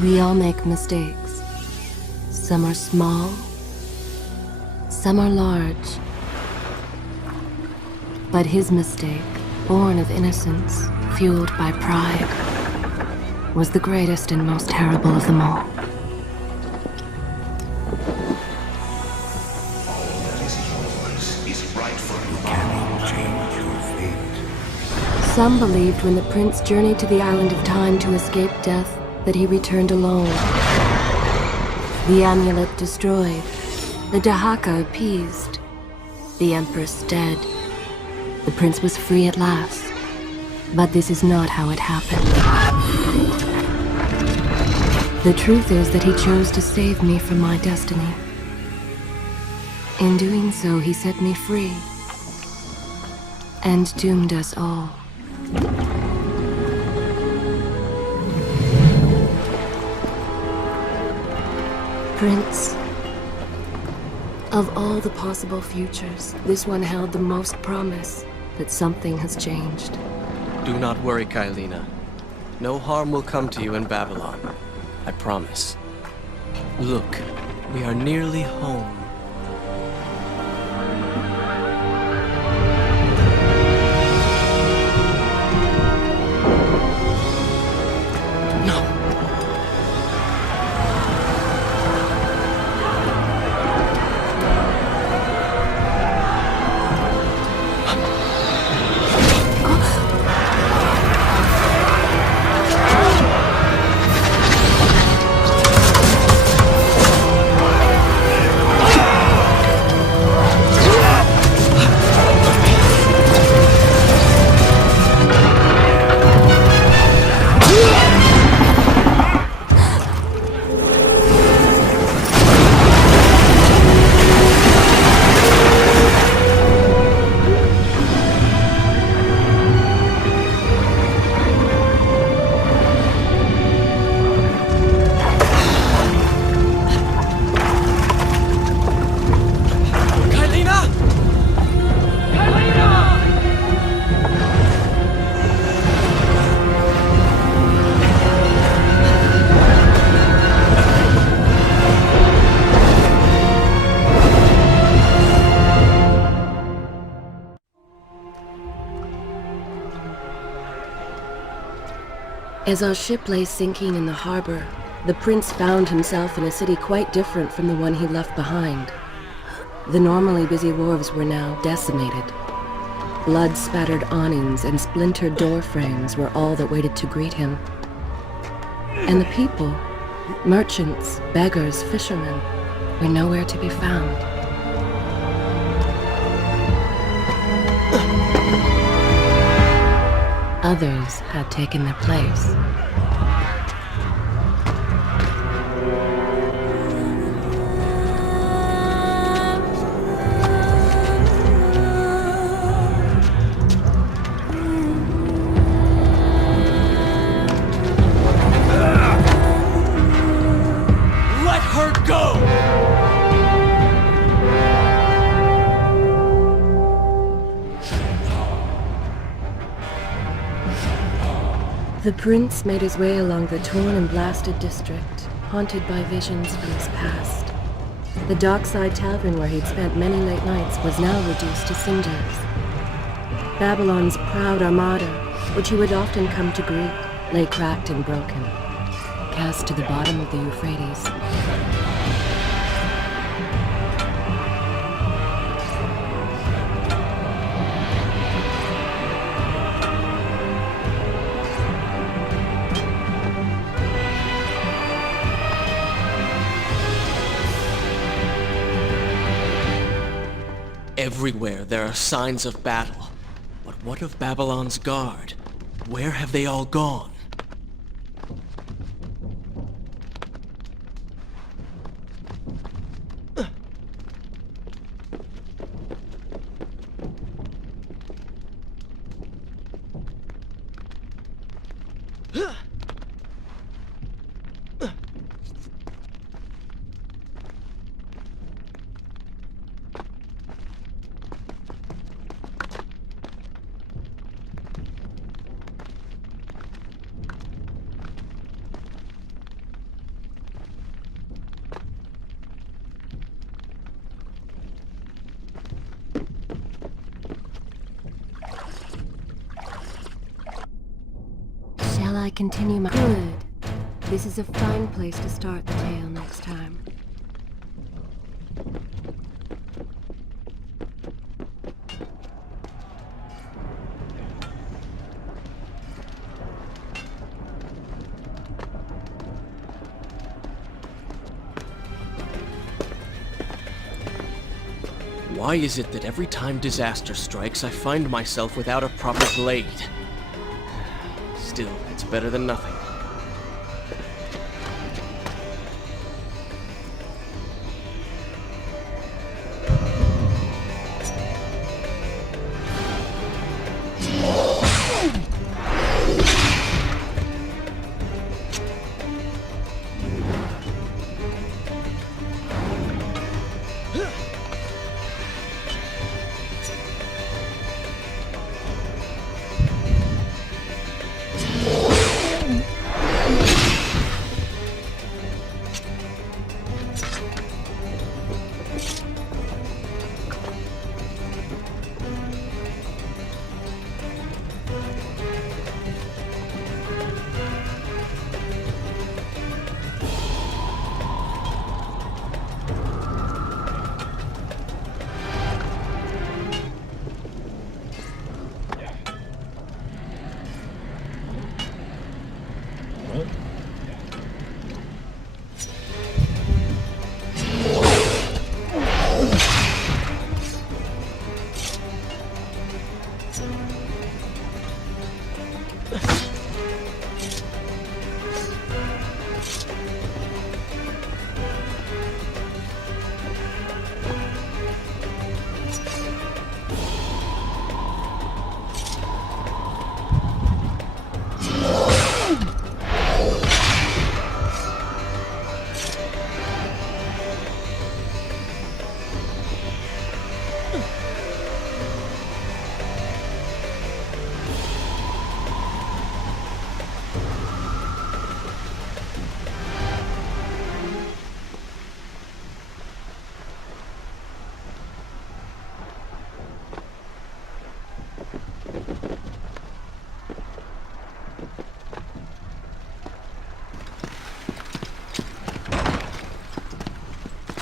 We all make mistakes. Some are small, some are large. But his mistake, born of innocence, fueled by pride, was the greatest and most terrible of them all. All that is yours is rightfully you cannot change your fate. Some believed when the prince journeyed to the island of time to escape death, that he returned alone. The amulet destroyed, the Dahaka appeased, the Empress dead. The prince was free at last. But this is not how it happened. The truth is that he chose to save me from my destiny. In doing so, he set me free, and doomed us all. Prince, of all the possible futures, this one held the most promise that something has changed. Do not worry, Kailina. No harm will come to you in Babylon. I promise. Look, we are nearly home. As our ship lay sinking in the harbor, the prince found himself in a city quite different from the one he left behind. The normally busy wharves were now decimated. Blood-spattered awnings and splintered door frames were all that waited to greet him. And the people, merchants, beggars, fishermen, were nowhere to be found. Others had taken their place. Let her go! The prince made his way along the torn and blasted district, haunted by visions from his past. The dockside tavern where he'd spent many late nights was now reduced to cinders. Babylon's proud armada, which he would often come to greet, lay cracked and broken, cast to the bottom of the Euphrates. Everywhere there are signs of battle. But what of Babylon's guard? Where have they all gone? Shall I continue my... Good. This is a fine place to start the tale next time. Why is it that every time disaster strikes, I find myself without a proper blade? Still, it's better than nothing.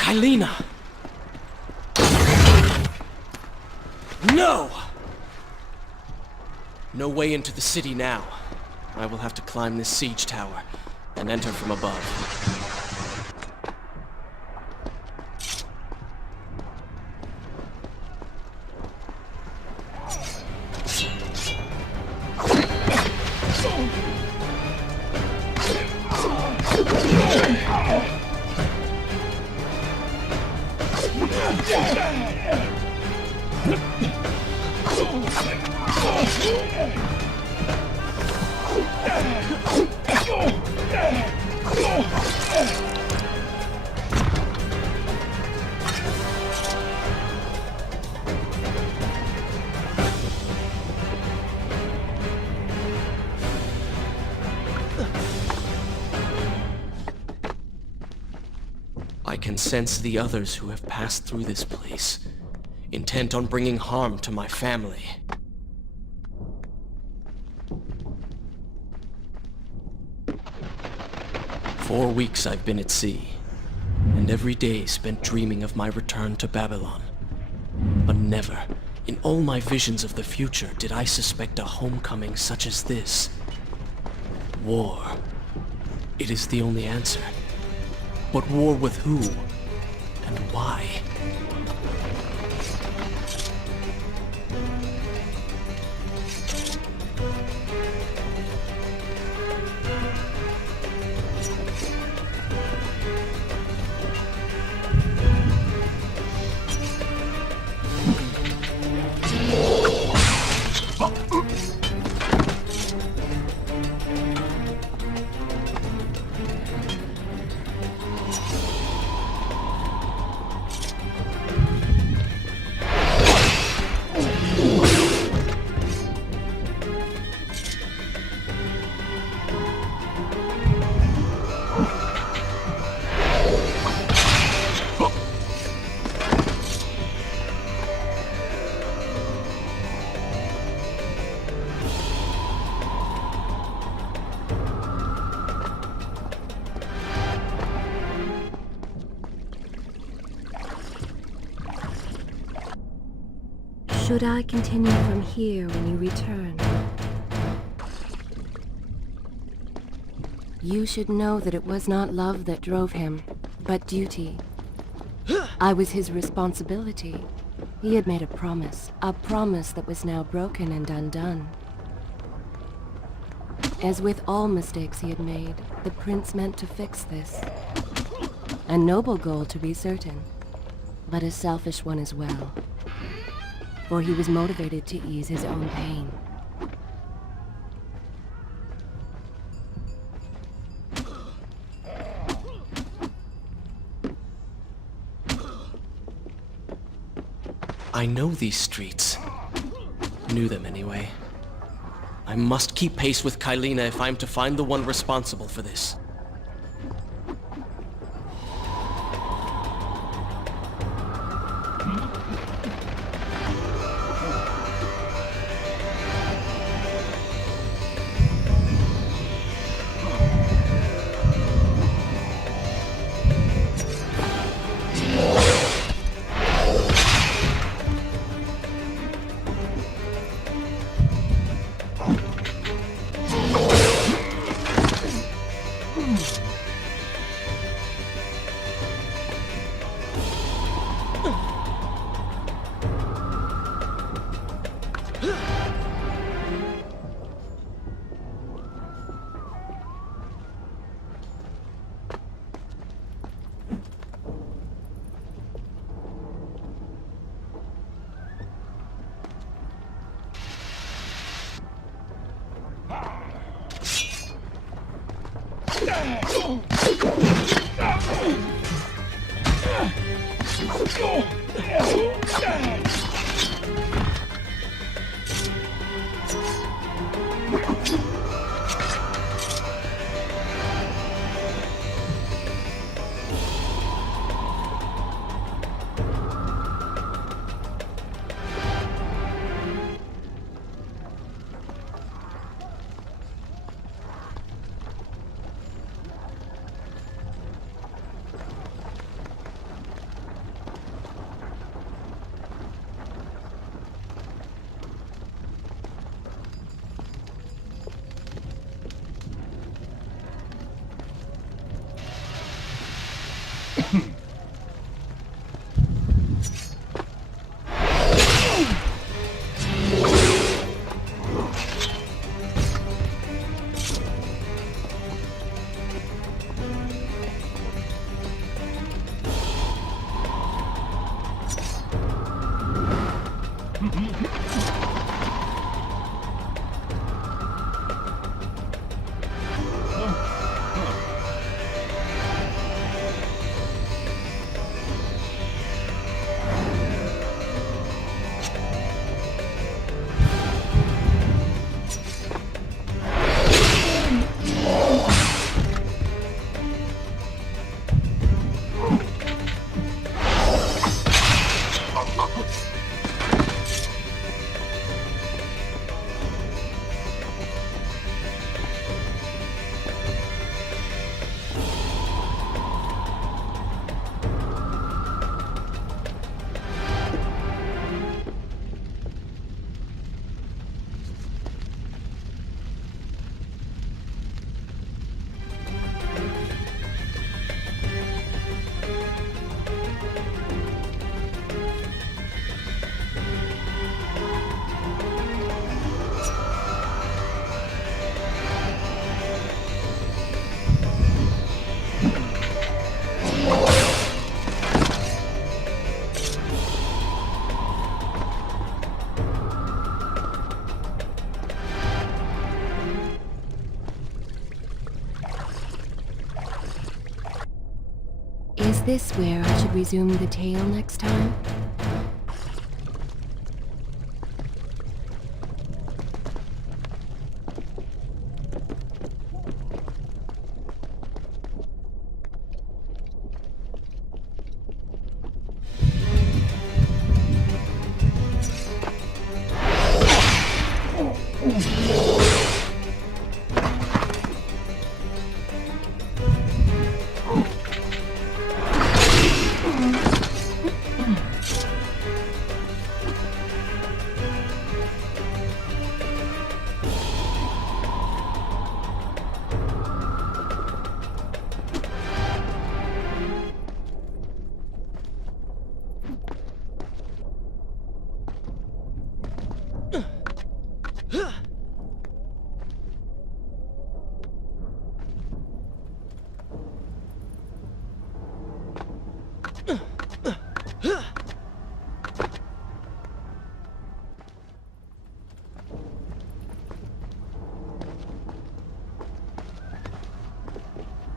Kylina! No! No way into the city now. I will have to climb this siege tower and enter from above. I can sense the others who have passed through this place, intent on bringing harm to my family. "4 weeks I've been at sea, and every day spent dreaming of my return to Babylon. But never, in all my visions of the future, did I suspect a homecoming such as this. War. It is the only answer. But war with who? And why? Should I continue from here when you return? You should know that it was not love that drove him, but duty. I was his responsibility. He had made a promise that was now broken and undone. As with all mistakes he had made, the prince meant to fix this. A noble goal, to be certain, but a selfish one as well. For he was motivated to ease his own pain. I know these streets. Knew them anyway. I must keep pace with Kylina if I'm to find the one responsible for this. Is this where I should resume the tale next time?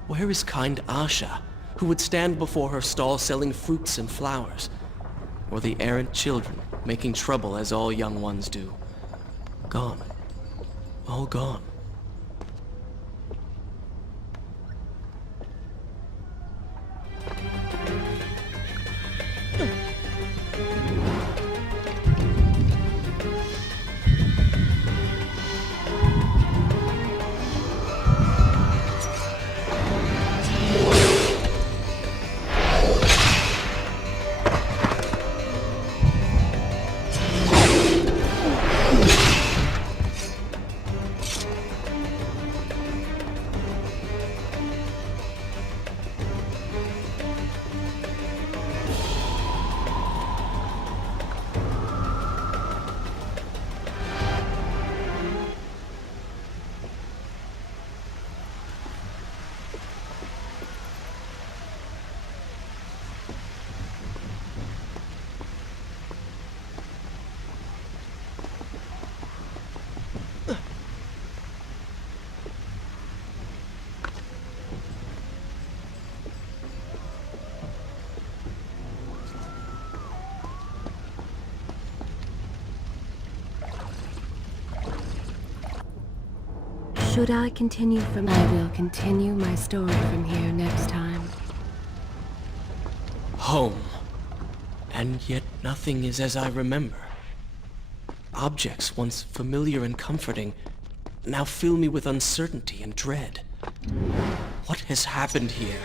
Where is kind Asha, who would stand before her stall selling fruits and flowers? Or the errant children, making trouble as all young ones do? Gone. All gone. Should I continue from... I will continue my story from here next time. Home. And yet nothing is as I remember. Objects once familiar and comforting now fill me with uncertainty and dread. What has happened here?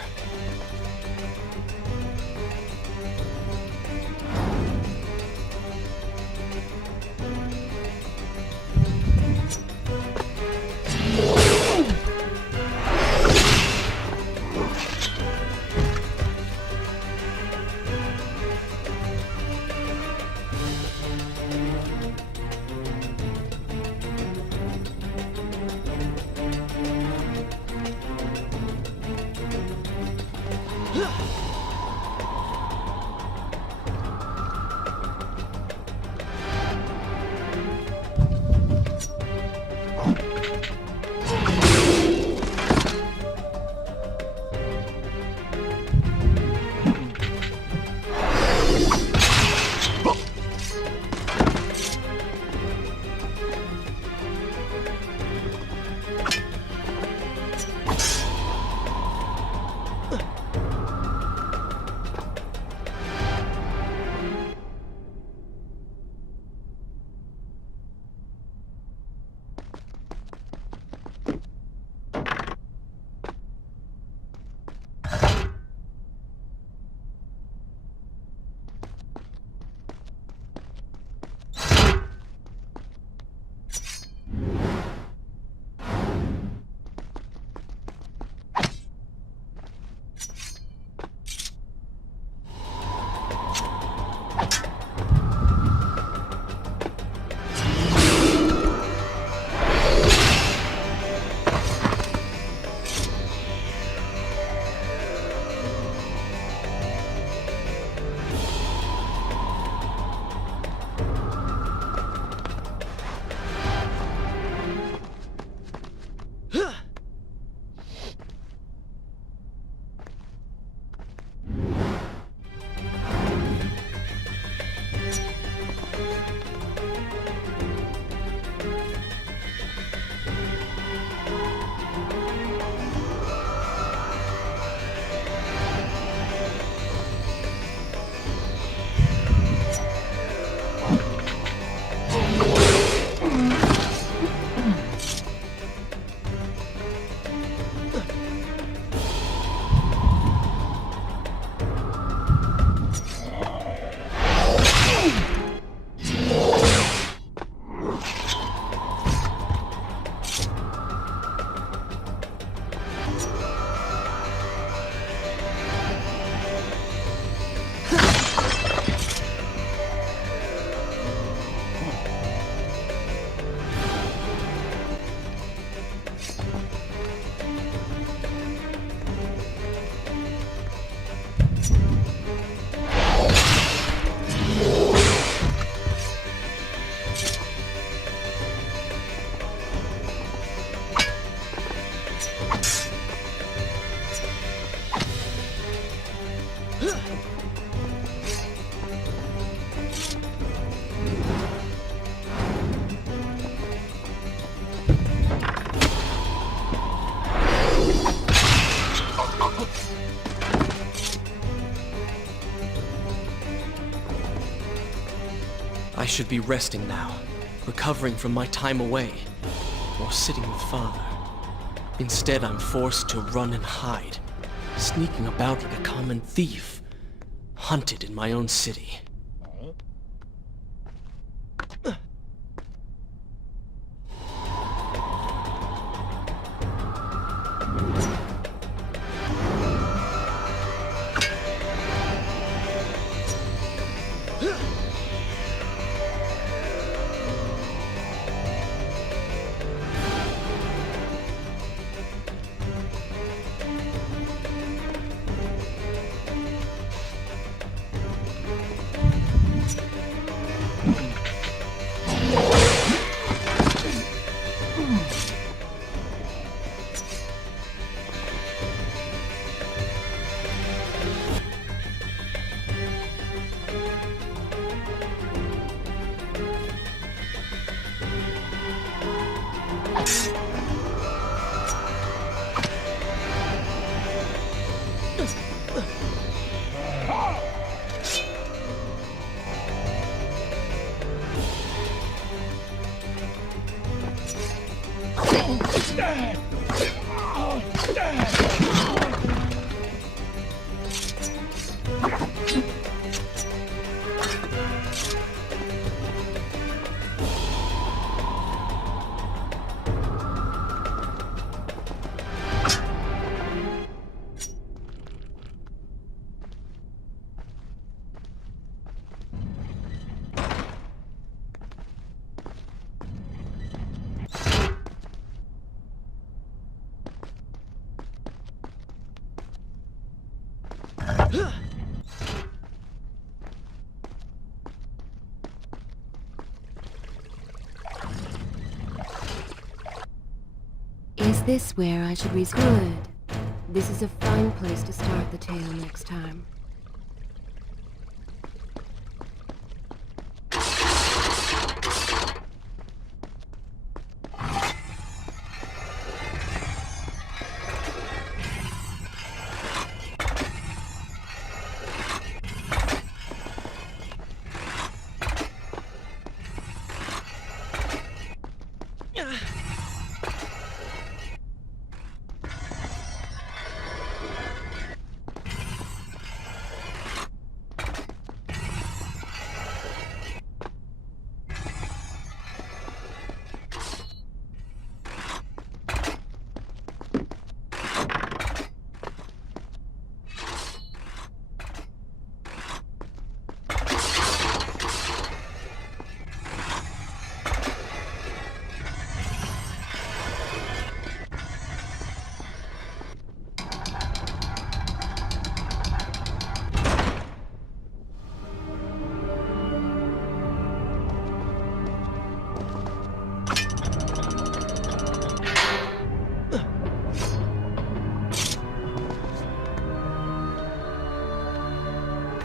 should be resting now, recovering from my time away, or sitting with Father. Instead, I'm forced to run and hide, sneaking about like a common thief, hunted in my own city. Is this where I should Good. This is a fine place to start the tale next time.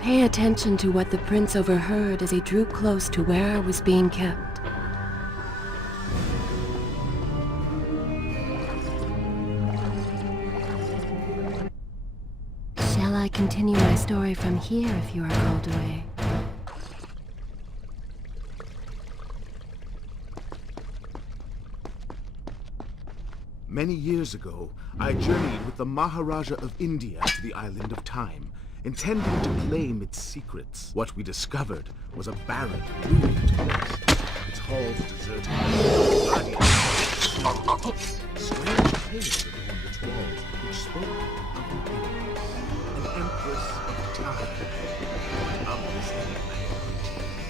Pay attention to what the prince overheard as he drew close to where I was being kept. Shall I continue my story from here if you are called away? Many years ago, I journeyed with the Maharaja of India to the island of Time, intending to claim its secrets. What we discovered was a barren, ruined place. Its halls deserted. Strange tales adorned its walls, which spoke of an empress of time. But of this enigma,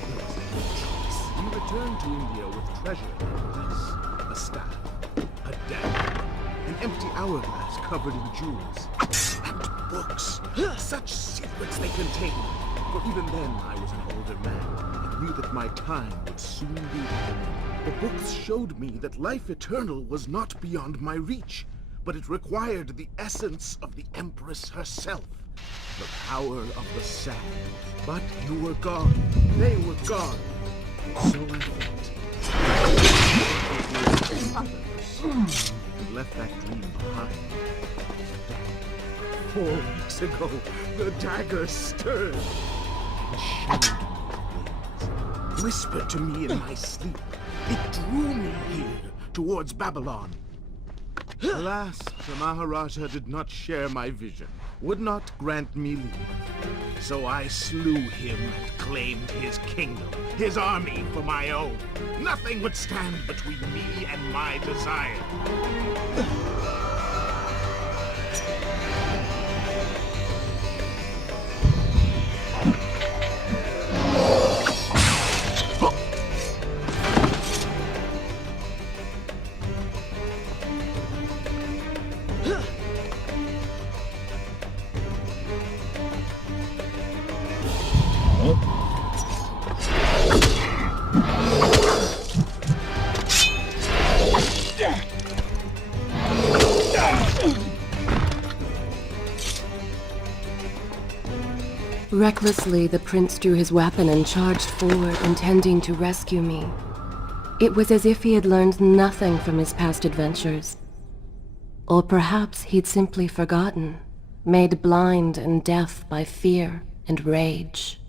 there was no choice. We returned to India with treasure like this: a staff, a dagger, an empty hourglass covered in jewels, and books. Such secrets they contained. For even then I was an older man and knew that my time would soon be ending. The books showed me that life eternal was not beyond my reach, but it required the essence of the Empress herself, the power of the sand. But you were gone. They were gone. And so I went. And left that dream behind. 4 weeks ago, the dagger stirred and showed me things. whispered to me in my sleep. It drew me here, towards Babylon. Alas, the Maharaja did not share my vision, would not grant me leave. So I slew him and claimed his kingdom, his army for my own. Nothing would stand between me and my desire. Recklessly, the prince drew his weapon and charged forward, intending to rescue me. It was as if he had learned nothing from his past adventures. Or perhaps he'd simply forgotten, made blind and deaf by fear and rage.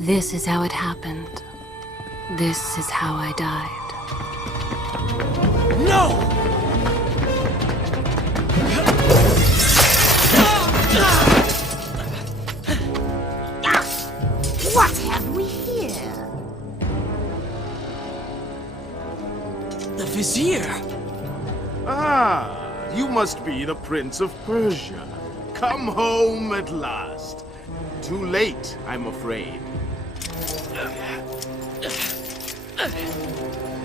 This is how it happened. This is how I died. No! What have we here? The Vizier! Ah, you must be the Prince of Persia. Come home at last. Too late, I'm afraid.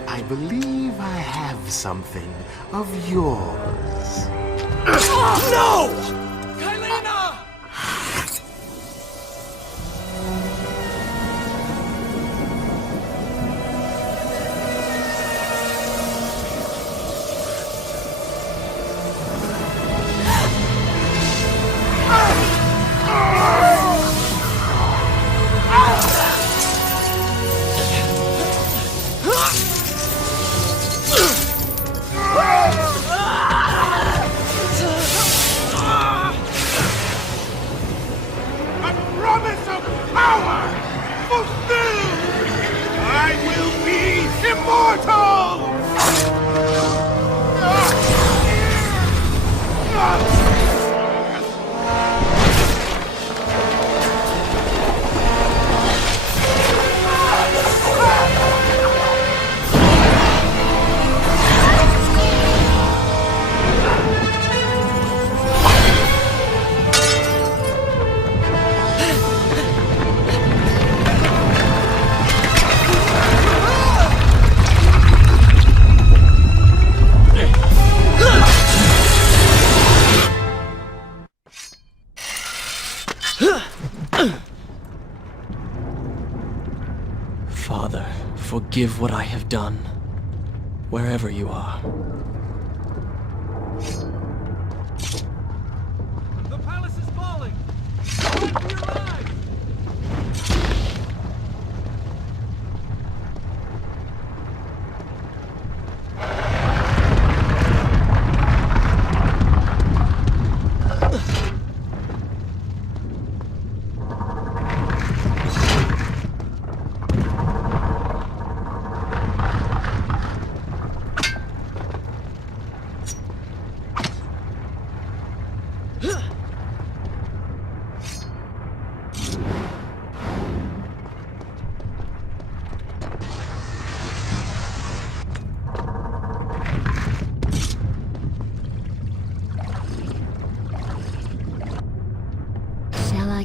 I believe I have something of yours. No! Kylena! Father, forgive what I have done, wherever you are. The palace is falling! Run for your lives!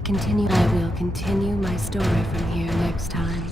Continue. I will continue my story from here next time.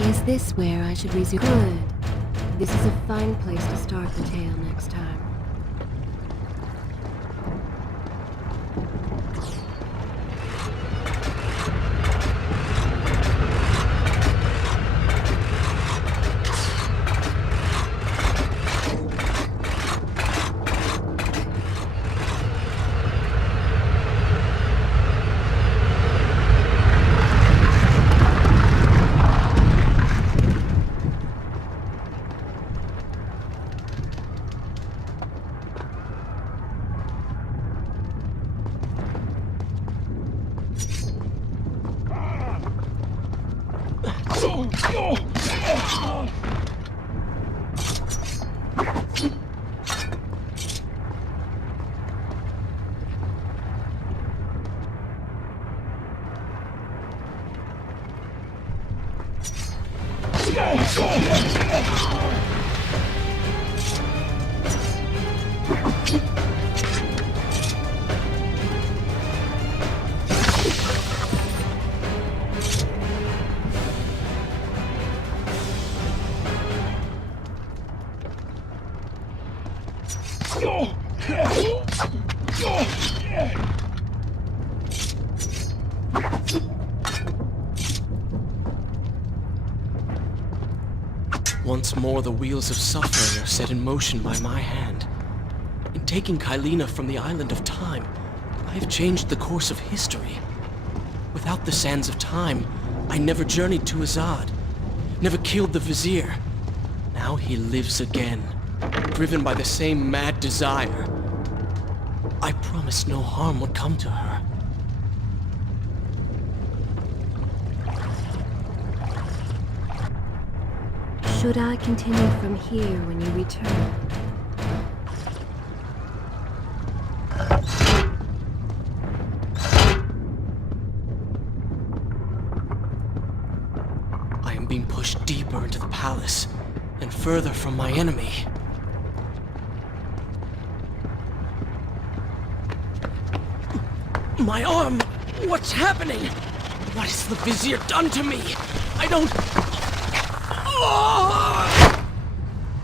Is this where I should resume? Good. This is a fine place to start the tale next time. Once more, the wheels of suffering are set in motion by my hand. In taking Kylina from the island of time, I have changed the course of history. Without the sands of time, I never journeyed to Azad, never killed the Vizier. Now he lives again, driven by the same mad desire. I promised no harm would come to her. Should I continue from here when you return? I am being pushed deeper into the palace, and further from my enemy. My arm! What's happening? What has the Vizier done to me? I don't...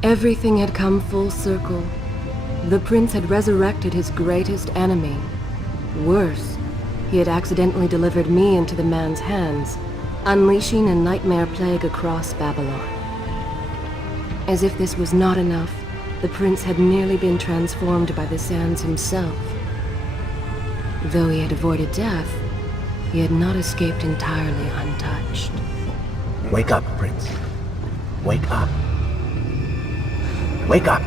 Everything had come full circle. The prince had resurrected his greatest enemy. Worse, he had accidentally delivered me into the man's hands, unleashing a nightmare plague across Babylon. As if this was not enough, the prince had nearly been transformed by the sands himself. Though he had avoided death, he had not escaped entirely untouched. Wake up, Prince. Wake up. Wake up!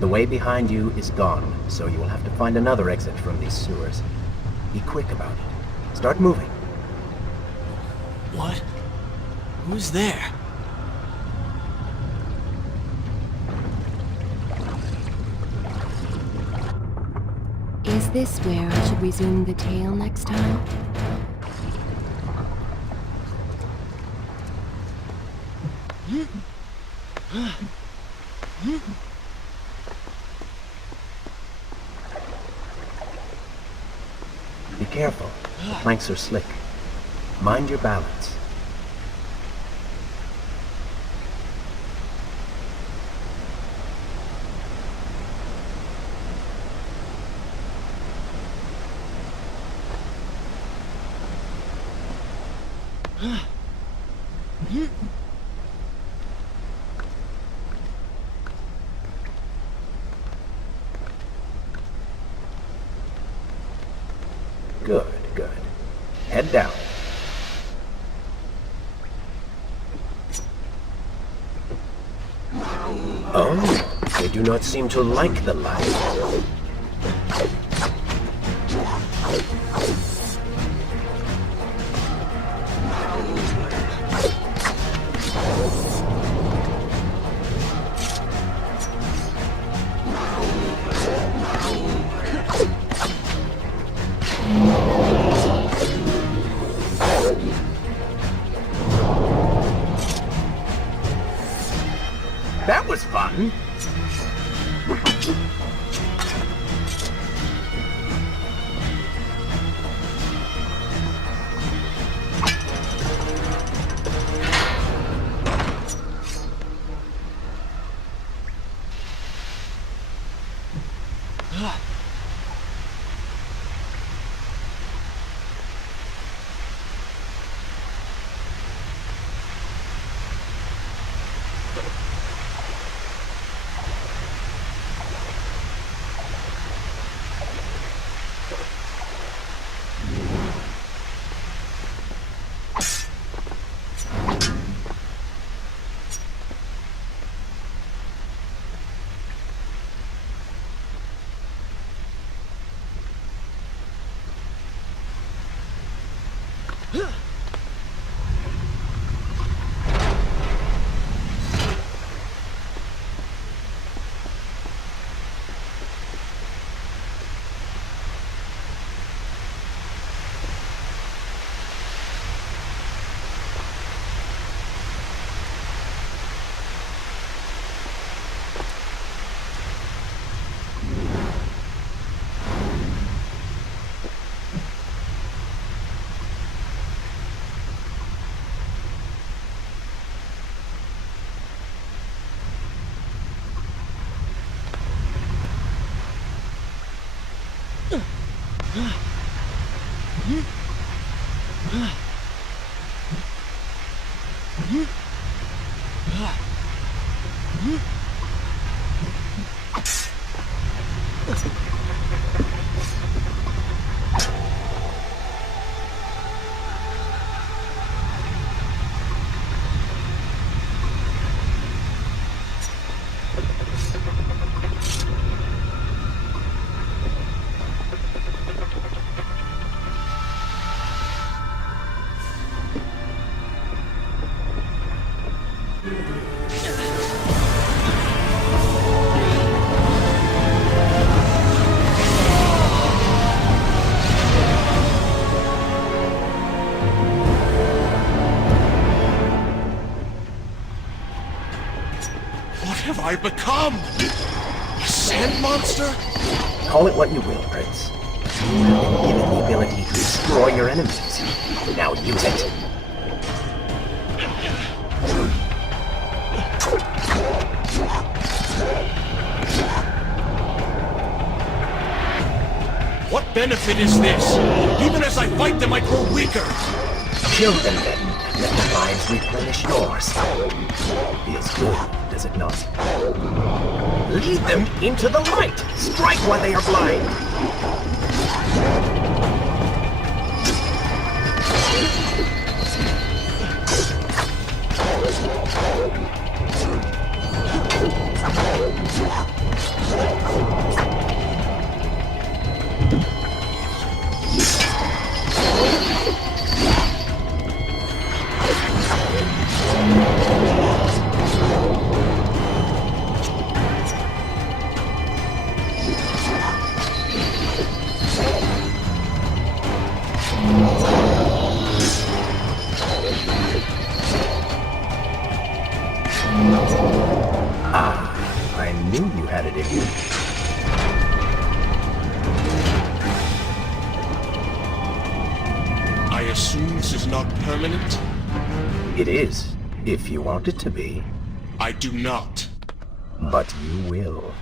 The way behind you is gone, so you will have to find another exit from these sewers. Be quick about it. Start moving. What? Who's there? Is this where I should resume the tale next time? Be careful. The planks are slick. Mind your balance. Good, good. Head down. Oh, they do not seem to like the light. That was fun. What have I become? A sand monster? Call it what you will, Prince. You have been given the ability to destroy your enemies. Now use it. What benefit is this? Even as I fight them, I grow weaker. Kill them then, and let their lives replenish yours. Feels good, does it not? Lead them into the light! Strike while they are blind! I knew you had it in you. I assume this is not permanent? It is, if you want it to be. I do not. But you will.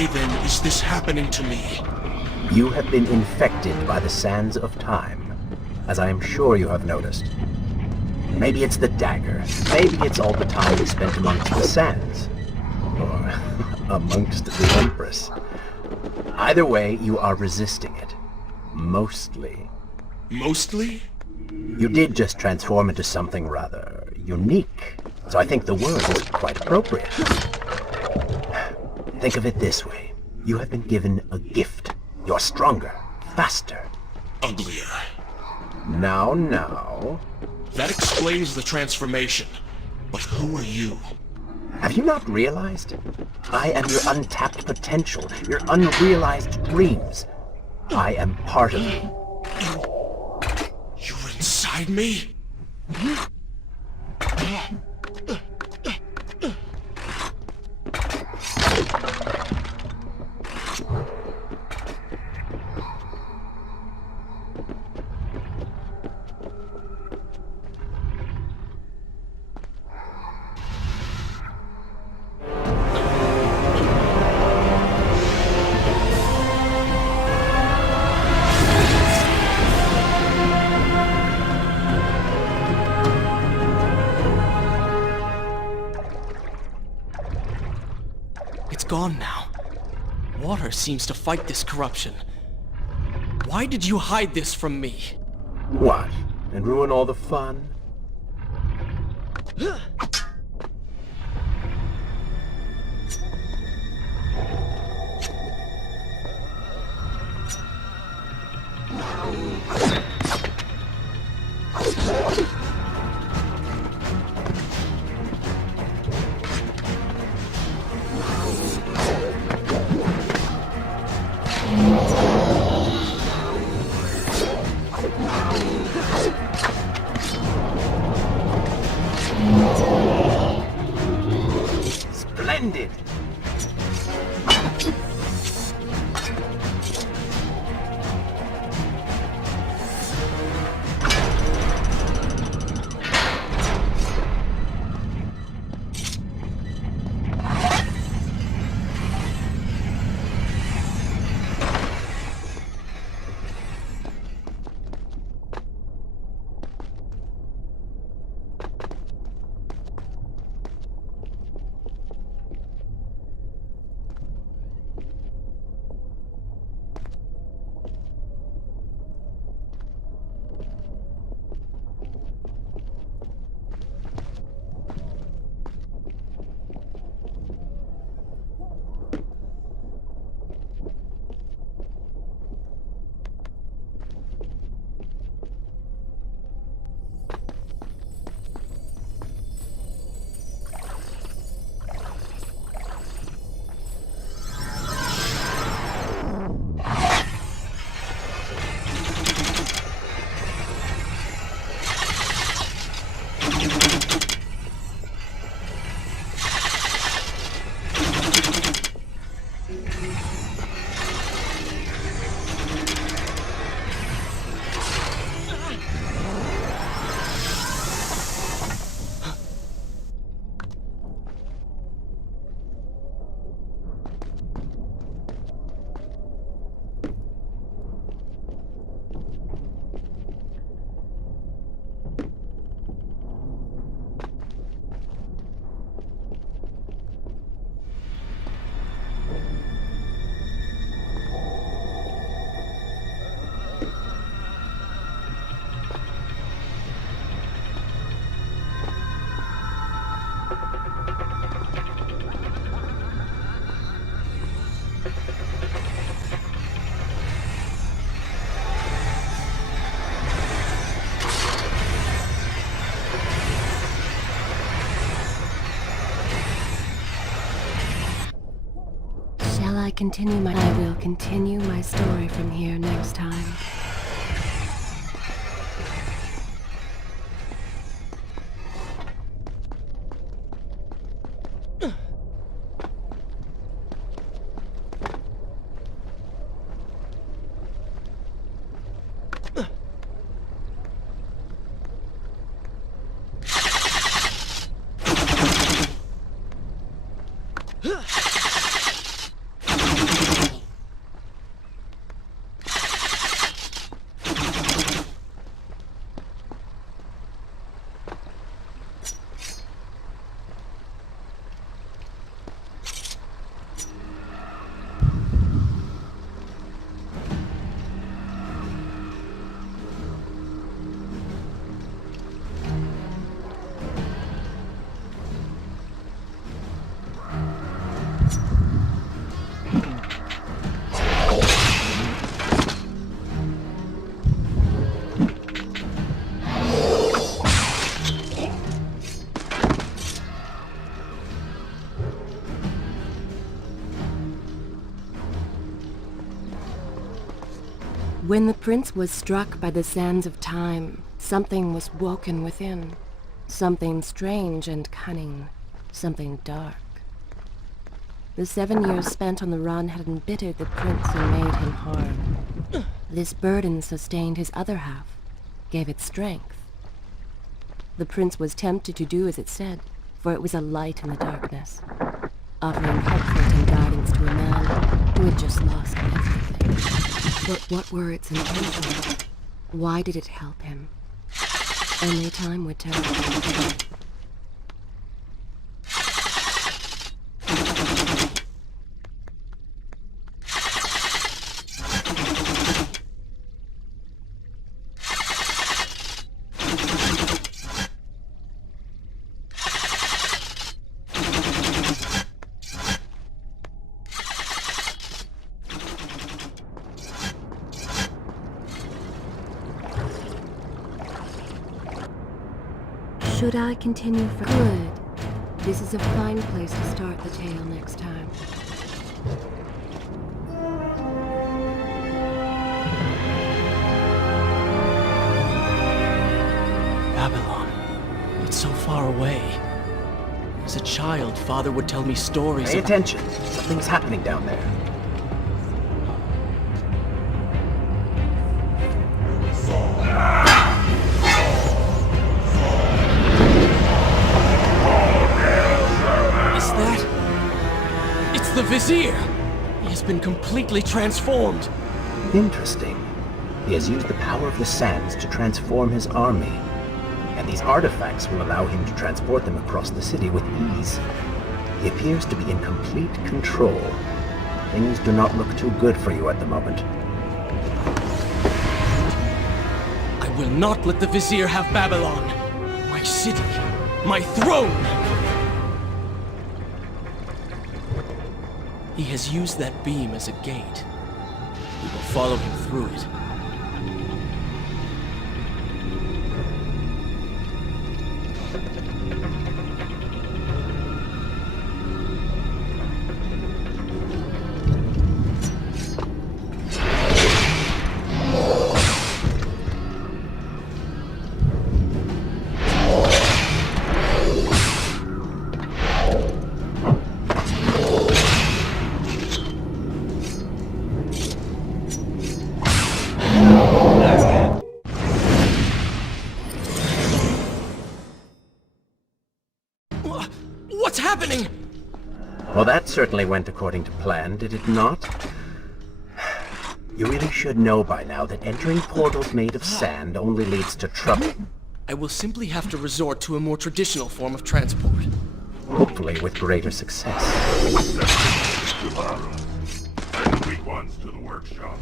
Why then is this happening to me? You have been infected by the sands of time, as I am sure you have noticed. Maybe it's the dagger. Maybe it's all the time you spent amongst the sands. Or amongst the Empress. Either way, you are resisting it. Mostly. Mostly? You did just transform into something rather unique, so I think the word is quite appropriate. Think of it this way. You have been given a gift. You're stronger, faster. Uglier. Now. That explains the transformation. But who are you? Have you not realized? I am your untapped potential, your unrealized dreams. I am part of you. You're inside me? It's gone now. Water seems to fight this corruption. Why did you hide this from me? What? And ruin all the fun? Splendid! I will continue my story from here next time. When the prince was struck by the sands of time, something was woken within. Something strange and cunning. Something dark. The 7 years spent on the run had embittered the prince and made him hard. This burden sustained his other half, gave it strength. The prince was tempted to do as it said, for it was a light in the darkness, offering comfort and guidance to a man who had just lost everything. But what were its intentions? Why did it help him? Only time would tell. Should I continue for good? This is a fine place to start the tale next time. Babylon. It's so far away. As a child, Father would tell me stories Pay of... attention. Something's happening down there. The Vizier! He has been completely transformed. Interesting. He has used the power of the sands to transform his army. And these artifacts will allow him to transport them across the city with ease. He appears to be in complete control. Things do not look too good for you at the moment. I will not let the Vizier have Babylon. My city. My throne! He has used that beam as a gate. We will follow him through it. What's happening? Well, that certainly went according to plan, did it not? You really should know by now that entering portals made of sand only leads to trouble. I will simply have to resort to a more traditional form of transport. Hopefully with greater success. Send the weak ones to the workshop.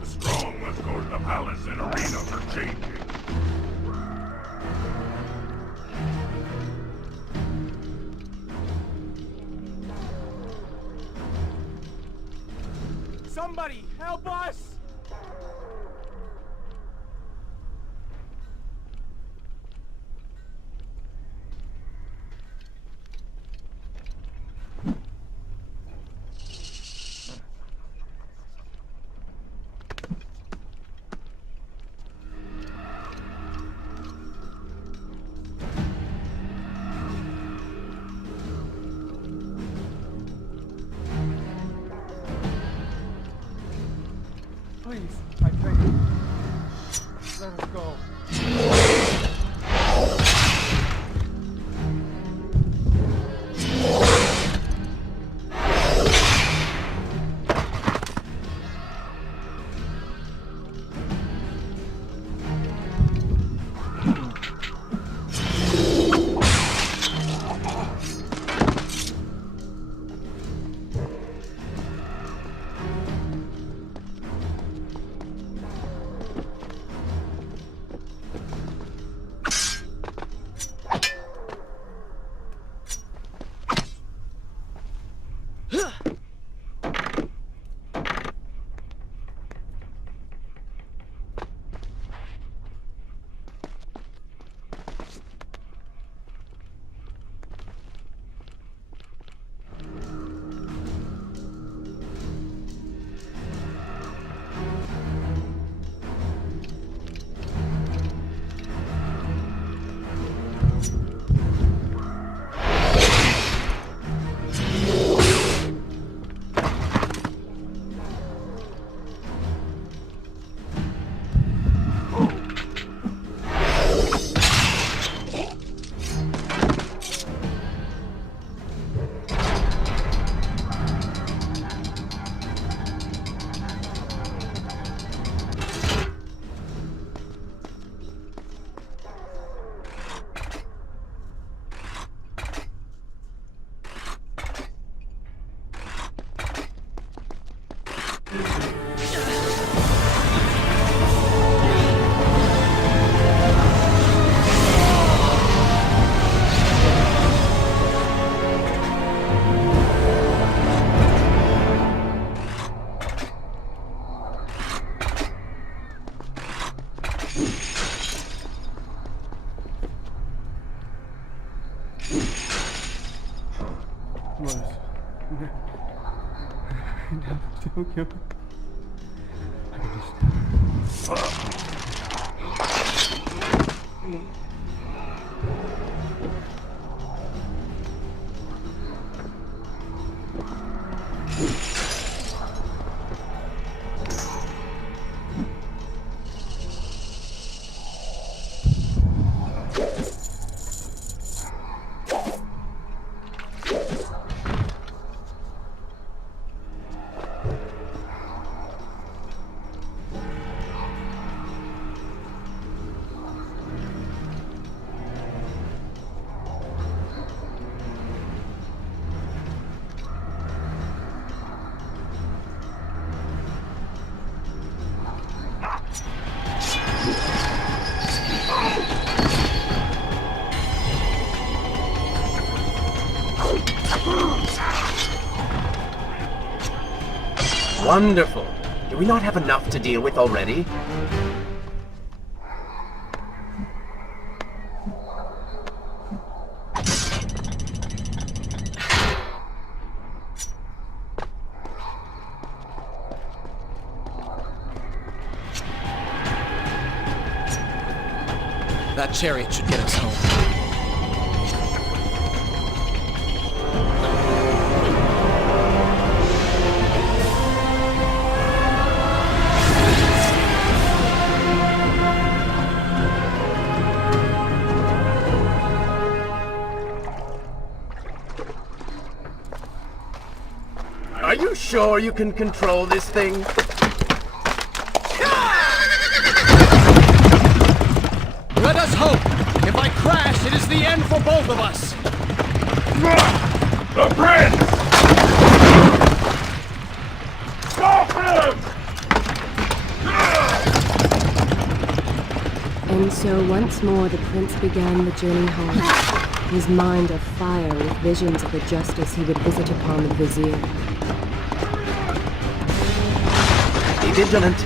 The strong ones go to the palace and arena for changing. Somebody help us! Please, I beg you. Let us go. Don't kill me. Wonderful. Do we not have enough to deal with already? That chariot should get us home. Are you sure you can control this thing? Let us hope! If I crash, it is the end for both of us! The prince! Stop him! And so once more the prince began the journey home, his mind afire with visions of the justice he would visit upon the vizier. Be vigilant.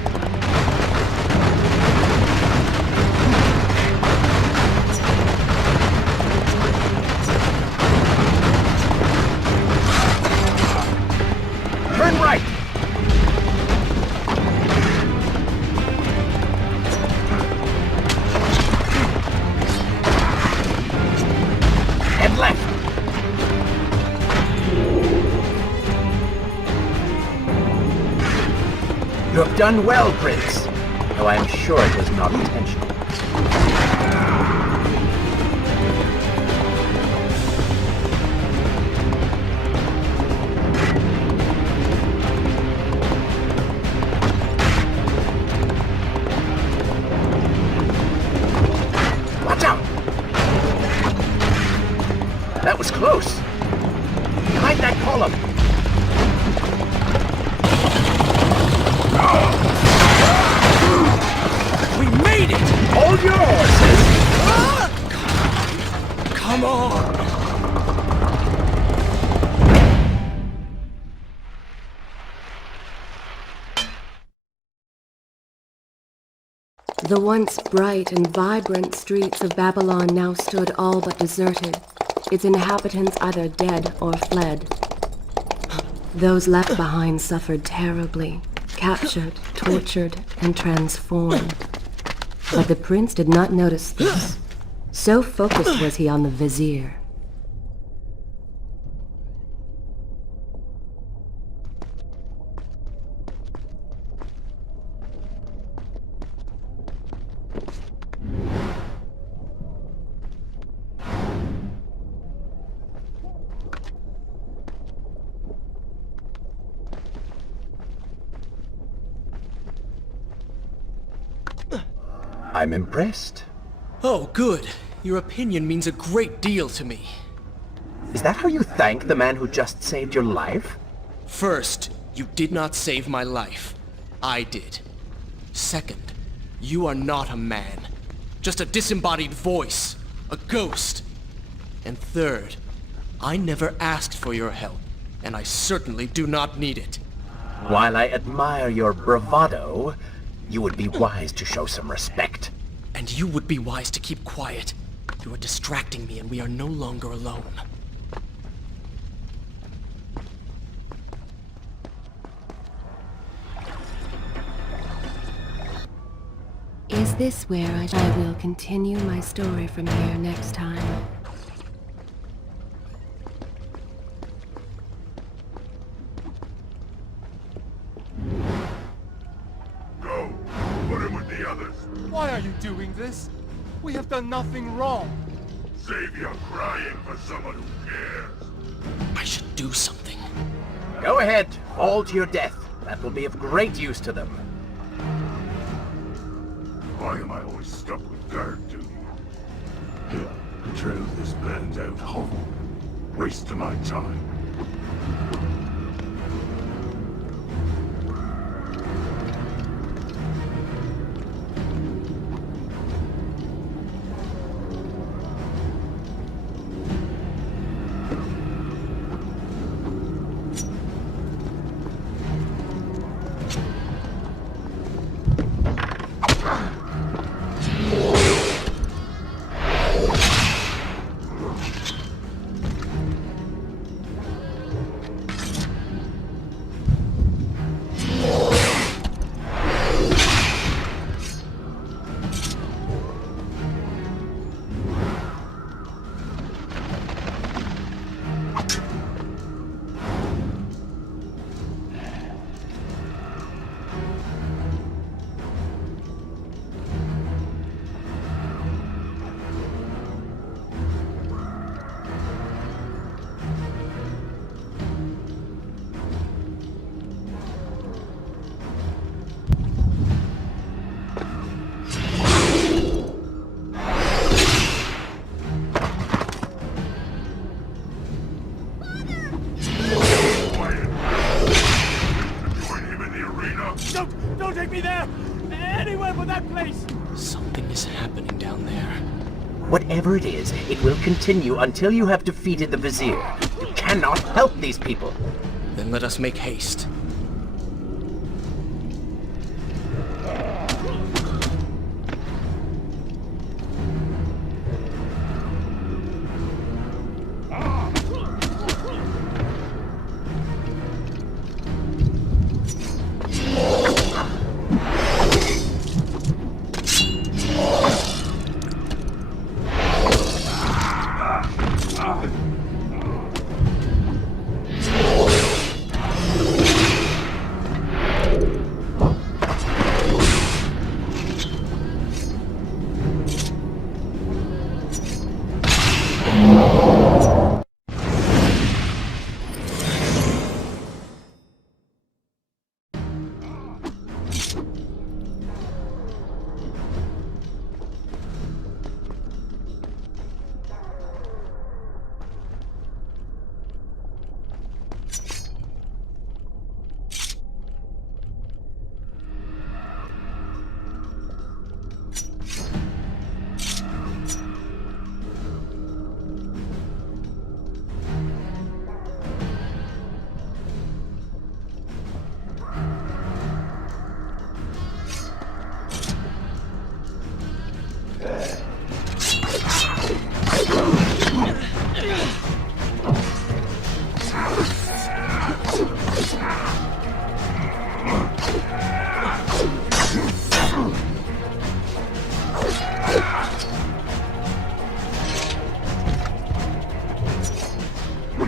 Turn right! And left! You have done well, Prince. Though I am sure it was not intentional. Watch out! That was close. Behind that column. We made it! Hold your horses! Come on! The once bright and vibrant streets of Babylon now stood all but deserted, its inhabitants either dead or fled. Those left behind suffered terribly, captured, tortured, and transformed. But the prince did not notice this. So focused was he on the vizier. I'm impressed. Oh, good. Your opinion means a great deal to me. Is that how you thank the man who just saved your life? First, you did not save my life. I did. Second, you are not a man. Just a disembodied voice. A ghost. And third, I never asked for your help, and I certainly do not need it. While I admire your bravado, you would be wise to show some respect. And you would be wise to keep quiet. You are distracting me, and we are no longer alone. Is this where I will continue my story from here next time? Go! Put him with the others. Why are you doing this? We have done nothing wrong. Save your crying for someone who cares. I should do something. Go ahead, fall to your death. That will be of great use to them. Why am I always stuck with guard duty? Here, trail this band out home. Waste of my time. Don't take me there! Anywhere but that place! Something is happening down there. Whatever it is, it will continue until you have defeated the Vizier. You cannot help these people. Then let us make haste.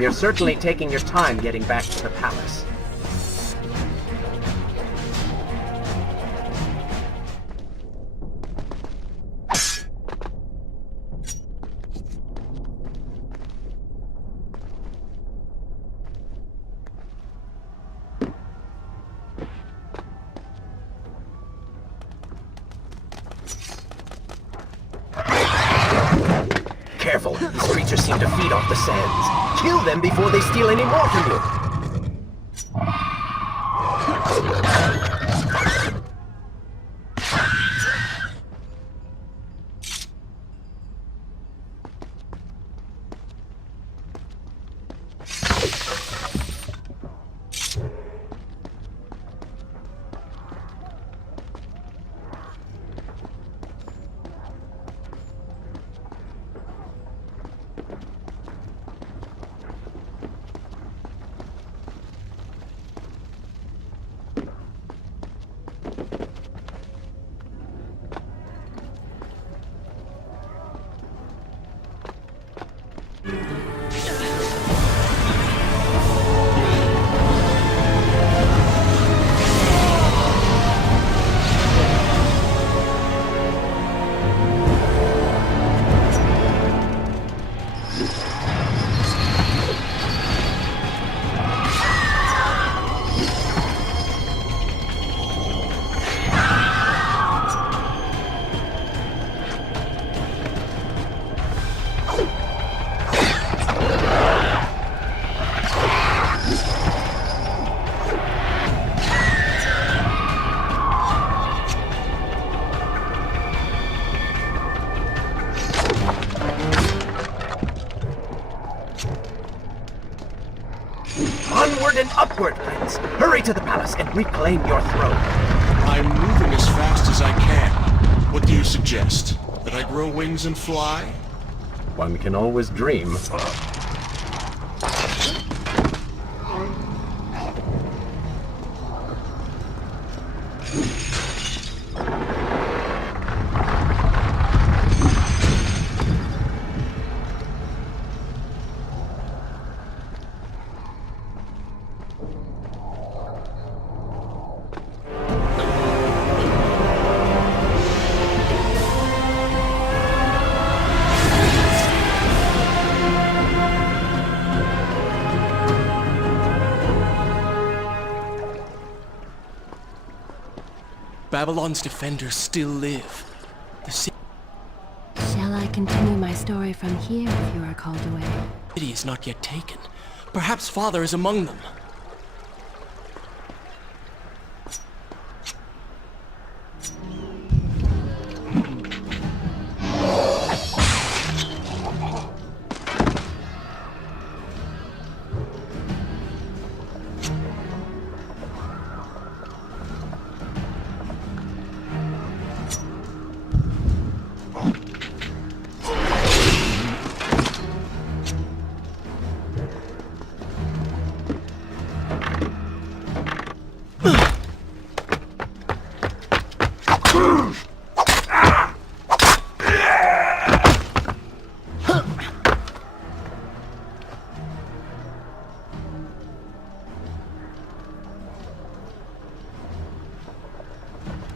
You're certainly taking your time getting back to the palace. Careful, these creatures seem to feed off the sands. Kill them before they steal any more from you. Onward and upward, Prince! Hurry to the palace and reclaim your throne! I'm moving as fast as I can. What do you suggest? That I grow wings and fly? One can always dream. Babylon's defenders still live. The Shall I continue my story from here if you are called away? city is not yet taken. Perhaps Father is among them.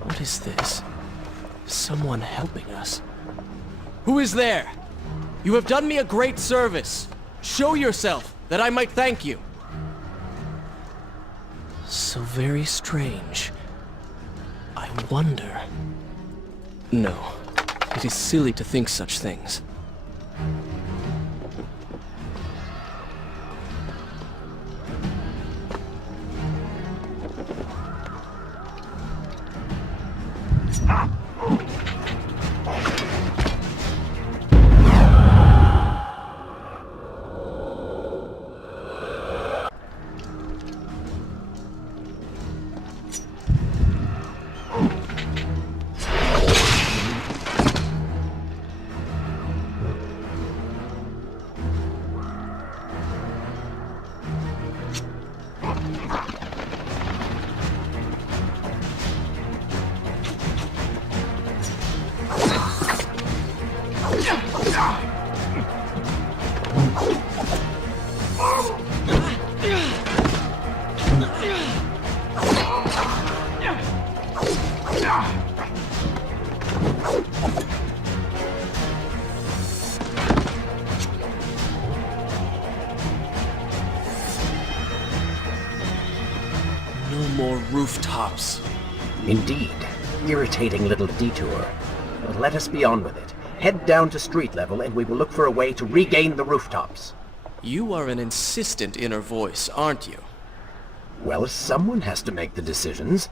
What is this? Someone helping us. Who is there? You have done me a great service. Show yourself, that I might thank you. So very strange. wonder... No, it is silly to think such things. No more rooftops. Indeed. Irritating little detour. But let us be on with it. Head down to street level and we will look for a way to regain the rooftops. You are an insistent inner voice, aren't you? Well, someone has to make the decisions.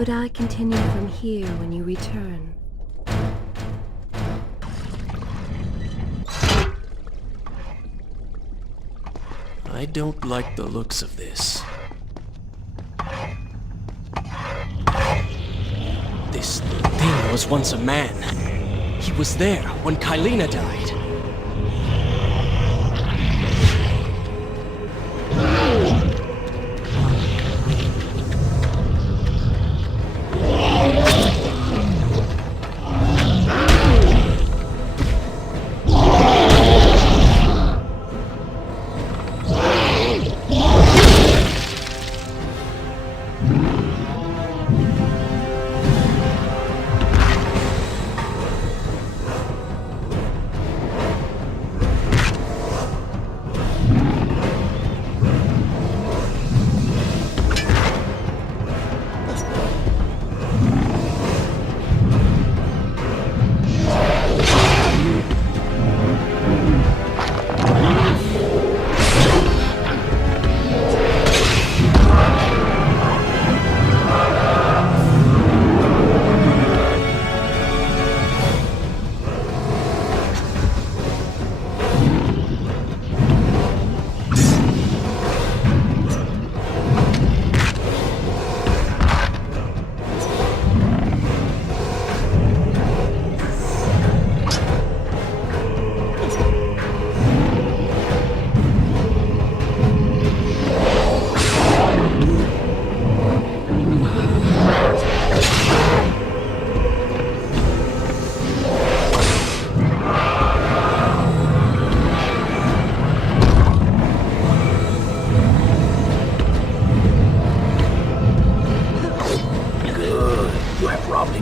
Should I continue from here when you return? I don't like the looks of this. This thing was once a man. He was there when Kylena died.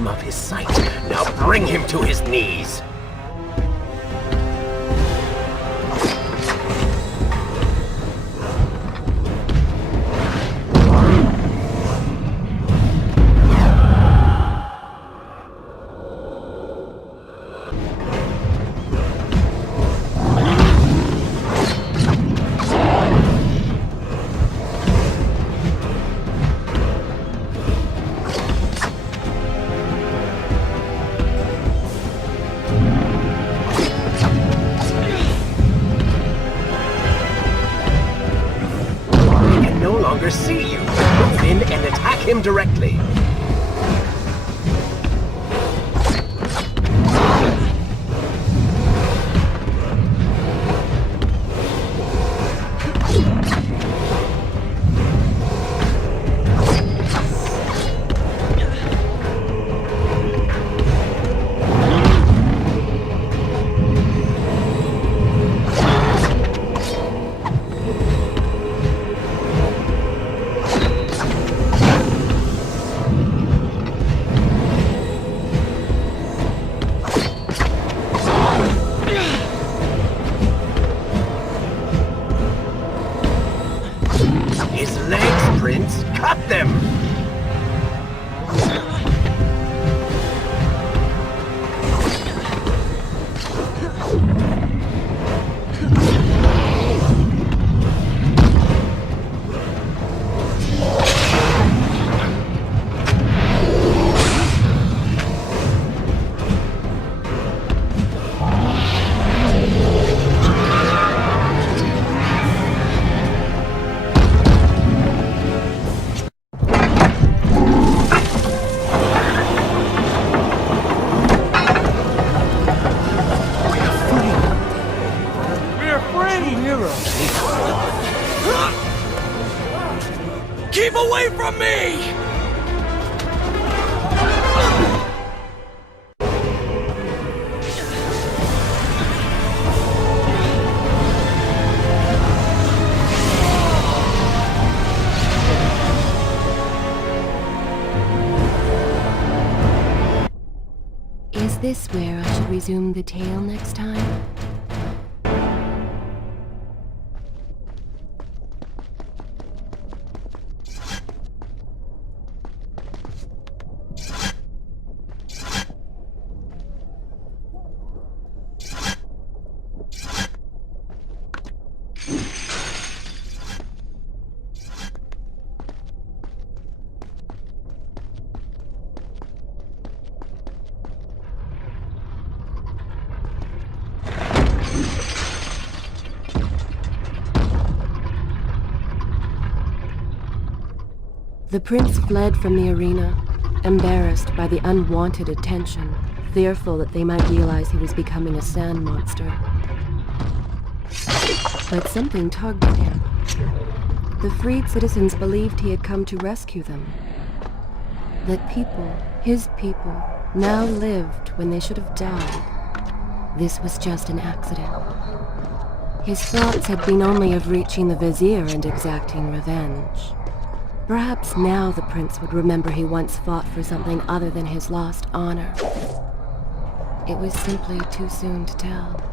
Of his sight. Now bring him to his knees. See you. Move in and attack him directly. Cut them! Keep away from me! Is this where I should resume the tale next time? The prince fled from the arena, embarrassed by the unwanted attention, fearful that they might realize he was becoming a sand monster. But something tugged at him. The freed citizens believed he had come to rescue them. That people, his people, now lived when they should have died. This was just an accident. His thoughts had been only of reaching the vizier and exacting revenge. Perhaps now the prince would remember he once fought for something other than his lost honor. It was simply too soon to tell.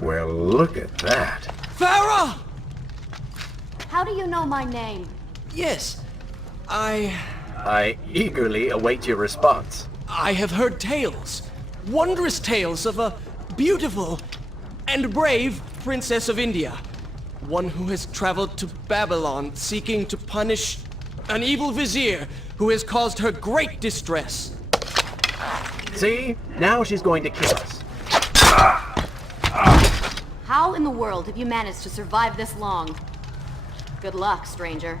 Well, look at that. Farah! How do you know my name? Yes, I eagerly await your response. I have heard tales, wondrous tales of a beautiful and brave princess of India. One who has traveled to Babylon seeking to punish an evil vizier who has caused her great distress. See? Now she's going to kill us. How in the world have you managed to survive this long? Good luck, stranger.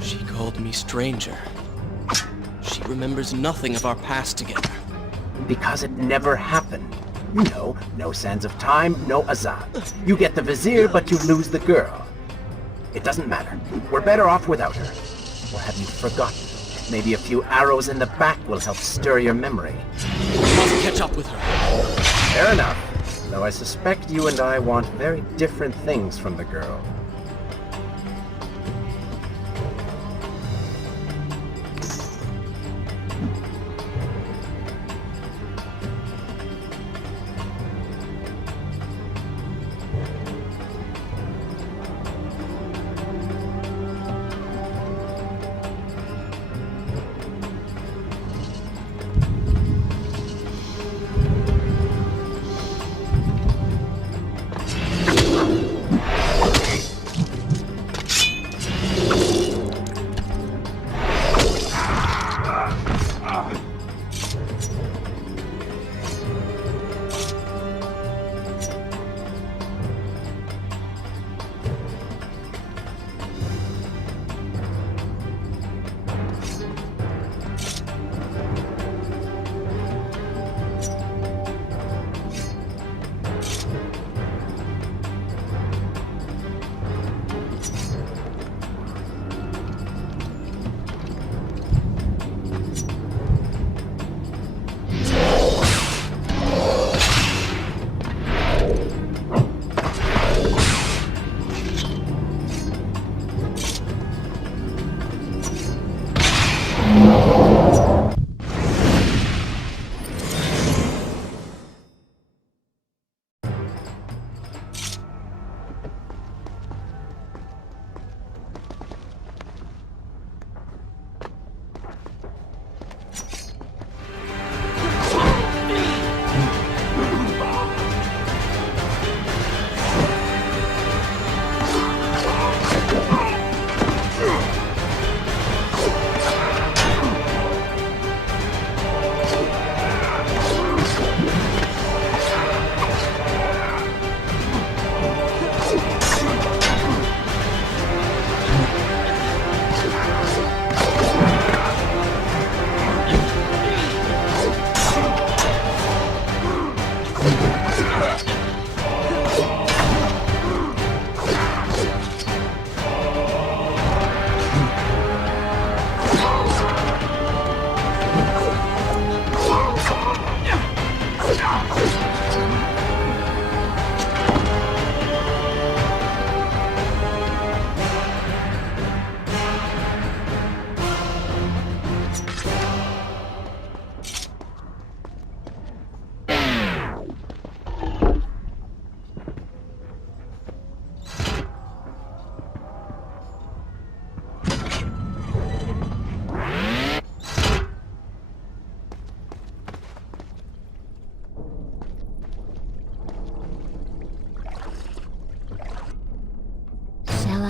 She called me stranger. She remembers nothing of our past together. Because it never happened. No sands of time, no Azad. You get the vizier, but you lose the girl. It doesn't matter. We're better off without her. Or have you forgotten? Maybe a few arrows in the back will help stir your memory. We must catch up with her. Fair enough. Though I suspect you and I want very different things from the girl.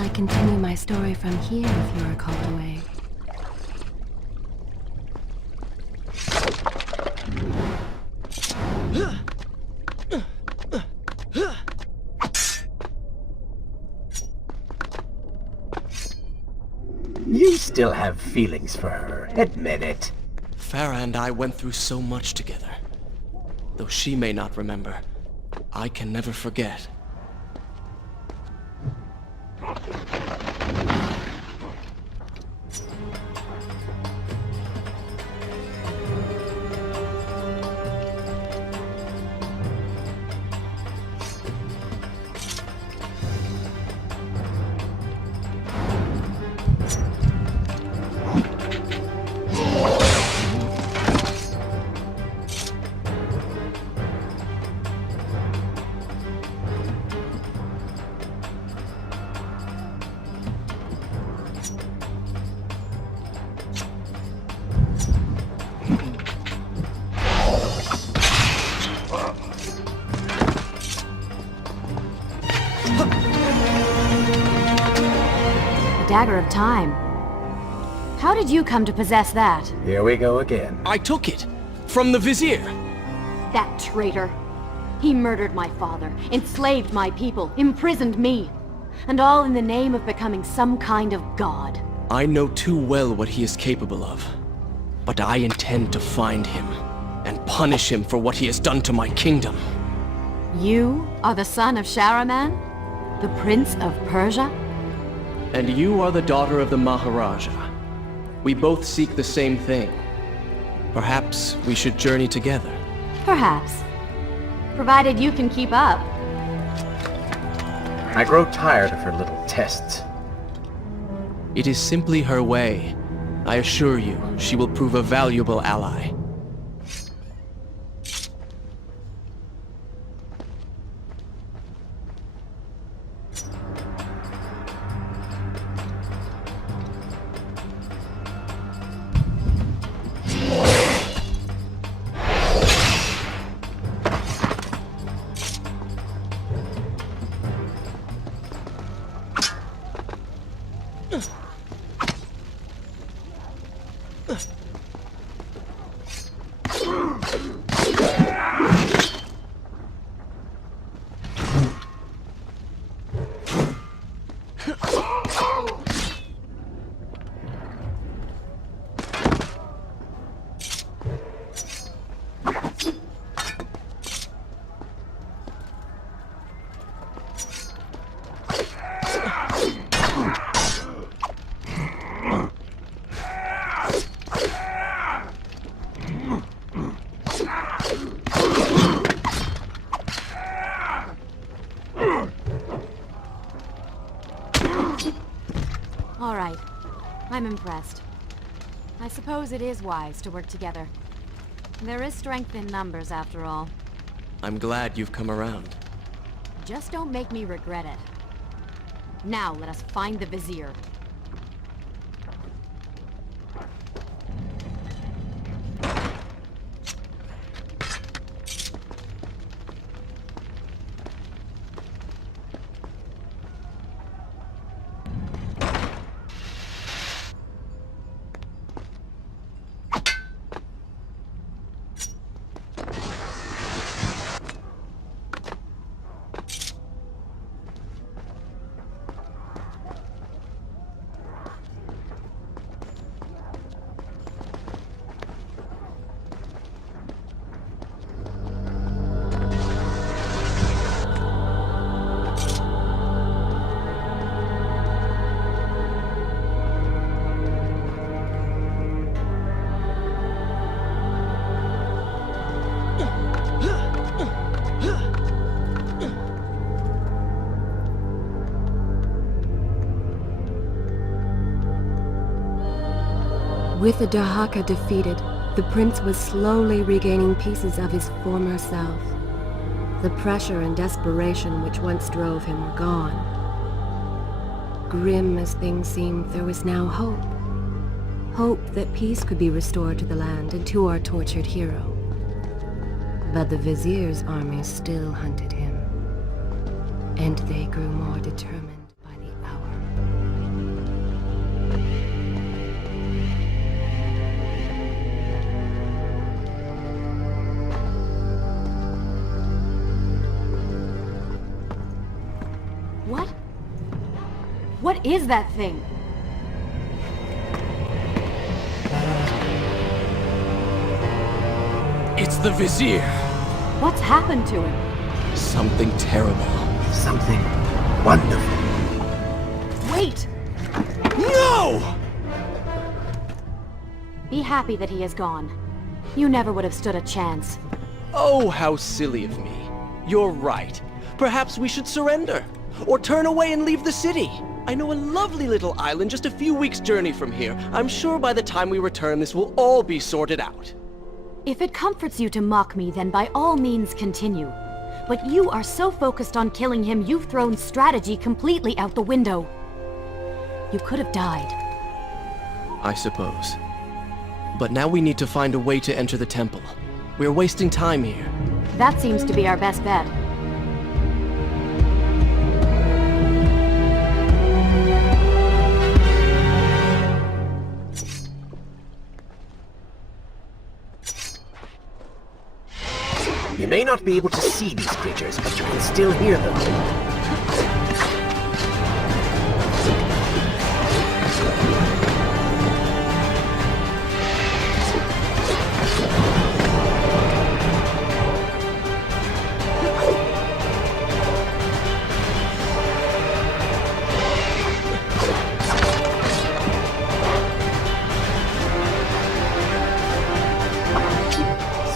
I continue my story from here if you are called away? You still have feelings for her. Admit it. Farah and I went through so much together. Though she may not remember, I can never forget. Dagger of Time. How did you come to possess that? Here we go again. I took it! From the Vizier! That traitor. He murdered my father, enslaved my people, imprisoned me. And all in the name of becoming some kind of god. I know too well what he is capable of. But I intend to find him, and punish him for what he has done to my kingdom. You are the son of Shahraman? The Prince of Persia? And you are the daughter of the Maharaja. We both seek the same thing. Perhaps we should journey together. Perhaps. Provided you can keep up. I grow tired of her little tests. It is simply her way. I assure you, she will prove a valuable ally. All right. I'm impressed. I suppose it is wise to work together. There is strength in numbers, after all. I'm glad you've come around. Just don't make me regret it. Now, let us find the Vizier. With the Dahaka defeated, the prince was slowly regaining pieces of his former self. The pressure and desperation which once drove him were gone. Grim as things seemed, there was now hope. Hope that peace could be restored to the land and to our tortured hero. But the Vizier's armies still hunted him, and they grew more determined by the hour. What is that thing? It's the Vizier. What's happened to him? Something terrible. Something wonderful. Wait! No! Be happy that he is gone. You never would have stood a chance. Oh, how silly of me. You're right. Perhaps we should surrender. Or turn away and leave the city. I know a lovely little island just a few weeks' journey from here. I'm sure by the time we return, this will all be sorted out. If it comforts you to mock me, then by all means continue. But you are so focused on killing him, you've thrown strategy completely out the window. You could have died. I suppose. But now we need to find a way to enter the temple. We're wasting time here. That seems to be our best bet. You may not be able to see these creatures, but you can still hear them.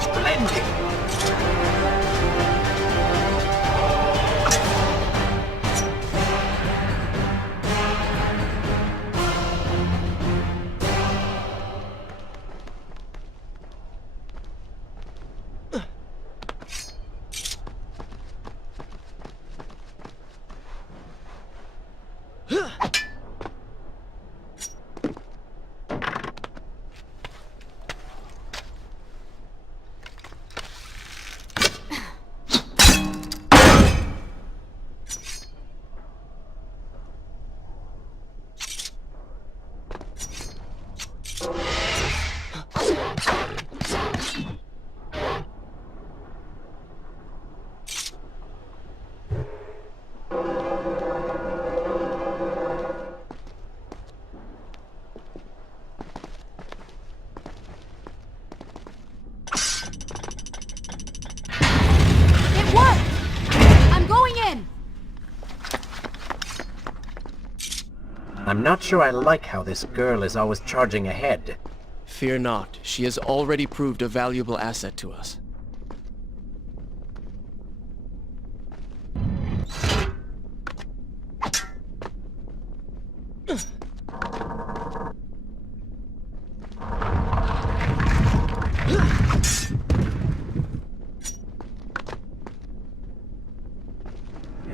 Splendid! It worked! I'm going in! I'm not sure I like how this girl is always charging ahead. Fear not. She has already proved a valuable asset to us.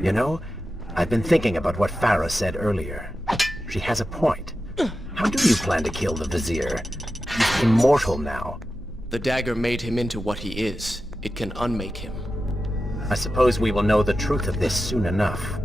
You know, I've been thinking about what Farah said earlier. She has a point. How do you plan to kill the Vizier? He's immortal now. The dagger made him into what he is. It can unmake him. I suppose we will know the truth of this soon enough.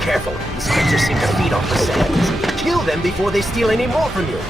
Careful, these creatures seem to feed off the sands. Kill them before they steal any more from you.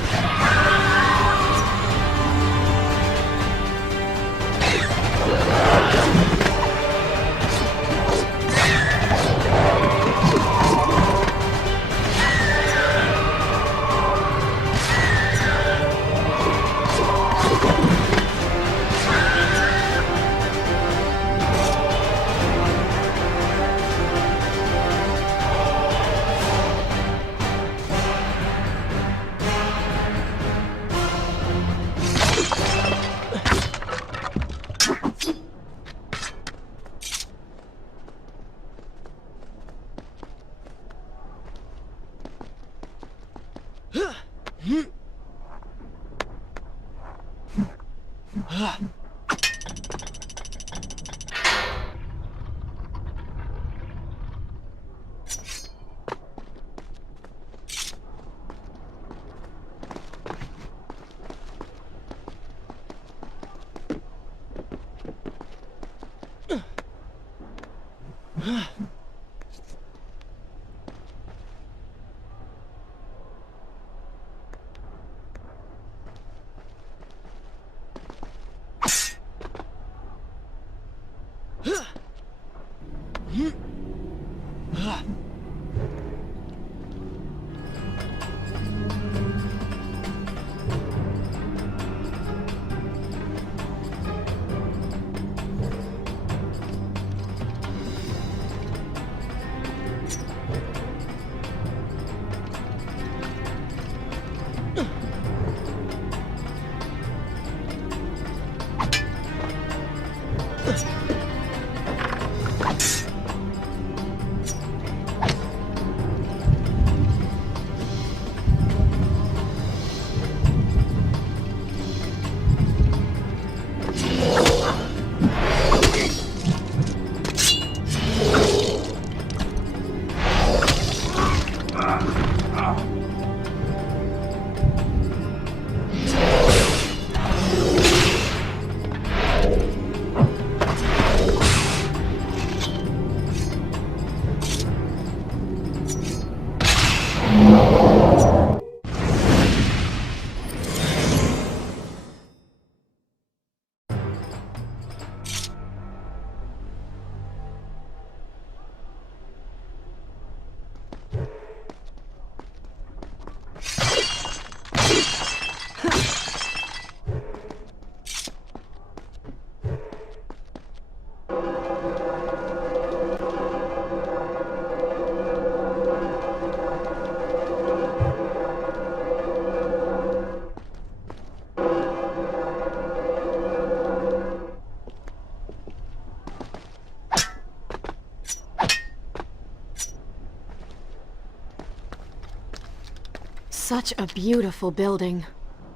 Such a beautiful building.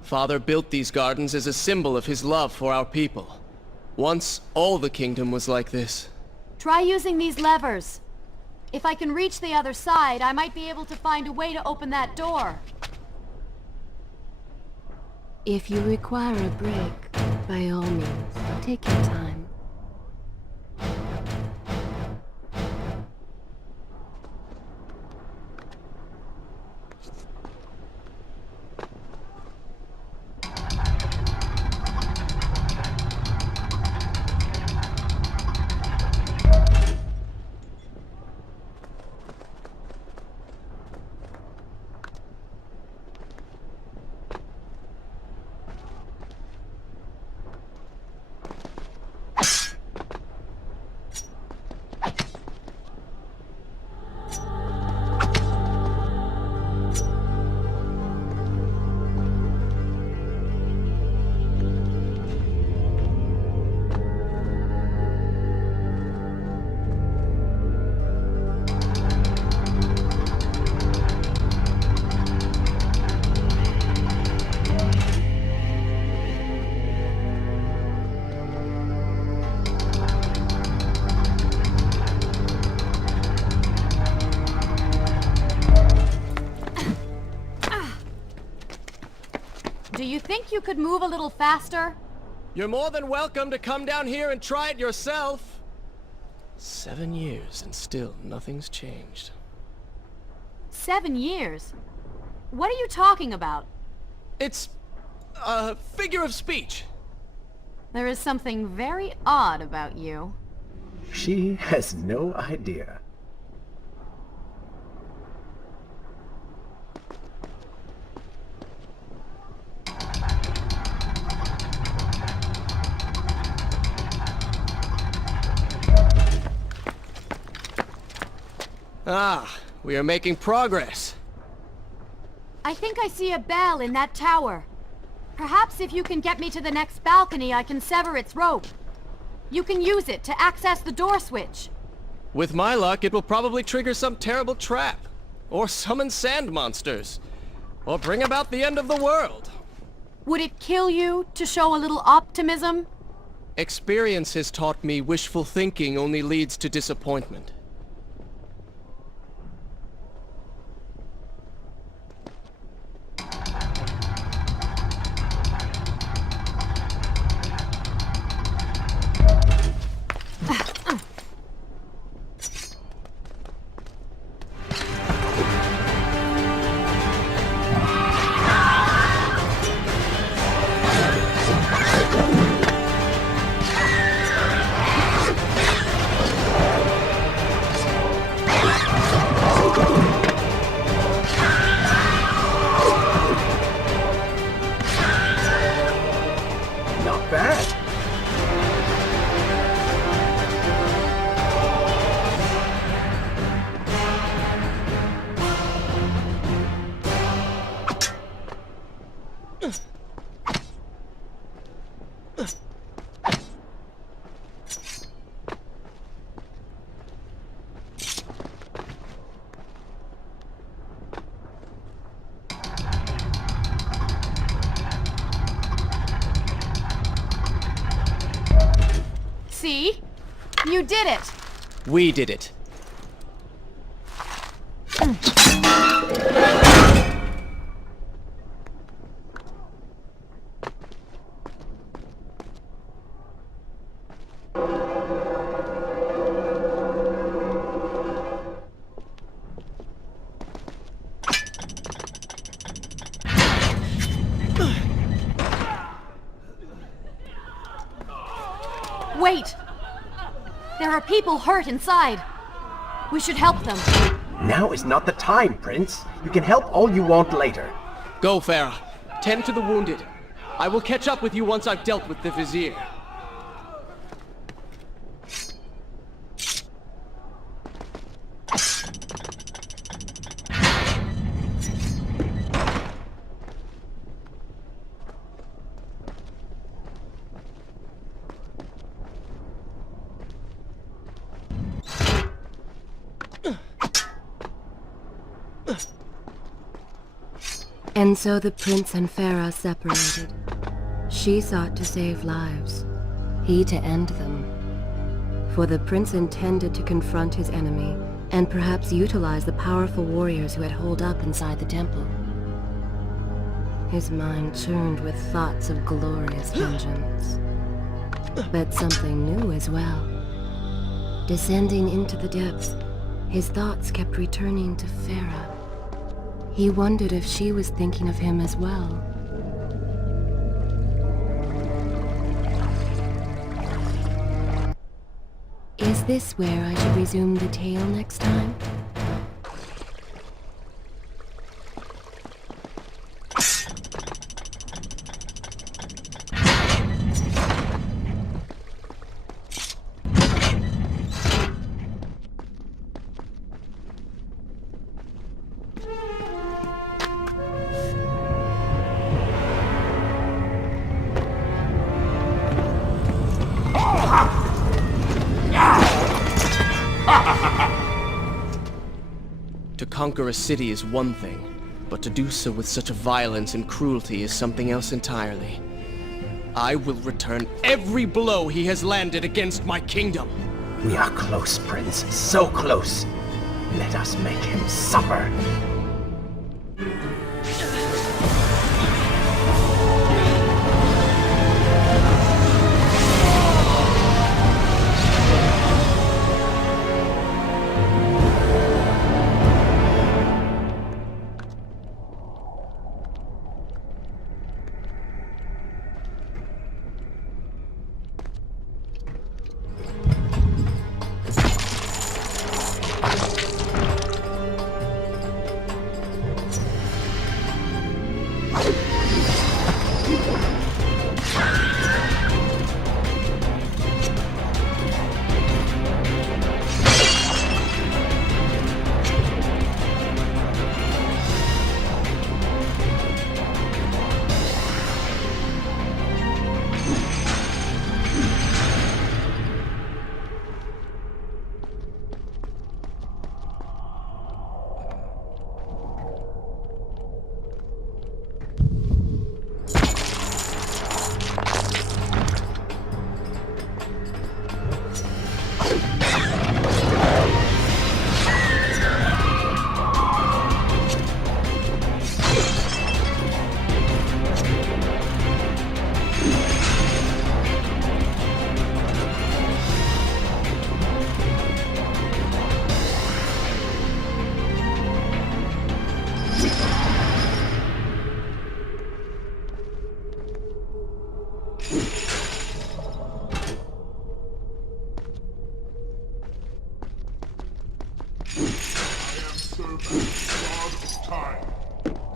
Father built these gardens as a symbol of his love for our people. Once, all the kingdom was like this. Try using these levers. If I can reach the other side, I might be able to find a way to open that door. If you require a break, by all means, take your time. Do you think you could move a little faster? You're more than welcome to come down here and try it yourself. 7 years and still nothing's changed. 7 years? What are you talking about? It's a figure of speech. There is something very odd about you. She has no idea. Ah, we are making progress. I think I see a bell in that tower. Perhaps if you can get me to the next balcony, I can sever its rope. You can use it to access the door switch. With my luck, it will probably trigger some terrible trap. Or summon sand monsters. Or bring about the end of the world. Would it kill you to show a little optimism? Experience has taught me wishful thinking only leads to disappointment. See? You did it! We did it. Wait! There are people hurt inside. We should help them. Now is not the time, Prince. You can help all you want later. Go, Farah. Tend to the wounded. I will catch up with you once I've dealt with the Vizier. And so the prince and Farah separated. She sought to save lives, he to end them. For the prince intended to confront his enemy, and perhaps utilize the powerful warriors who had holed up inside the temple. His mind churned with thoughts of glorious vengeance. But something new as well. Descending into the depths, his thoughts kept returning to Farah. He wondered if she was thinking of him as well. Is this where I should resume the tale next time? To conquer a city is one thing, but to do so with such violence and cruelty is something else entirely. I will return every blow he has landed against my kingdom. We are close, Prince. So close. Let us make him suffer.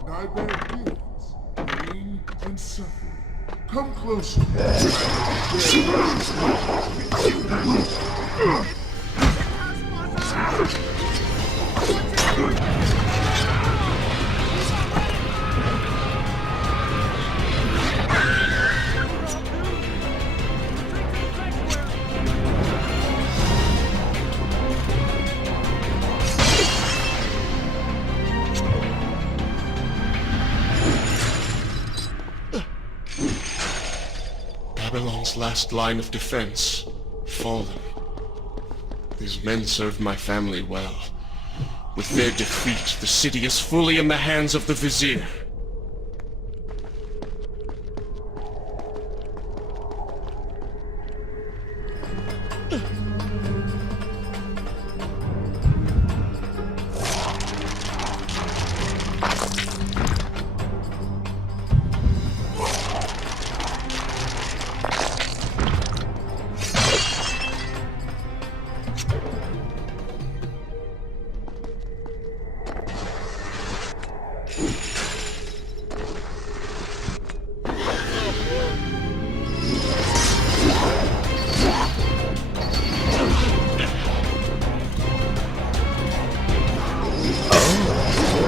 I bear gifts, pain and suffering. Come closer. Babylon's last line of defense, fallen. These men served my family well. With their defeat, the city is fully in the hands of the Vizier.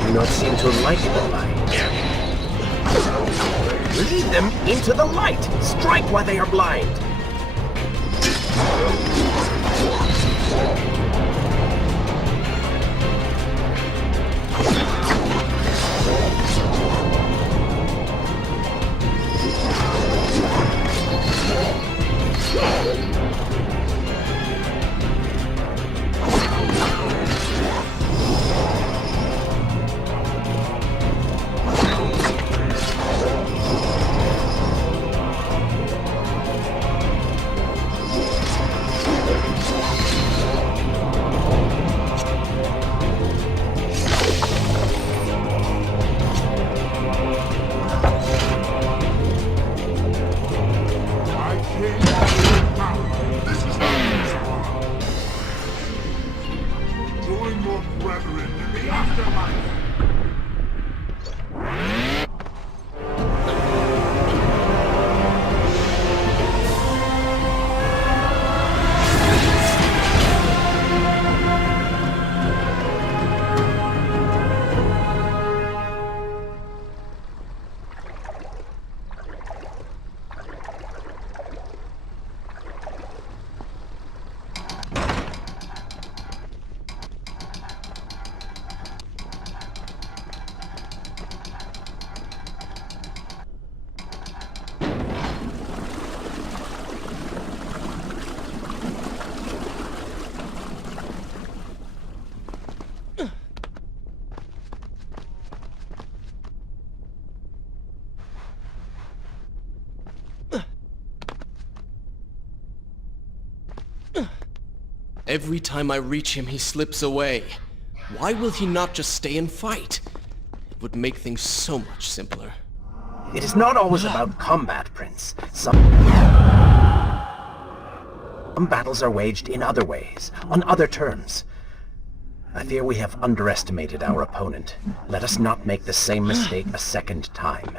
Do not seem to like the light. Lead them into the light! Strike while they are blind! Join your brethren in the afterlife! Every time I reach him, he slips away. Why will he not just stay and fight? It would make things so much simpler. It is not always about combat, Prince. Some battles are waged in other ways, on other terms. I fear we have underestimated our opponent. Let us not make the same mistake a second time.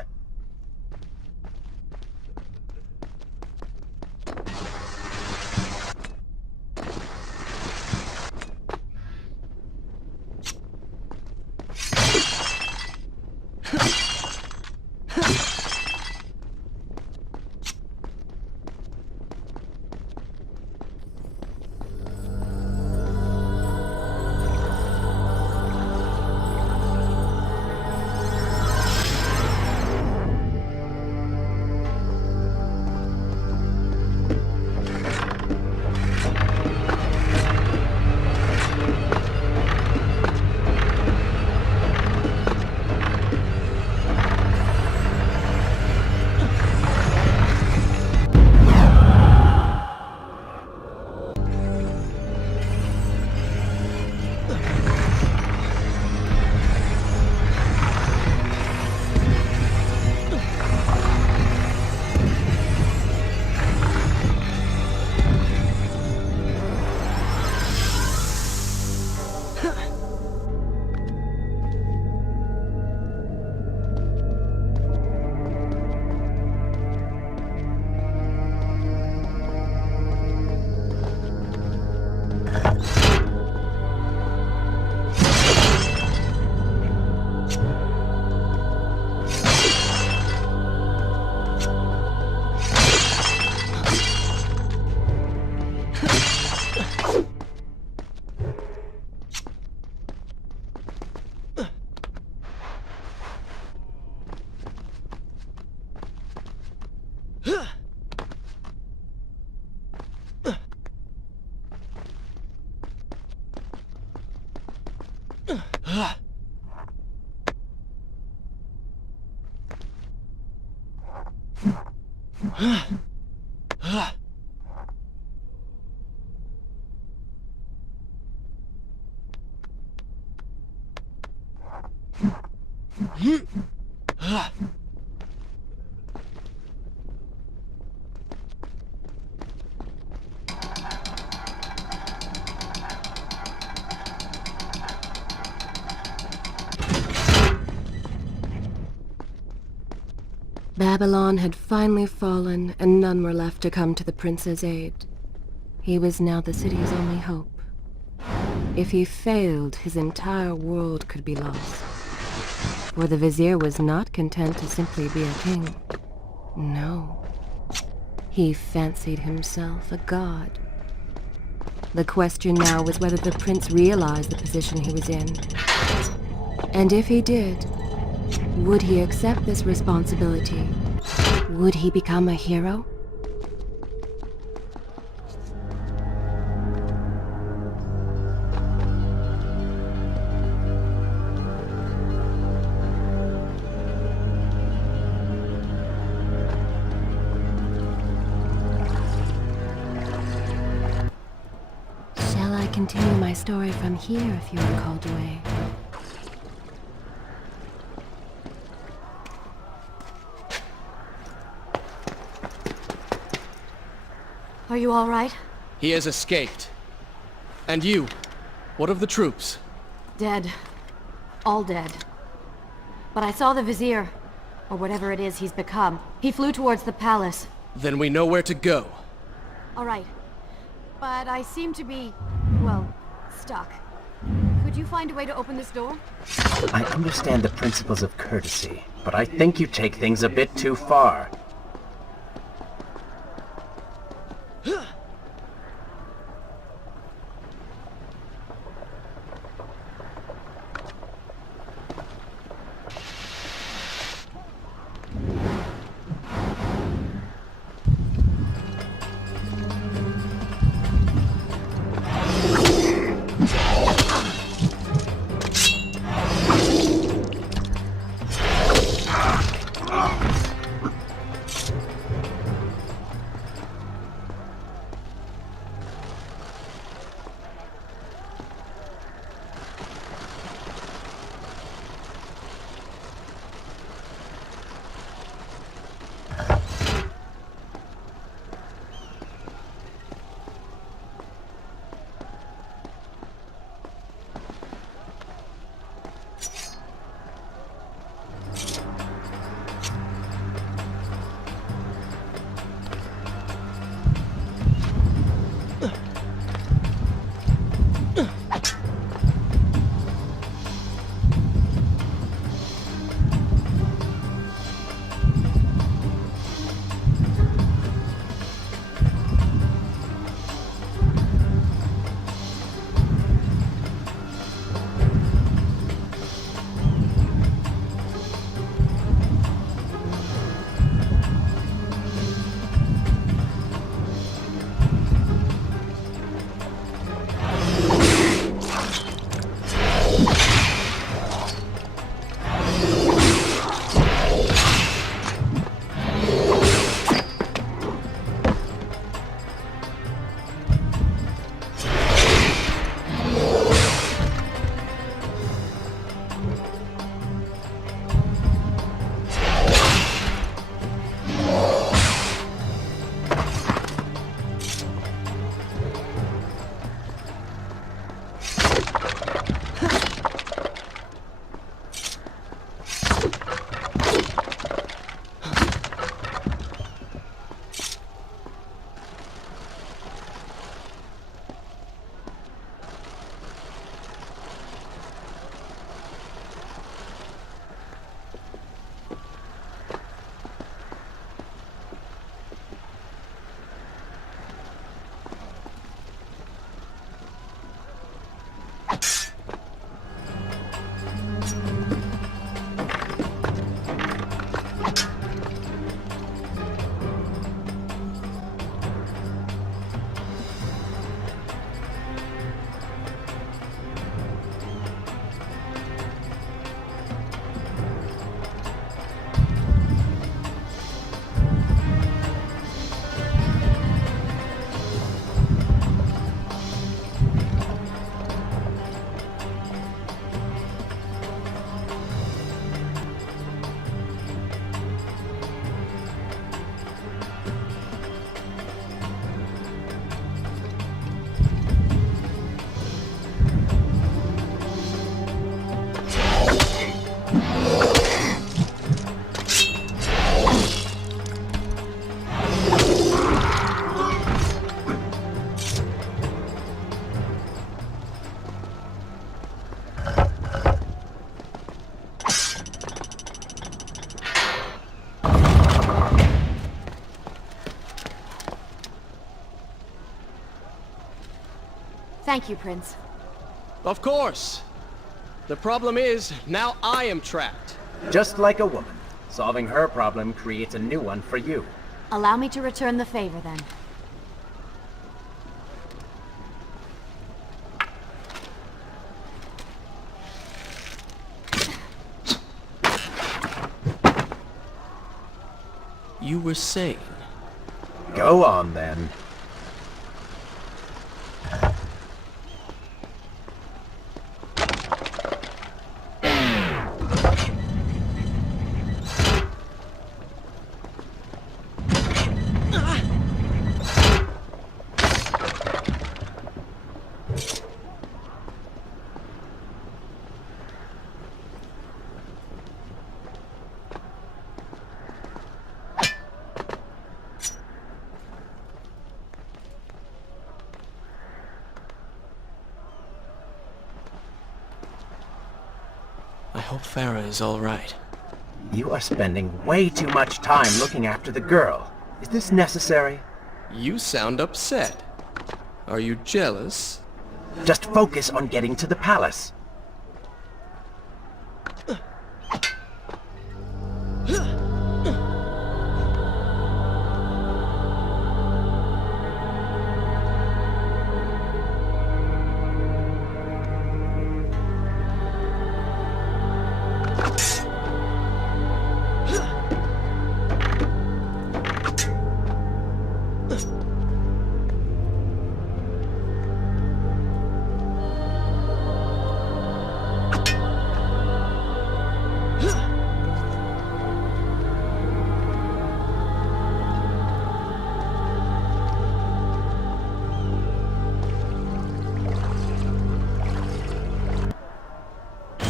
Babylon had finally fallen, and none were left to come to the prince's aid. He was now the city's only hope. If he failed, his entire world could be lost. For the vizier was not content to simply be a king. No. He fancied himself a god. The question now was whether the prince realized the position he was in. And if he did, would he accept this responsibility? Would he become a hero? Shall I continue my story from here if you are called away? Are you all right? He has escaped. And you? What of the troops? Dead. All dead. But I saw the vizier, or whatever it is he's become. He flew towards the palace. Then we know where to go. All right. But I seem to be, well, stuck. Could you find a way to open this door? I understand the principles of courtesy, but I think you take things a bit too far. Thank you, Prince. Of course. The problem is, now I am trapped. Just like a woman. Solving her problem creates a new one for you. Allow me to return the favor, then. You were saying... Go on, then. I hope Farah is all right. You are spending way too much time looking after the girl. Is this necessary? You sound upset. Are you jealous? Just focus on getting to the palace.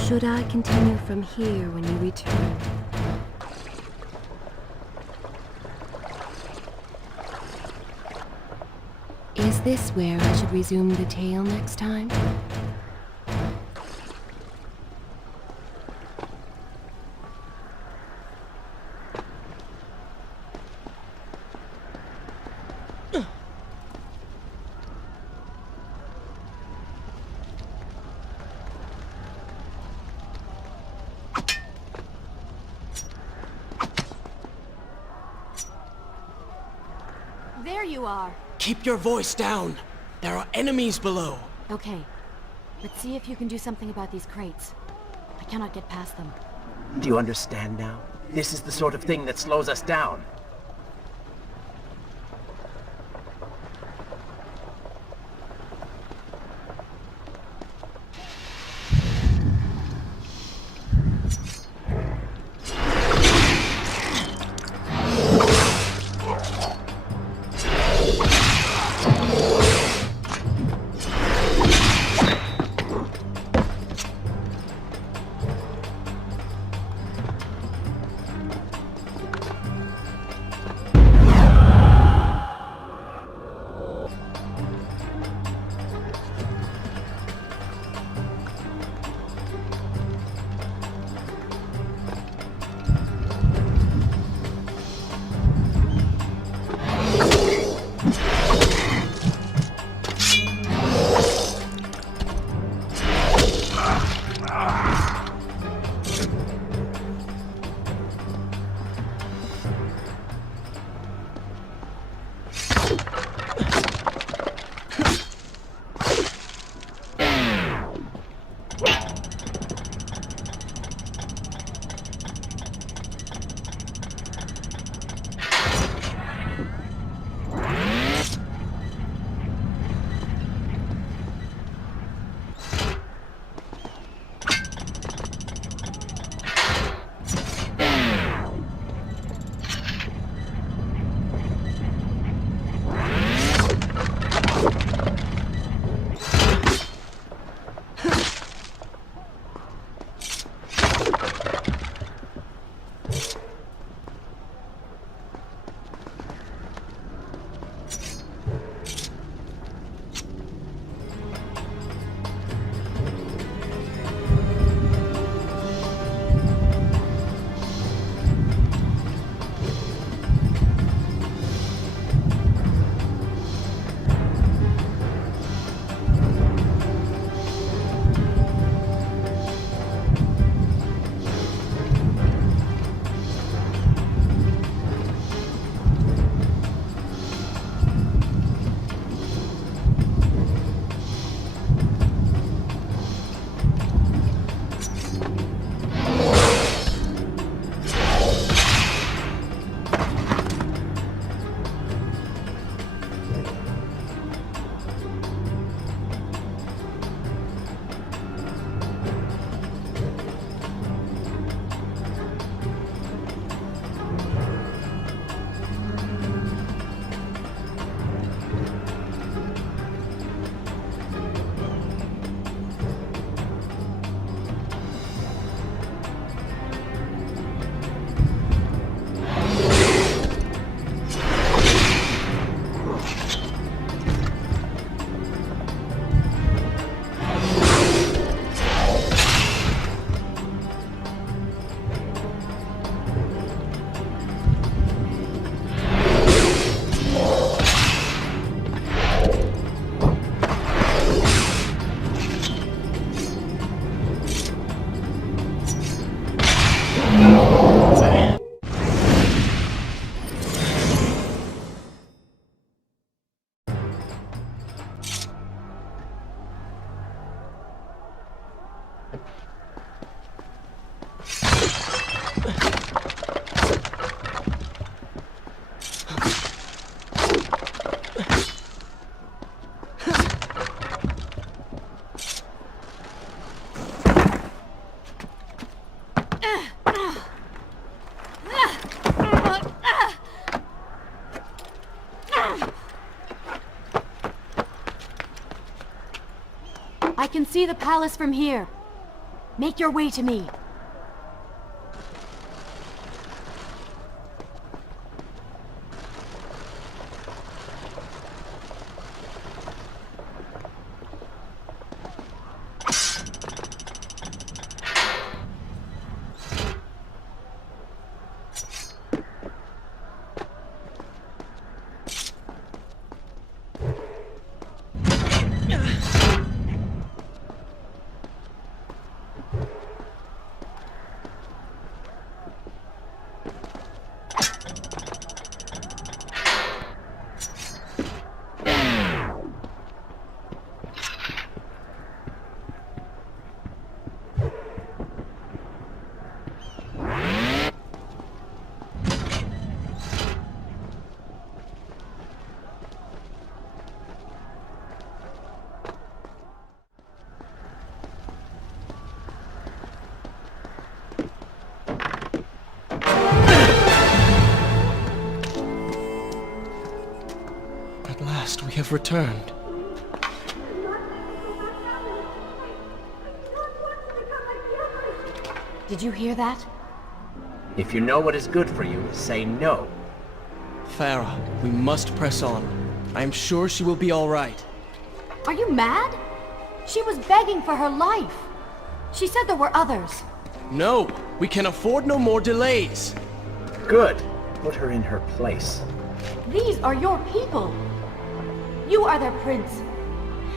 Should I continue from here when you return? Is this where I should resume the tale next time? There you are. Keep your voice down. There are enemies below. Okay. But see if you can do something about these crates. I cannot get past them. Do you understand now? This is the sort of thing that slows us down. can see the palace from here. Make your way to me. At last, we have returned. Did you hear that? If you know what is good for you, say no. Farah, we must press on. I am sure she will be all right. Are you mad? She was begging for her life. She said there were others. No, we can afford no more delays. Good. Put her in her place. These are your people. You are their prince.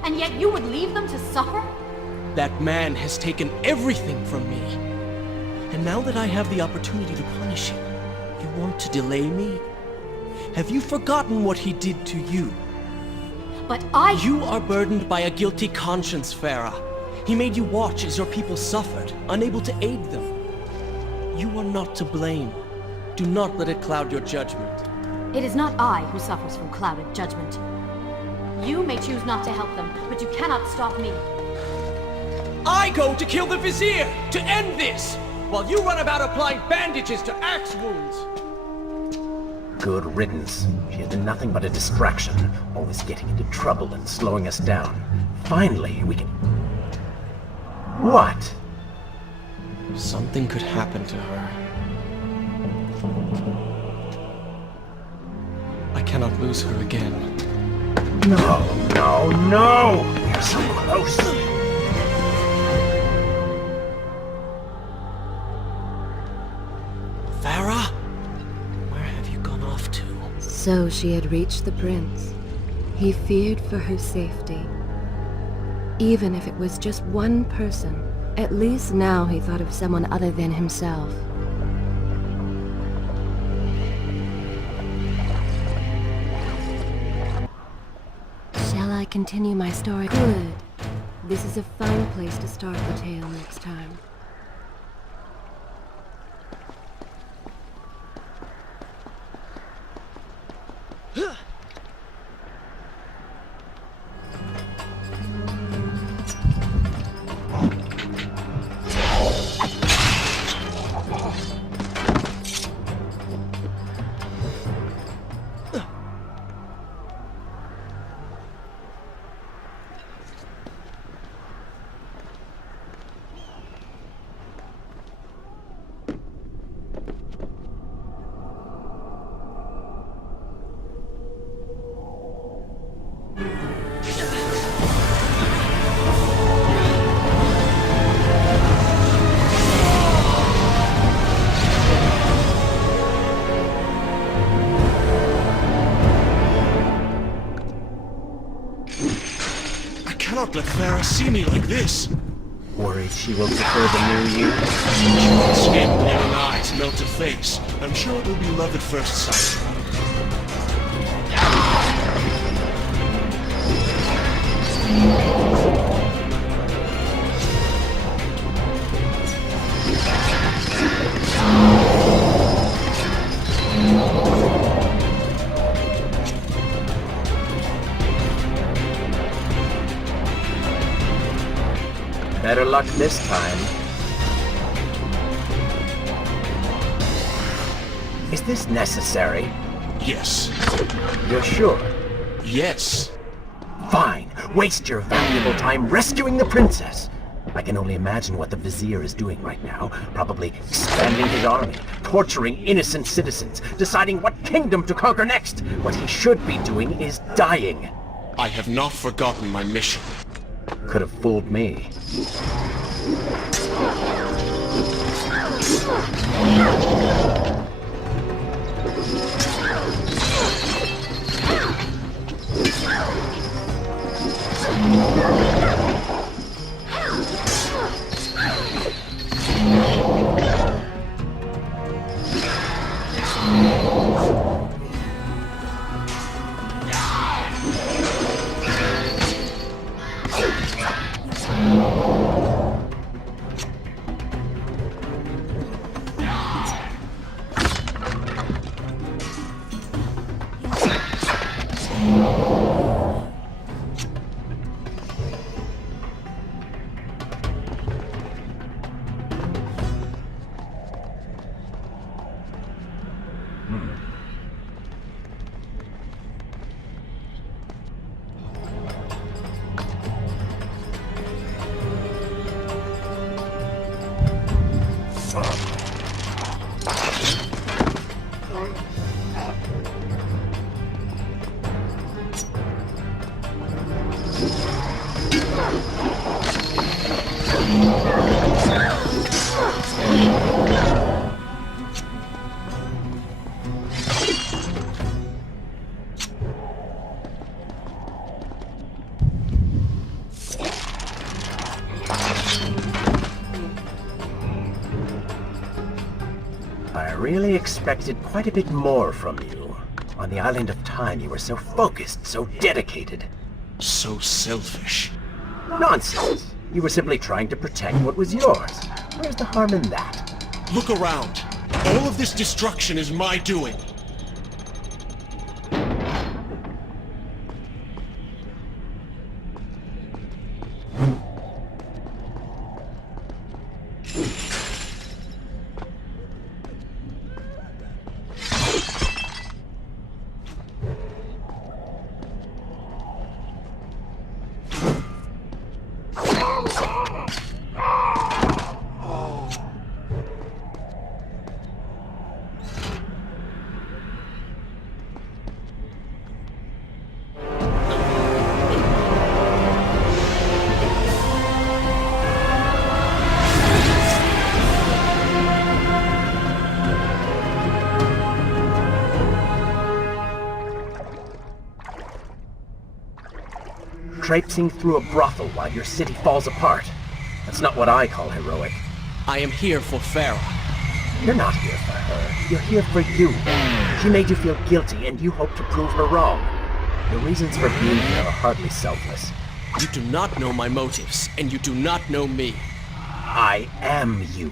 And yet you would leave them to suffer? That man has taken everything from me. And now that I have the opportunity to punish him, you want to delay me? Have you forgotten what he did to you? But You are burdened by a guilty conscience, Farah. He made you watch as your people suffered, unable to aid them. You are not to blame. Do not let it cloud your judgment. It is not I who suffers from clouded judgment. You may choose not to help them, but you cannot stop me. I go to kill the Vizier, to end this, while you run about applying bandages to axe wounds. Good riddance. She has been nothing but a distraction, always getting into trouble and slowing us down. Finally, we can... What? Something could happen to her. I cannot lose her again. No, no, no! We're so close! Farah? Where have you gone off to? So she had reached the prince. He feared for her safety. Even if it was just one person, at least now he thought of someone other than himself. Shall I continue my story? Good. This is a fine place to start the tale next time. Cannot let Farah see me like this. Worried she will prefer the new you? Skin, glowing eyes, melted face. I'm sure it will be love at first sight. Better luck this time. Is this necessary? Yes. You're sure? Yes. Fine. Waste your valuable time rescuing the princess. I can only imagine what the Vizier is doing right now. Probably expanding his army, torturing innocent citizens, deciding what kingdom to conquer next. What he should be doing is dying. I have not forgotten my mission. Could have fooled me. I really expected quite a bit more from you. On the island of time, you were so focused, so dedicated. So selfish. Nonsense! You were simply trying to protect what was yours. Where's the harm in that? Look around. All of this destruction is my doing. Traipsing through a brothel while your city falls apart. That's not what I call heroic. I am here for Farah. You're not here for her. You're here for you. She made you feel guilty, and you hope to prove her wrong. Your reasons for being here are hardly selfless. You do not know my motives, and you do not know me. I am you.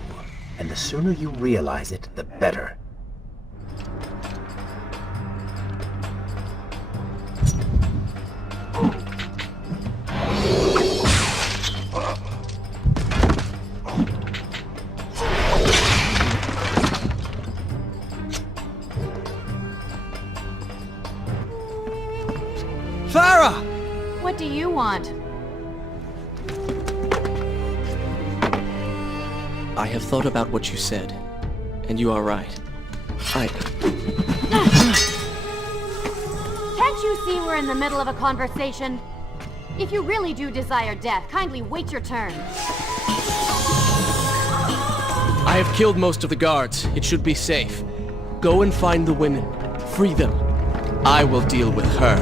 And the sooner you realize it, the better. Farah! What do you want? I have thought about what you said, and you are right. Can't you see we're in the middle of a conversation? If you really do desire death, kindly wait your turn. I have killed most of the guards. It should be safe. Go and find the women. Free them. I will deal with her.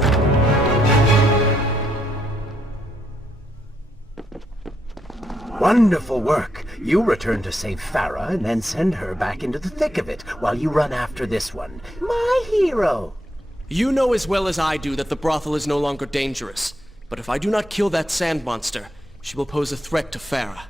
Wonderful work. You return to save Farah and then send her back into the thick of it while you run after this one. My hero! You know as well as I do that the brothel is no longer dangerous. But if I do not kill that sand monster, she will pose a threat to Farah.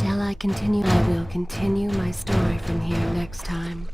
Shall I continue? I will continue my story from here next time.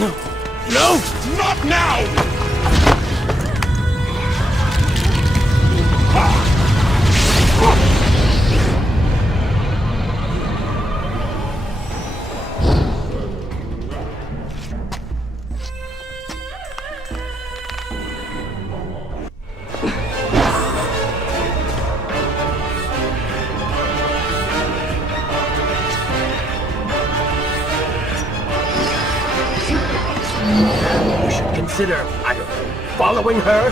No! Not now! You should consider, I don't know, following her?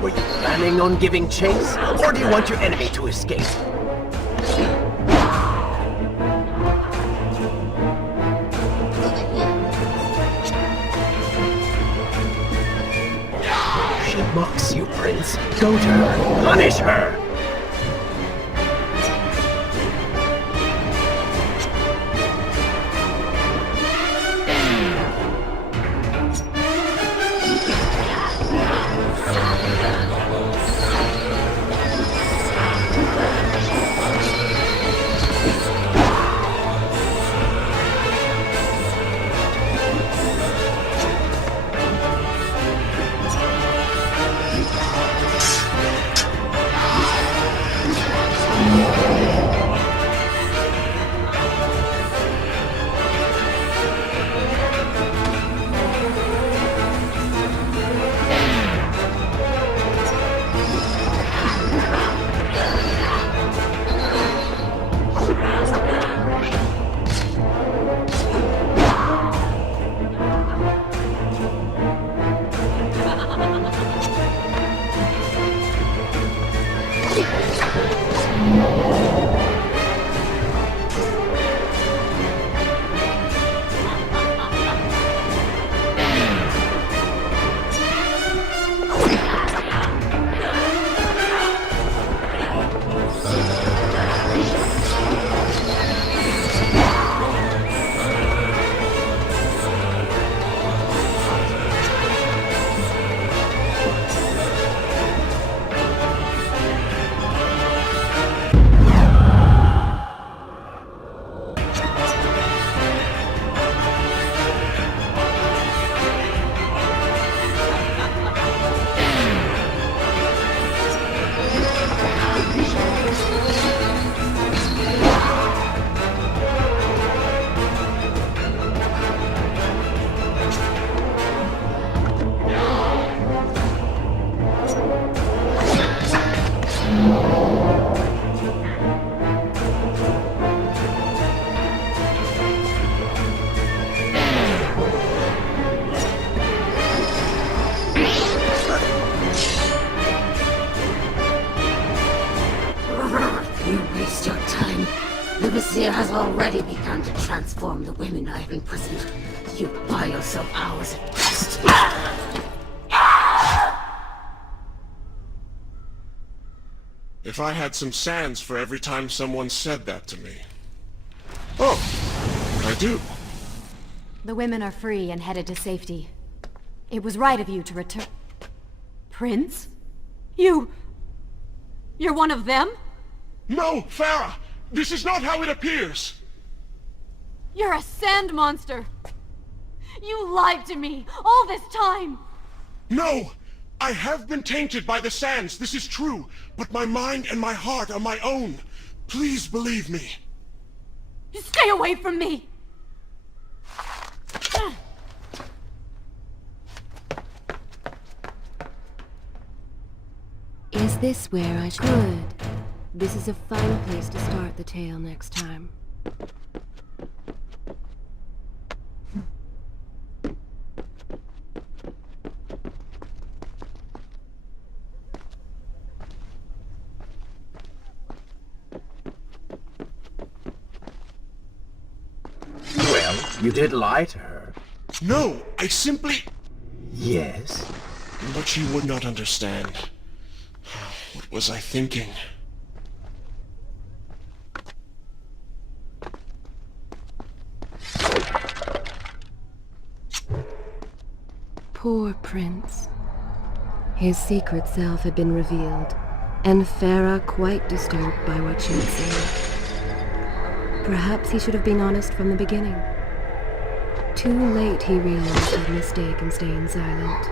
Were you planning on giving chase, or do you want your enemy to escape? She mocks you, Prince. Go to her. Punish her. You waste your time. The Vizier has already begun to transform the women I've imprisoned. You buy yourself hours at best. If I had some sands for every time someone said that to me. Oh, I do. The women are free and headed to safety. It was right of you to return... Prince? You're one of them? No, Farah! This is not how it appears! You're a sand monster! You lied to me all this time! No! I have been tainted by the sands, this is true, but my mind and my heart are my own. Please believe me. Stay away from me! Is this where I should? Good. This is a fine place to start the tale next time. Well, you did lie to her. No, I simply... Yes? But she would not understand. What was I thinking? Poor Prince. His secret self had been revealed, and Farah quite disturbed by what she had seen. Perhaps he should have been honest from the beginning. Too late he realized his mistake in staying silent.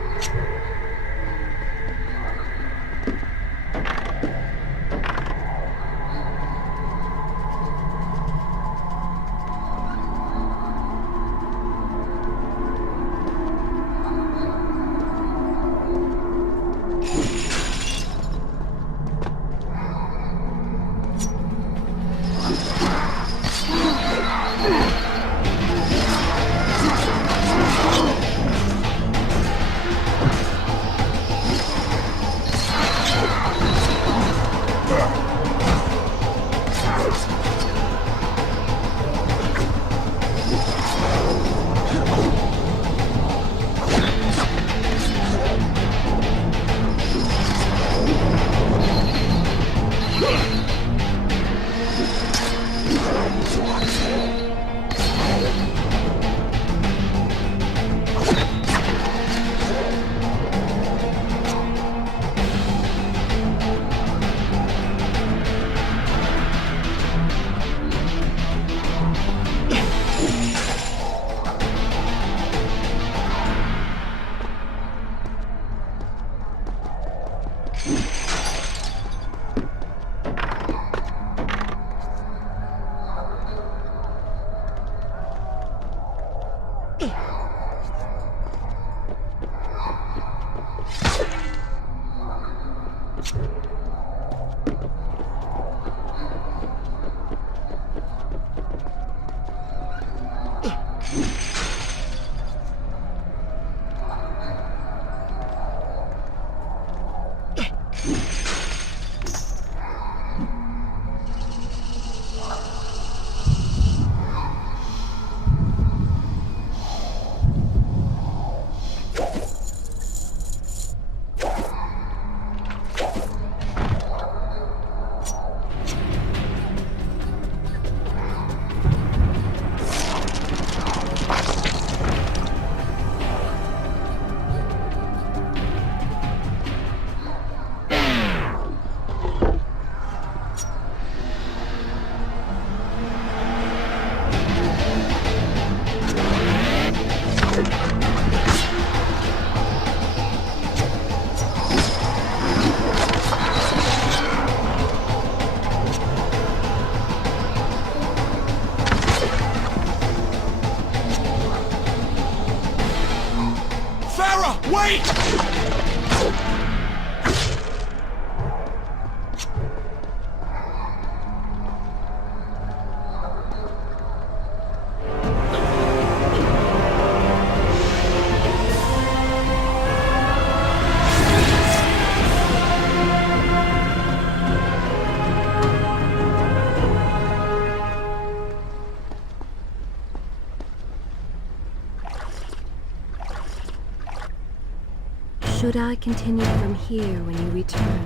Should I continue from here when you return?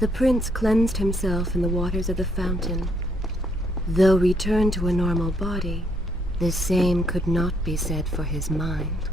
The prince cleansed himself in the waters of the fountain. Though returned to a normal body, the same could not be said for his mind.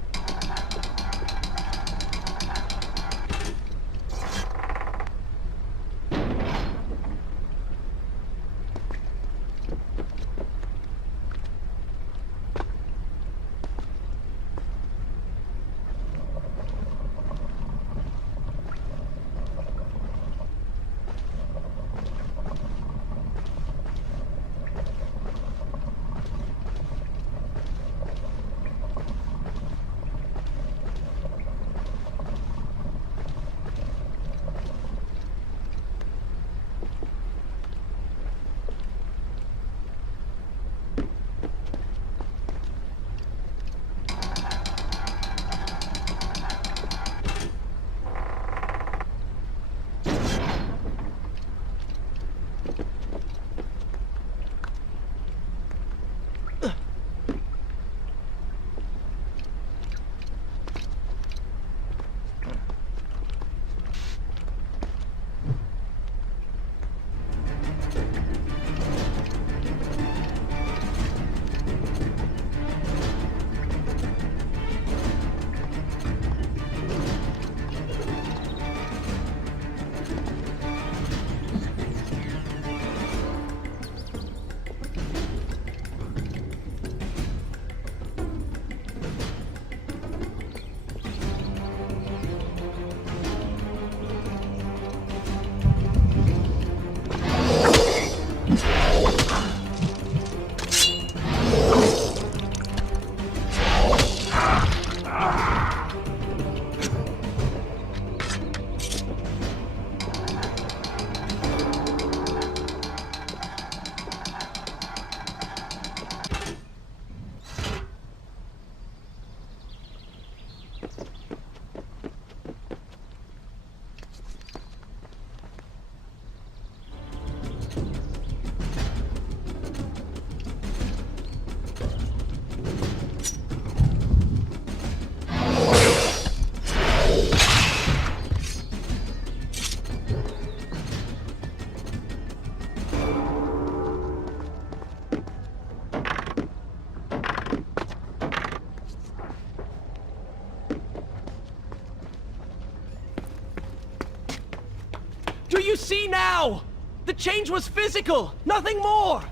Do you see now? The change was physical, nothing more!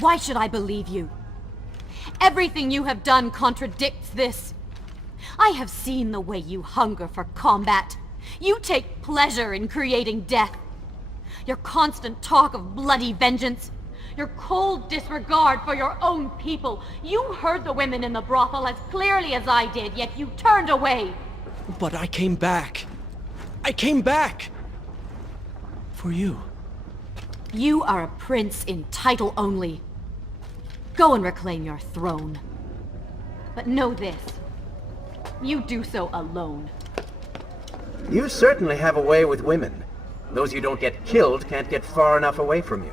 Why should I believe you? Everything you have done contradicts this. I have seen the way you hunger for combat. You take pleasure in creating death. Your constant talk of bloody vengeance. Your cold disregard for your own people. You heard the women in the brothel as clearly as I did, yet you turned away. But I came back. I came back! For you. You are a prince in title only. Go and reclaim your throne. But know this. You do so alone. You certainly have a way with women. Those you don't get killed can't get far enough away from you.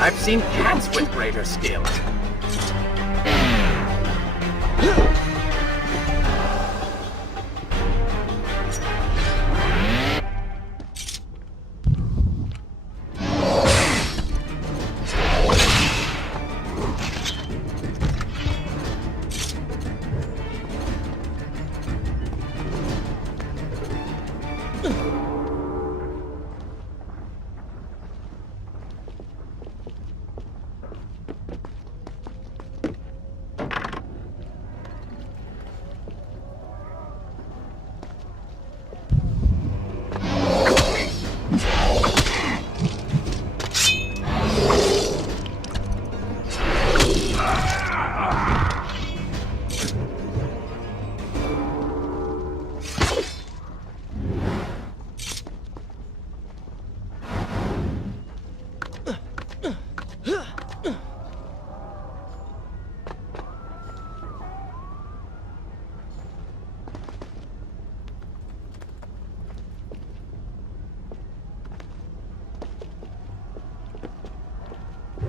I've seen cats with greater skill.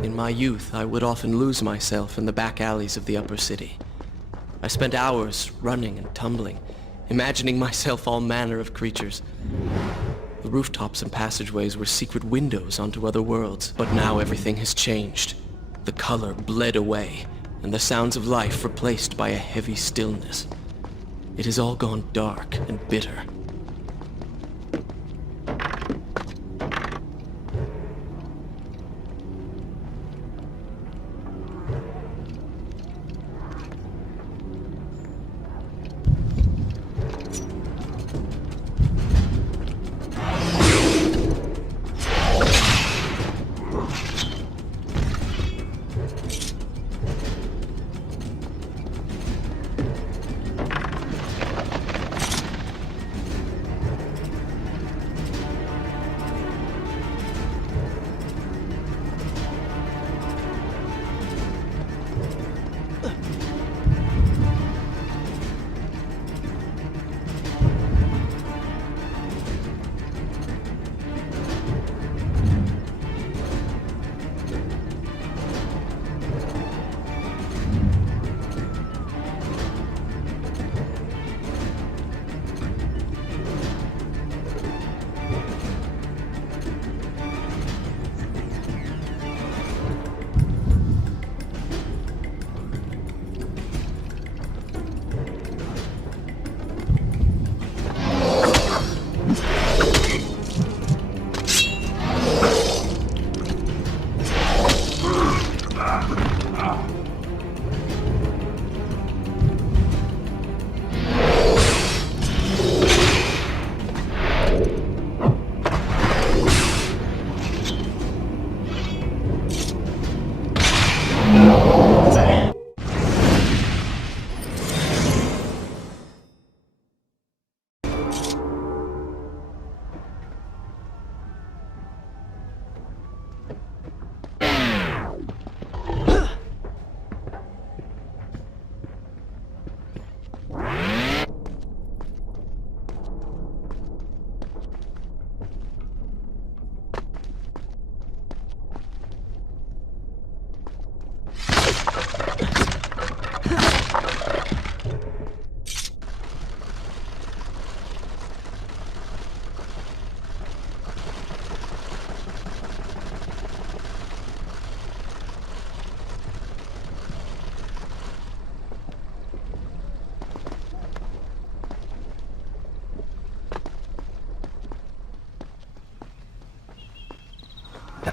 In my youth, I would often lose myself in the back alleys of the upper city. I spent hours running and tumbling, imagining myself all manner of creatures. The rooftops and passageways were secret windows onto other worlds, but now everything has changed. The color bled away, and the sounds of life replaced by a heavy stillness. It has all gone dark and bitter.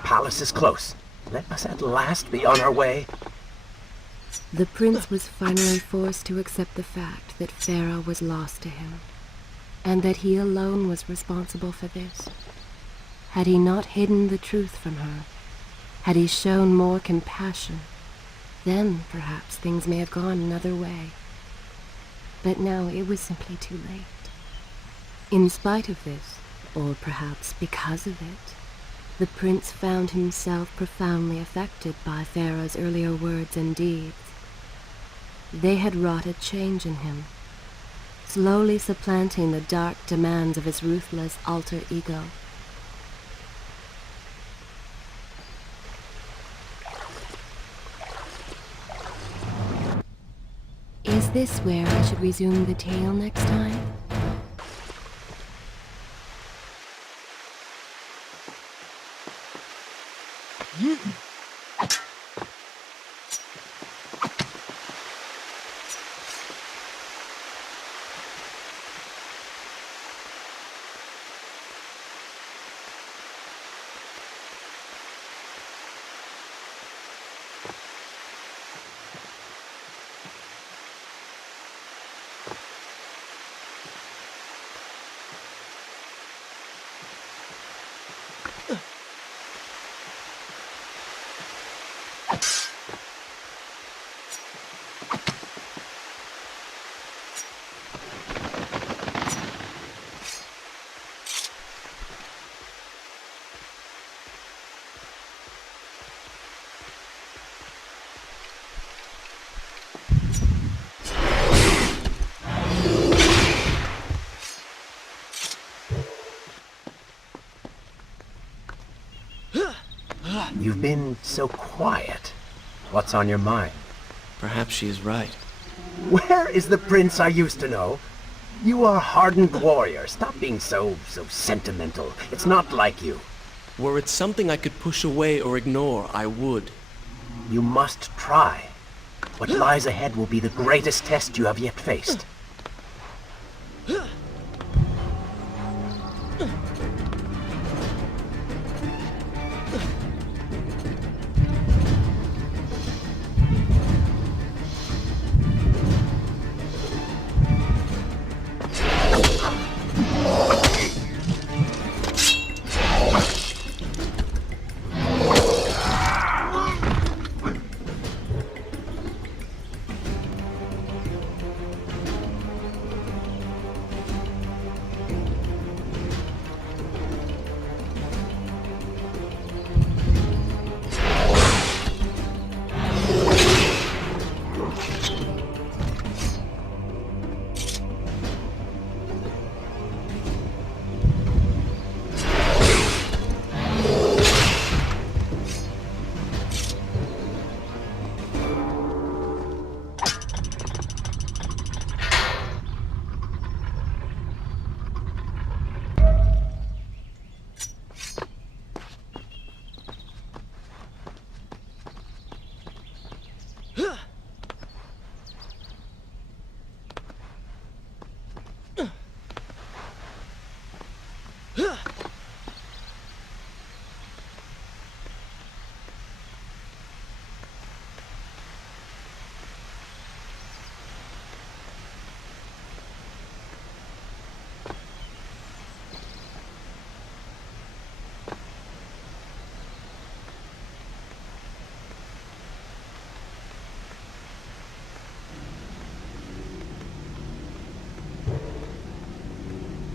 palace is close. Let us at last be on our way. The prince was finally forced to accept the fact that Farah was lost to him, and that he alone was responsible for this. Had he not hidden the truth from her, had he shown more compassion, then perhaps things may have gone another way. But now it was simply too late. In spite of this, or perhaps because of it, the prince found himself profoundly affected by Farah's earlier words and deeds. They had wrought a change in him, slowly supplanting the dark demands of his ruthless alter ego. Is this where I should resume the tale next time? You've been so quiet. What's on your mind? Perhaps she is right. Where is the prince I used to know? You are a hardened warrior. Stop being so sentimental. It's not like you. Were it something I could push away or ignore, I would. You must try. What lies ahead will be the greatest test you have yet faced.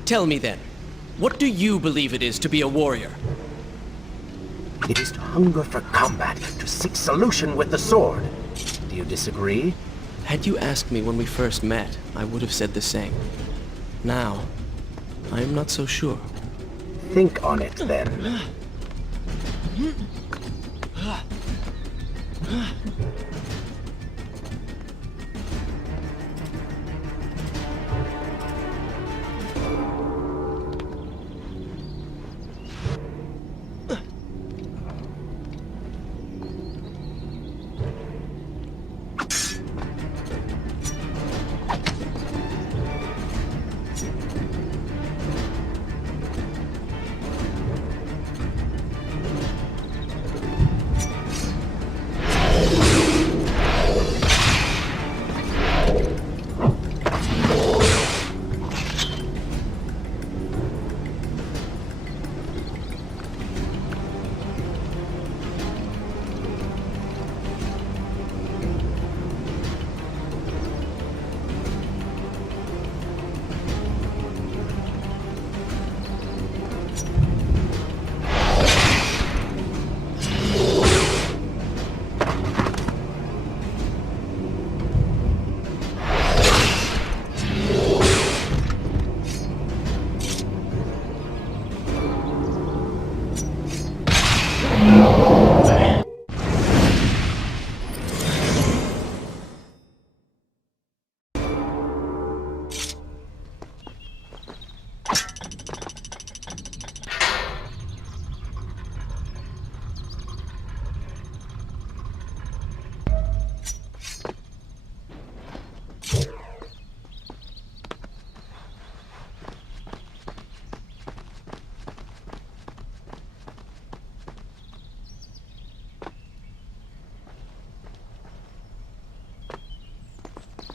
Tell me then, what do you believe it is to be a warrior? It is to hunger for combat, to seek solution with the sword. Do you disagree? Had you asked me when we first met, I would have said the same. Now, I am not so sure. Think on it, then.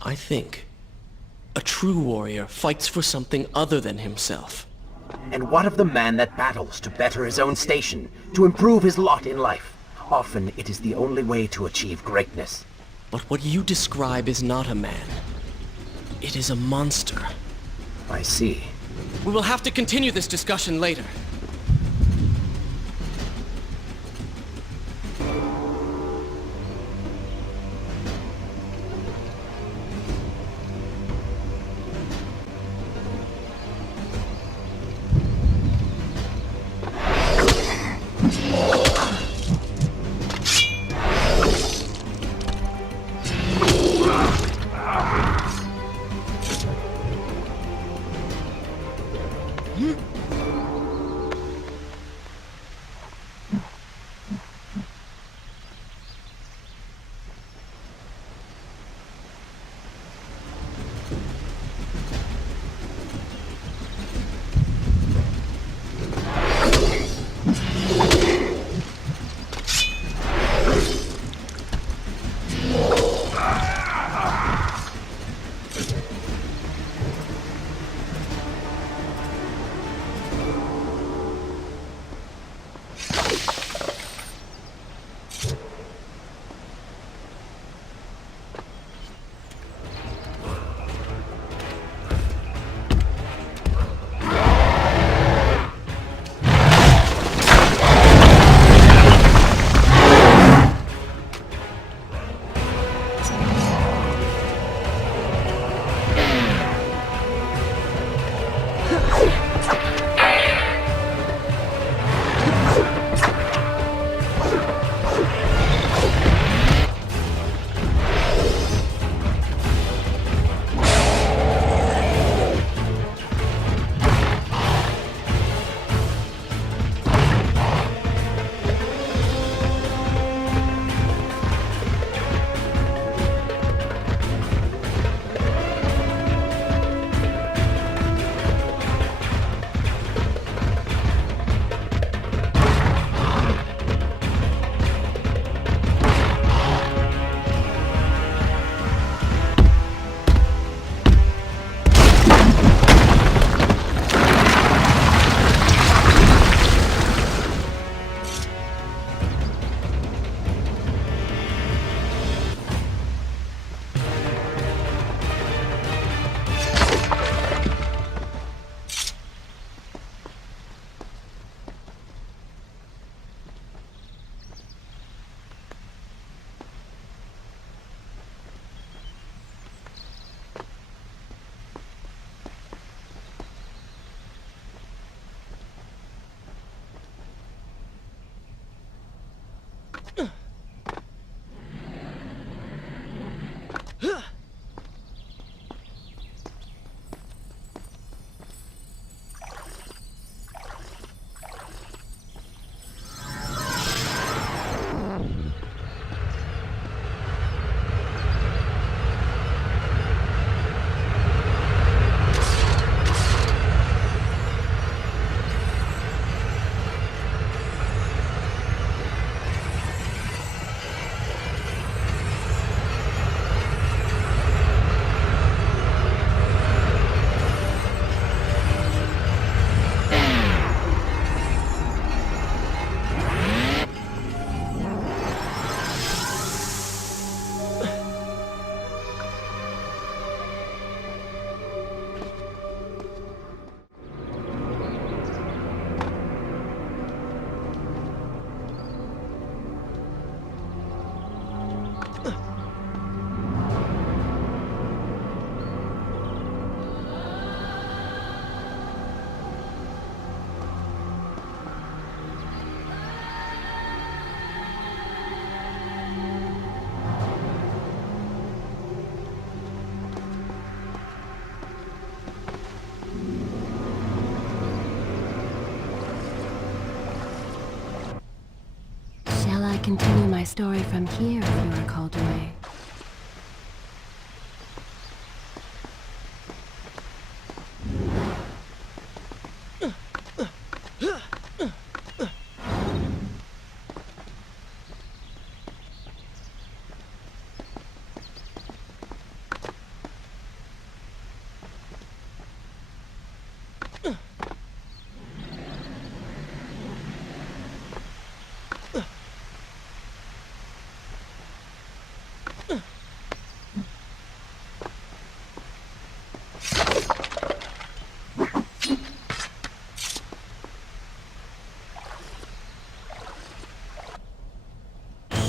I think a true warrior fights for something other than himself. And what of the man that battles to better his own station, to improve his lot in life? Often it is the only way to achieve greatness. But what you describe is not a man. It is a monster. I see. We will have to continue this discussion later. Continue my story from here if you are called away.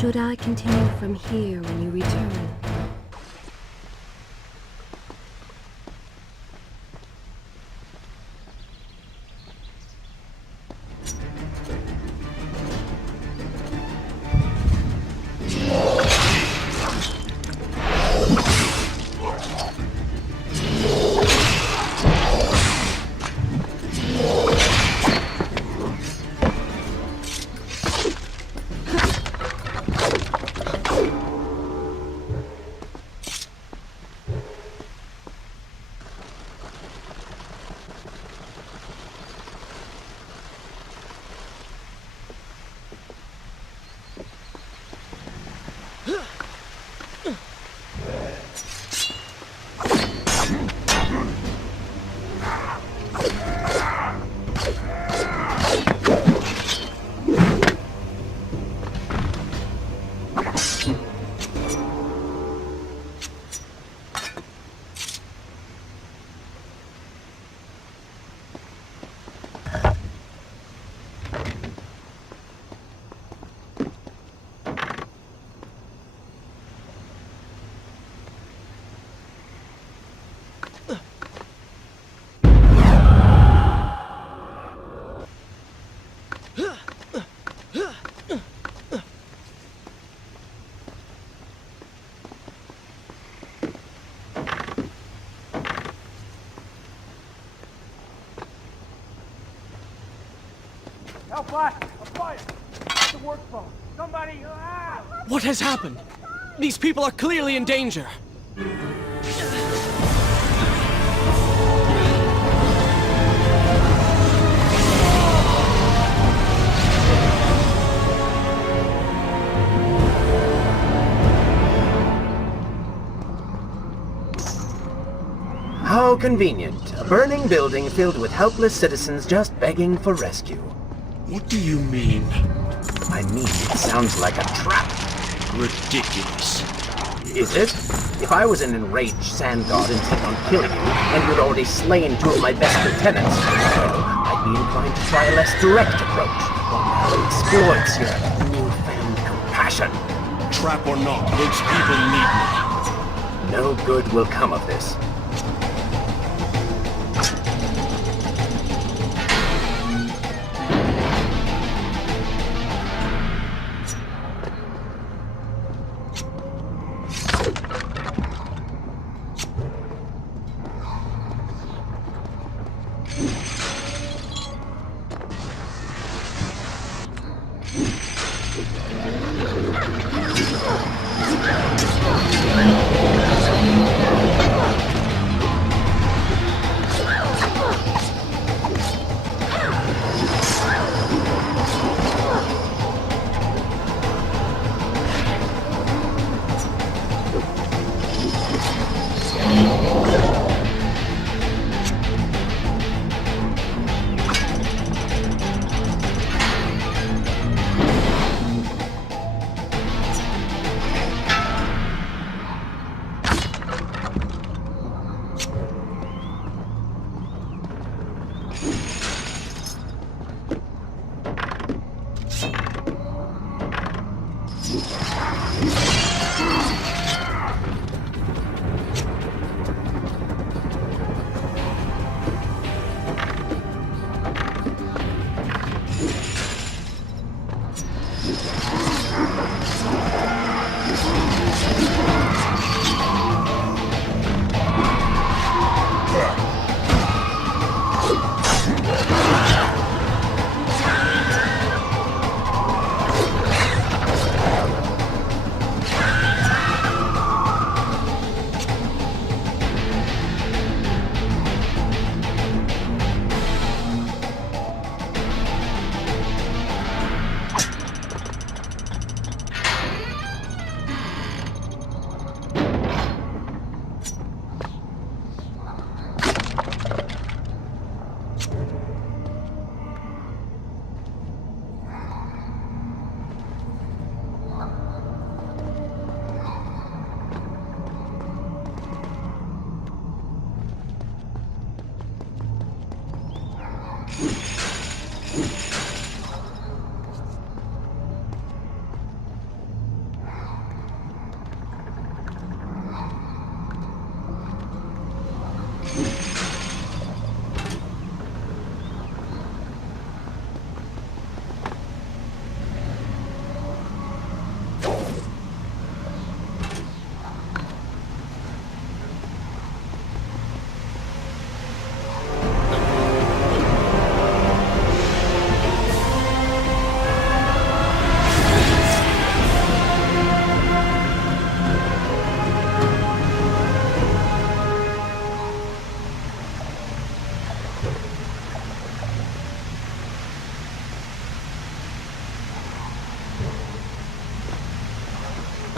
Should I continue from here when you return? What has happened? These people are clearly in danger. How convenient. A burning building filled with helpless citizens just begging for rescue. What do you mean? I mean, it sounds like a trap. Ridiculous. Is it? If I was an enraged sand god intent on killing you, and you'd already slain two of my best lieutenants, well, I'd be inclined to try a less direct approach. One that exploits your newfound compassion. Trap or not, those people need me. No good will come of this.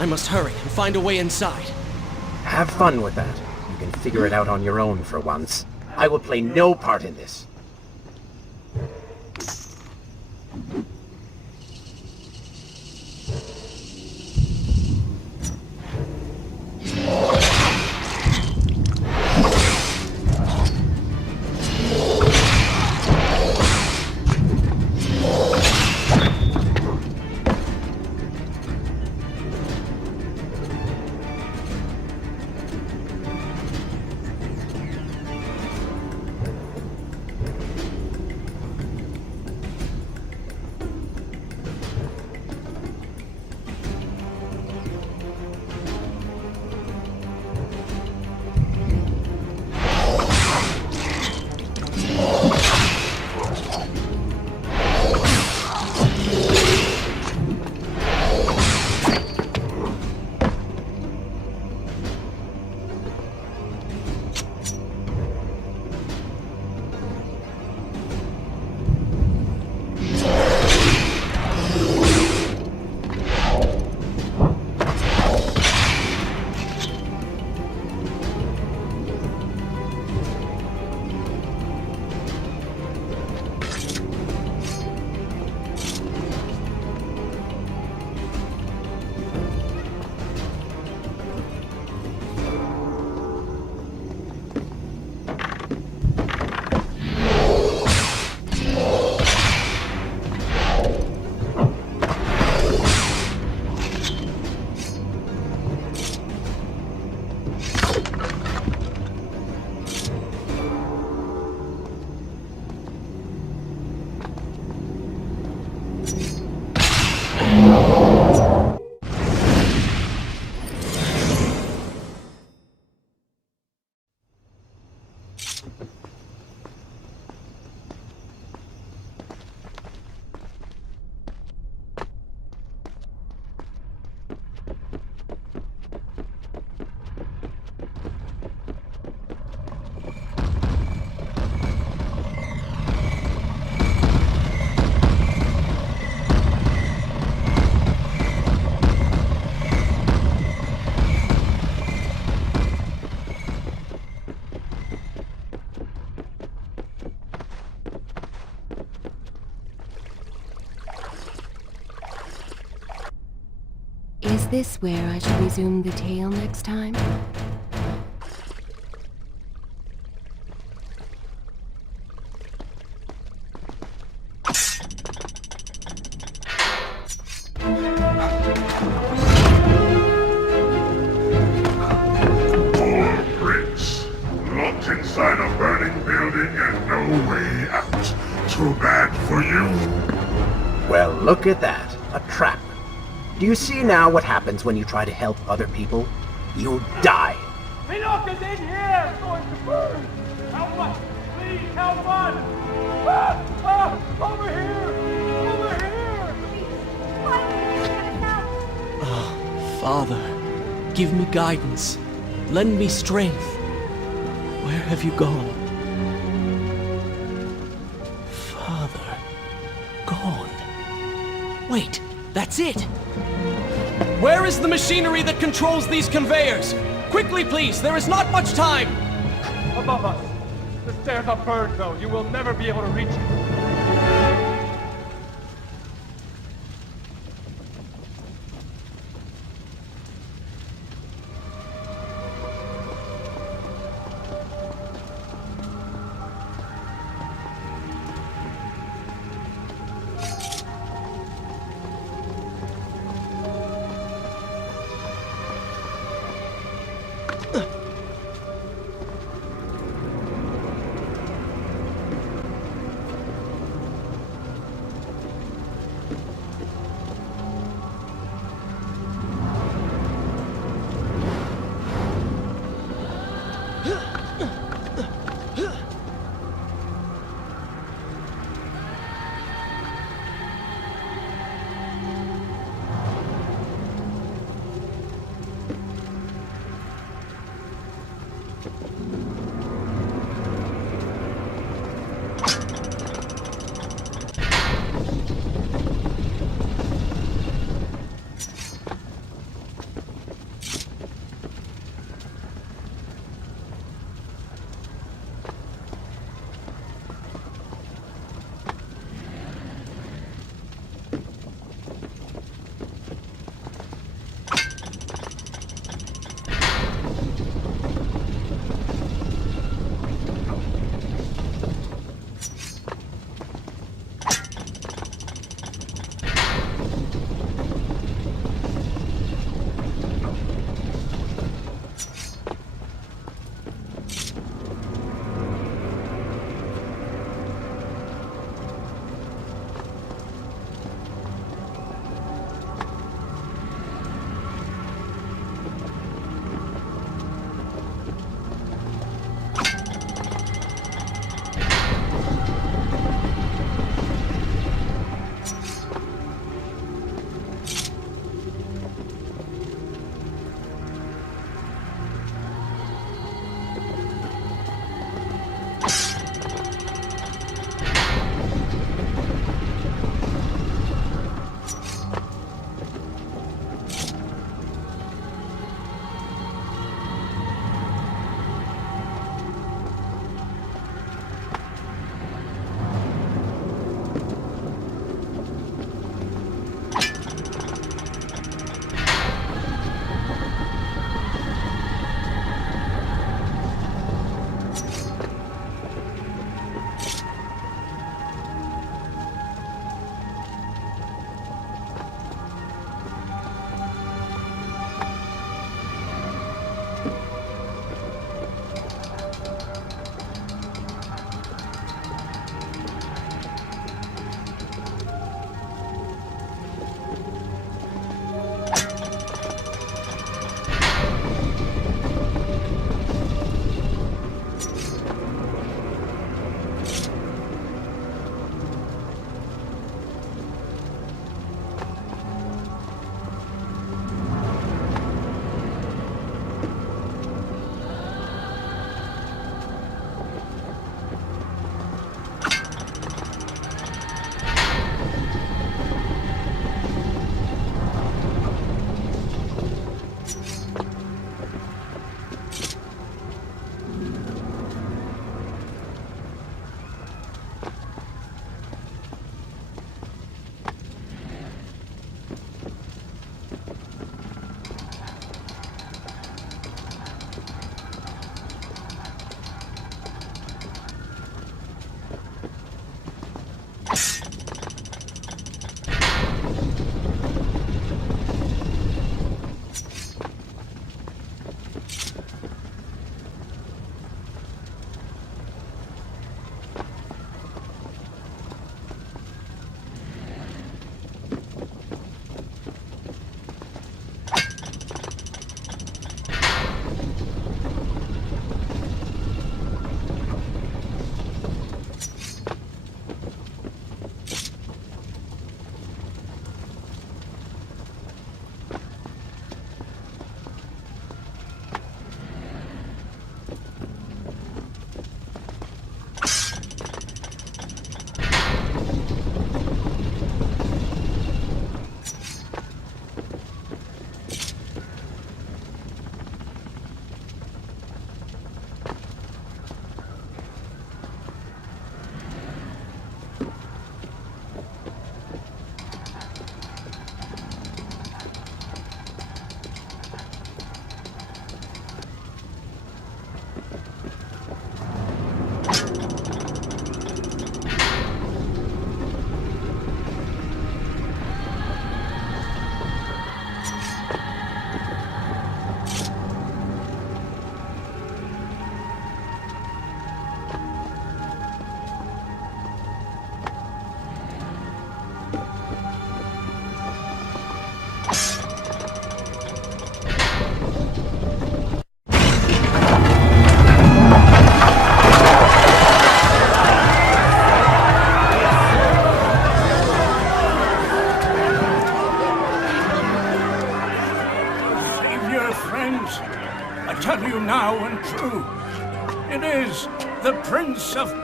I must hurry and find a way inside. Have fun with that. You can figure it out on your own for once. I will play no part in this. Is this where I should resume the tale next time? Poor Prince. Locked inside a burning building and no way out. Too bad for you. Well, look at that. A trap. Do you see now what happens when you try to help other people? You die. Pinocchio's in here! It's going to burn! Help us! Please, help us! Ah! Ah! Over here! Over here! Father, give me guidance. Lend me strength. Where have you gone? Father, gone. Wait, that's it! Where is the machinery that controls these conveyors? Quickly, please, there is not much time! Above us! The stairs are burned, though. You will never be able to reach it.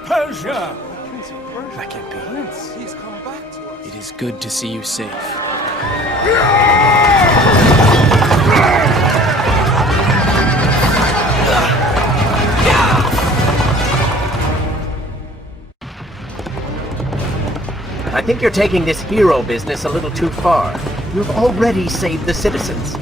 Persia! That can't be. Prince, he's come back to us. It is good to see you safe. I think you're taking this hero business a little too far. You've already saved the citizens.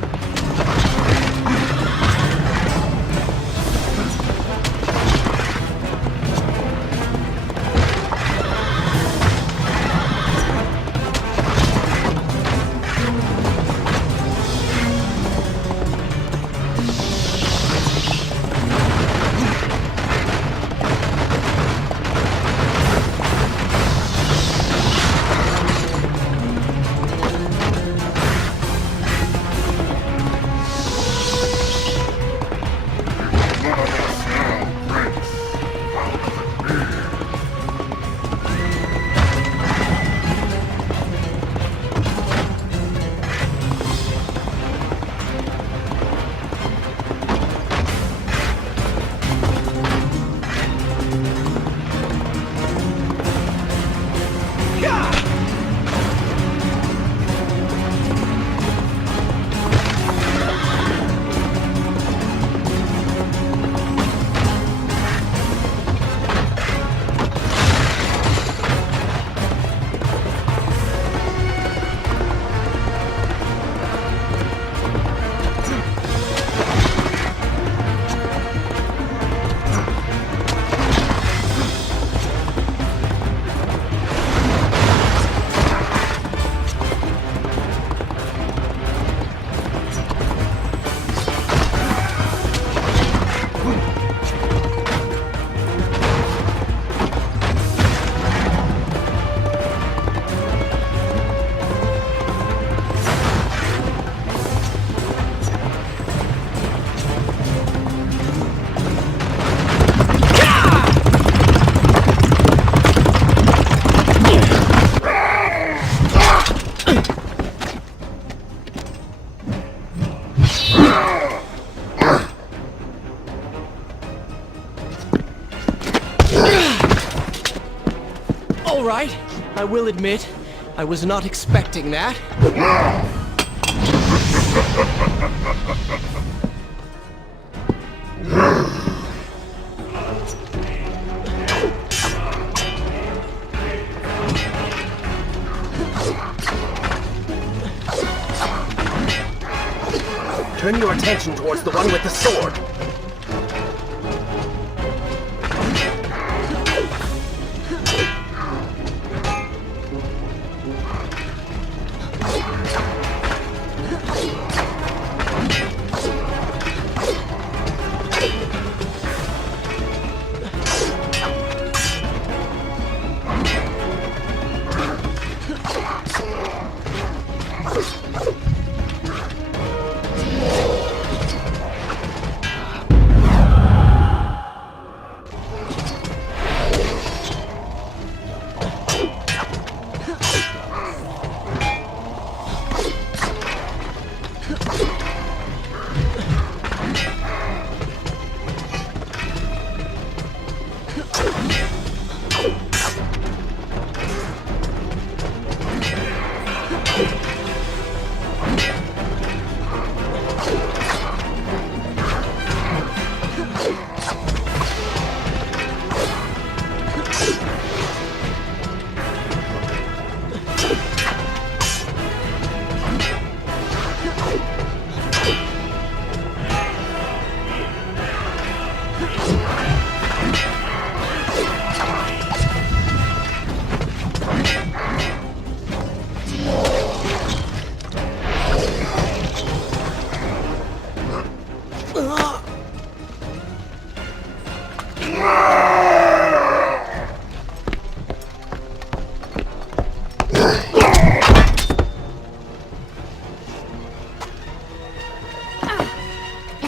All right, I will admit, I was not expecting that. Turn your attention towards the one with the sword.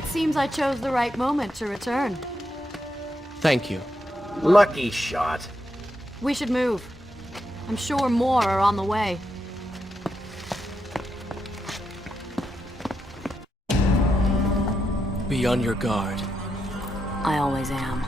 Seems I chose the right moment to return. Thank you. Lucky shot. We should move. I'm sure more are on the way. Be on your guard. I always am.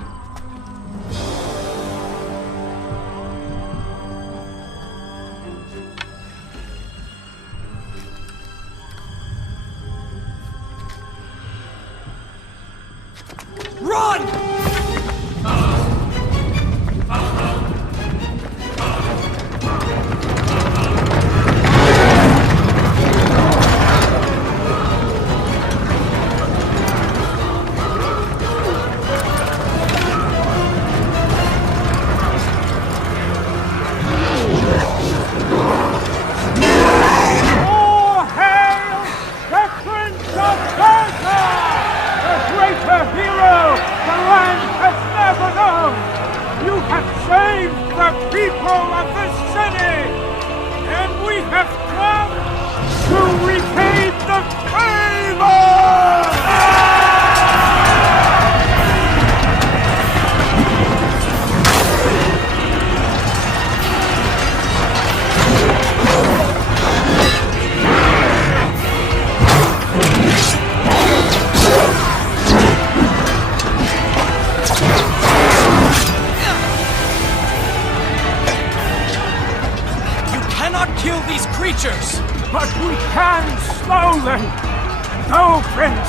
have saved the people of the city! And we have come to repay the favor! Kill these creatures! But we can slow them! Go, Prince!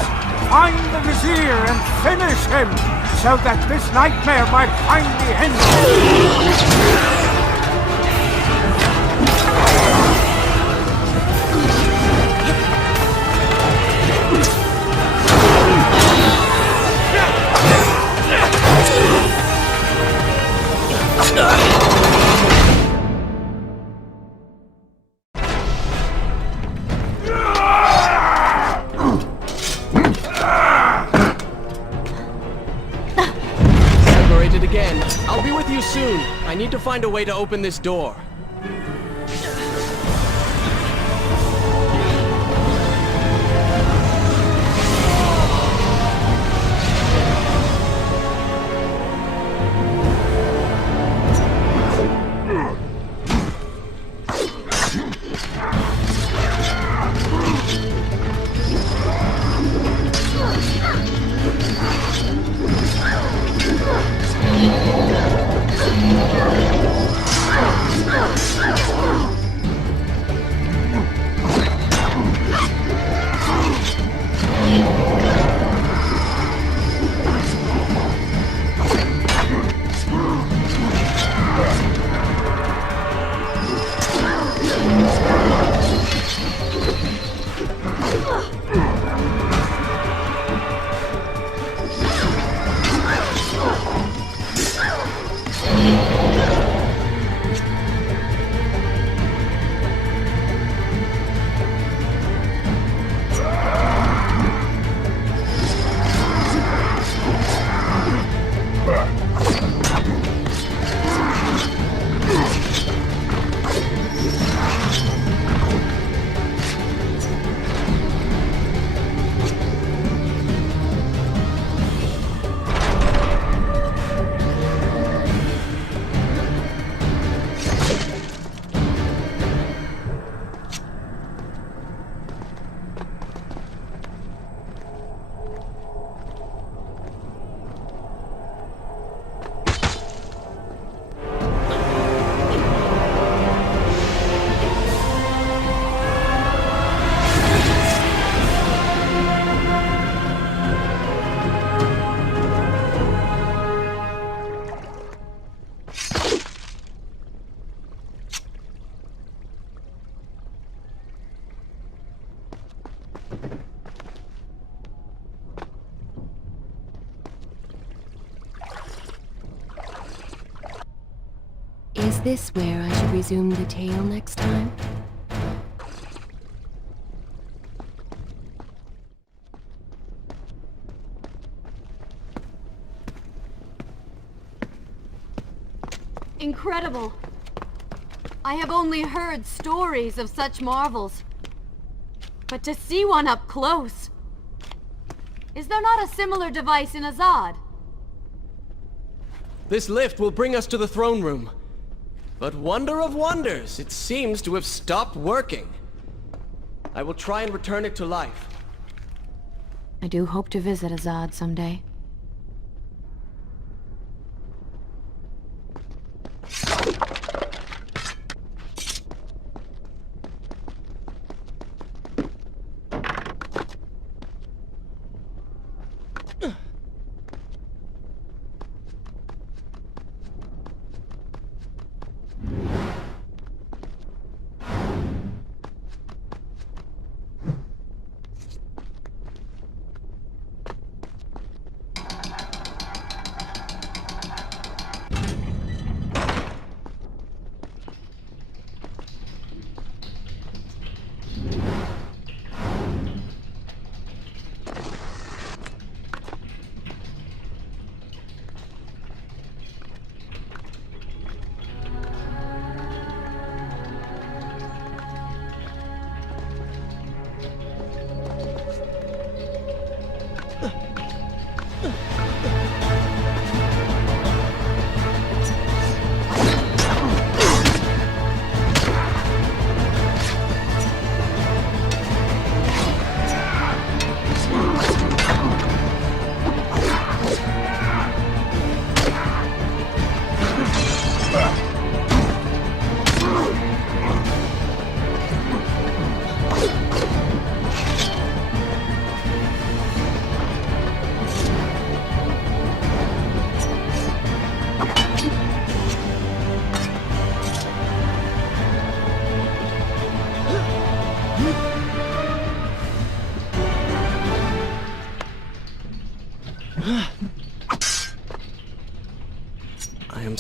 Find the Vizier and finish him, so that this nightmare might finally end. Again. I'll be with you soon. I need to find a way to open this door. Is this where I should resume the tale next time? Incredible! I have only heard stories of such marvels. But to see one up close... Is there not a similar device in Azad? This lift will bring us to the throne room. But wonder of wonders, it seems to have stopped working. I will try and return it to life. I do hope to visit Azad someday.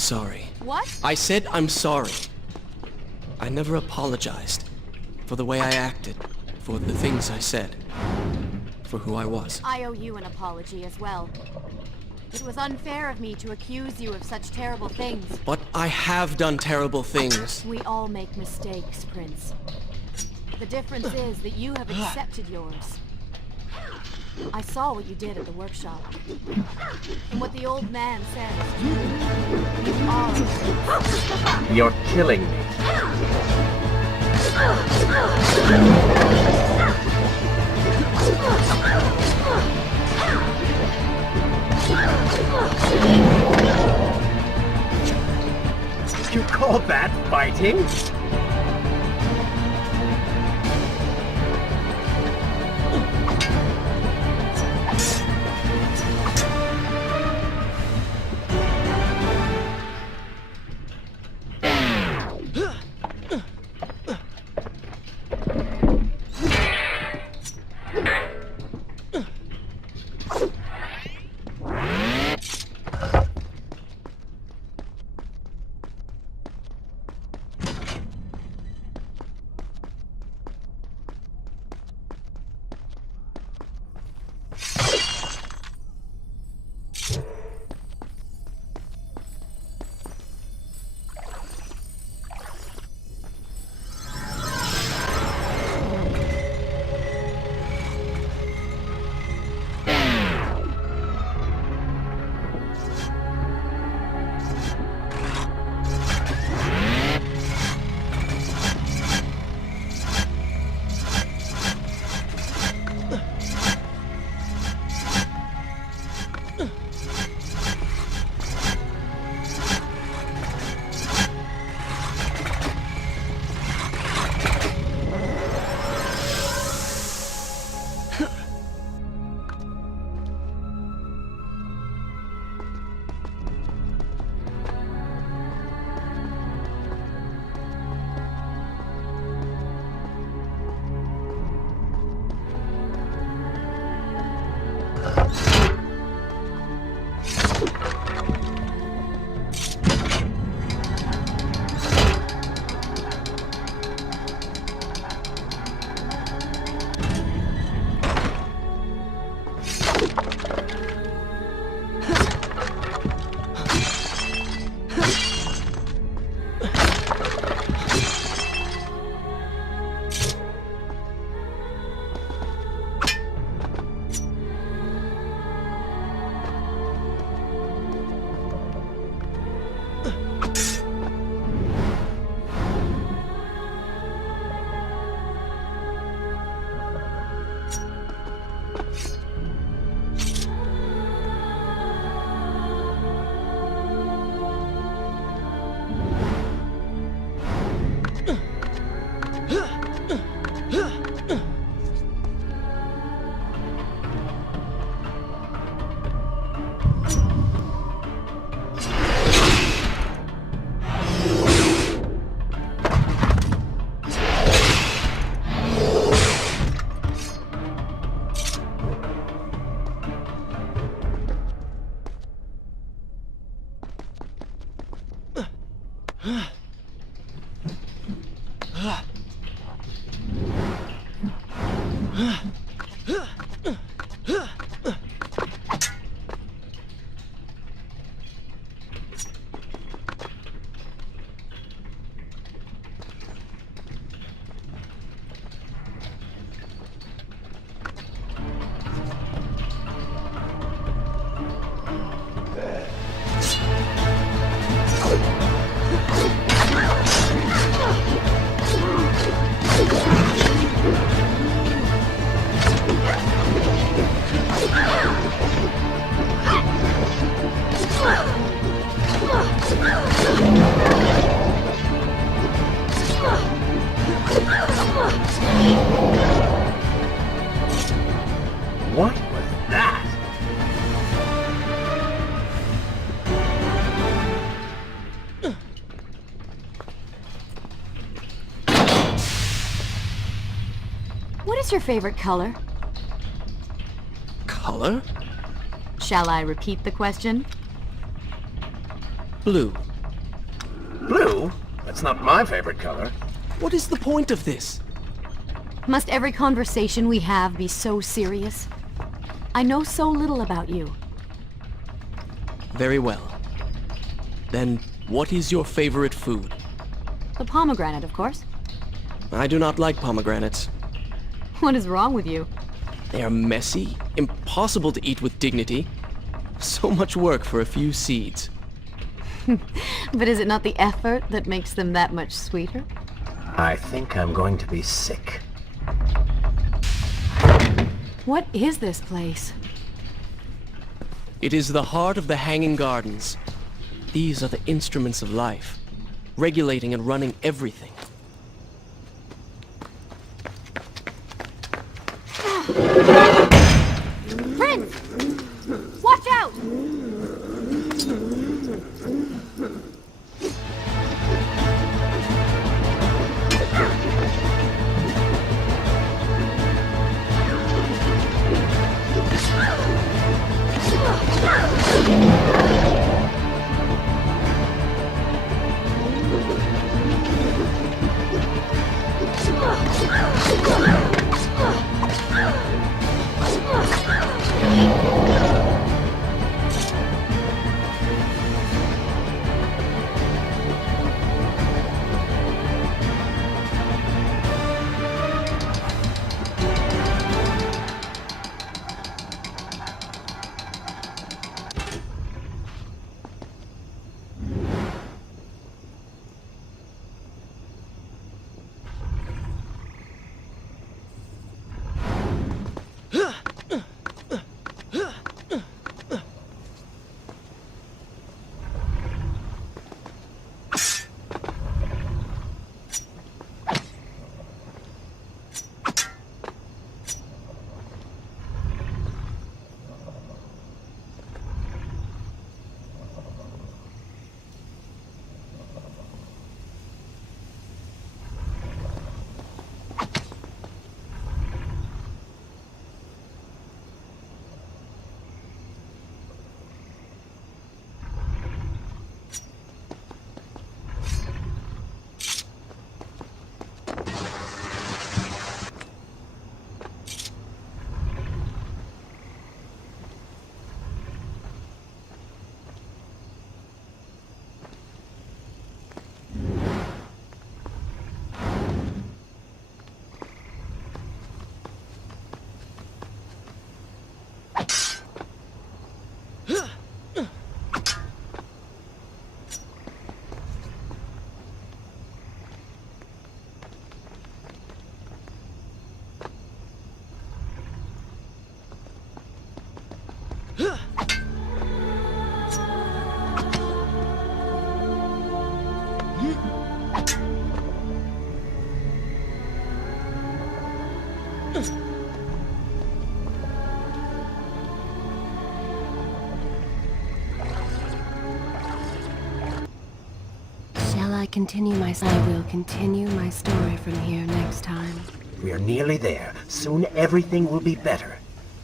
sorry. What? I said I'm sorry. I never apologized for the way I acted, for the things I said, for who I was. I owe you an apology as well. It was unfair of me to accuse you of such terrible things. But I have done terrible things. We all make mistakes, Prince. The difference is that you have accepted yours. I saw what you did at the workshop. And what the old man said is true. You are. You're killing me. You call that fighting? What was that? What is your favorite color? Color? Shall I repeat the question? Blue. It's not my favorite color. What is the point of this? Must every conversation we have be so serious? I know so little about you. Very well. Then, what is your favorite food? The pomegranate, of course. I do not like pomegranates. What is wrong with you? They are messy, impossible to eat with dignity. So much work for a few seeds. But is it not the effort that makes them that much sweeter? I think I'm going to be sick. What is this place? It is the heart of the Hanging Gardens. These are the instruments of life, regulating and running everything. Prince! Watch out! I will continue my story from here next time. We are nearly there. Soon everything will be better.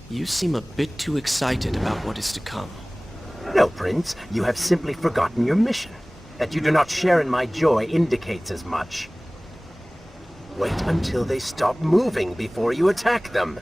You seem a bit too excited about what is to come. No, Prince. You have simply forgotten your mission. That you do not share in my joy indicates as much. Wait until they stop moving before you attack them.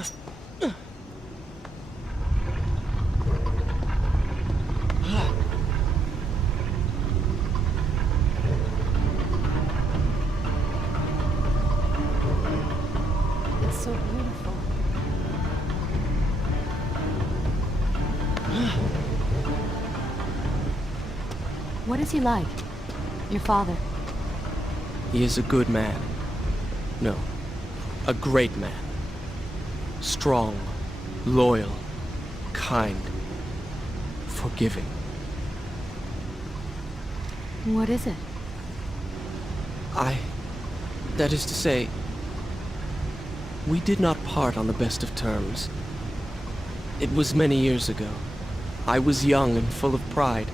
It's so beautiful. What is he like? Your father? He is a good man. No, a great man. Strong, loyal, kind, forgiving. What is it? That is to say, we did not part on the best of terms. It was many years ago. I was young and full of pride,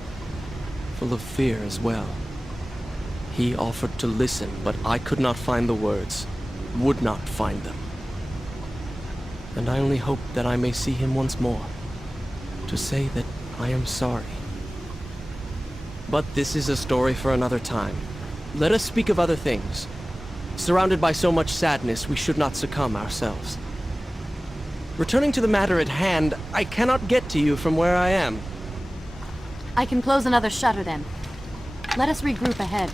full of fear as well. He offered to listen, but I could not find the words, would not find them. And I only hope that I may see him once more, to say that I am sorry. But this is a story for another time. Let us speak of other things. Surrounded by so much sadness, we should not succumb ourselves. Returning to the matter at hand, I cannot get to you from where I am. I can close another shutter then. Let us regroup ahead.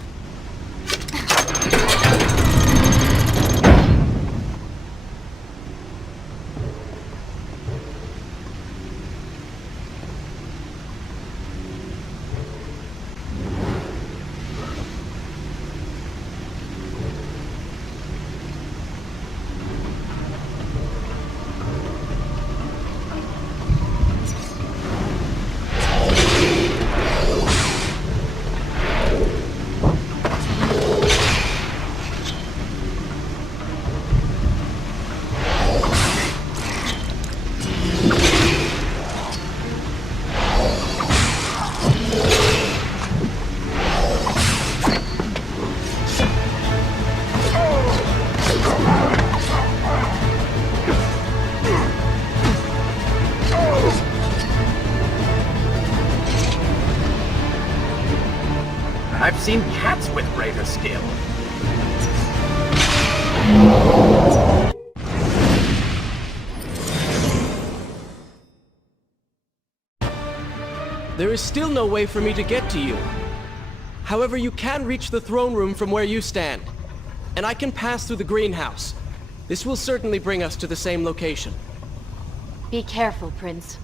I've seen cats with greater skill. There is still no way for me to get to you. However, you can reach the throne room from where you stand. And I can pass through the greenhouse. This will certainly bring us to the same location. Be careful, Prince.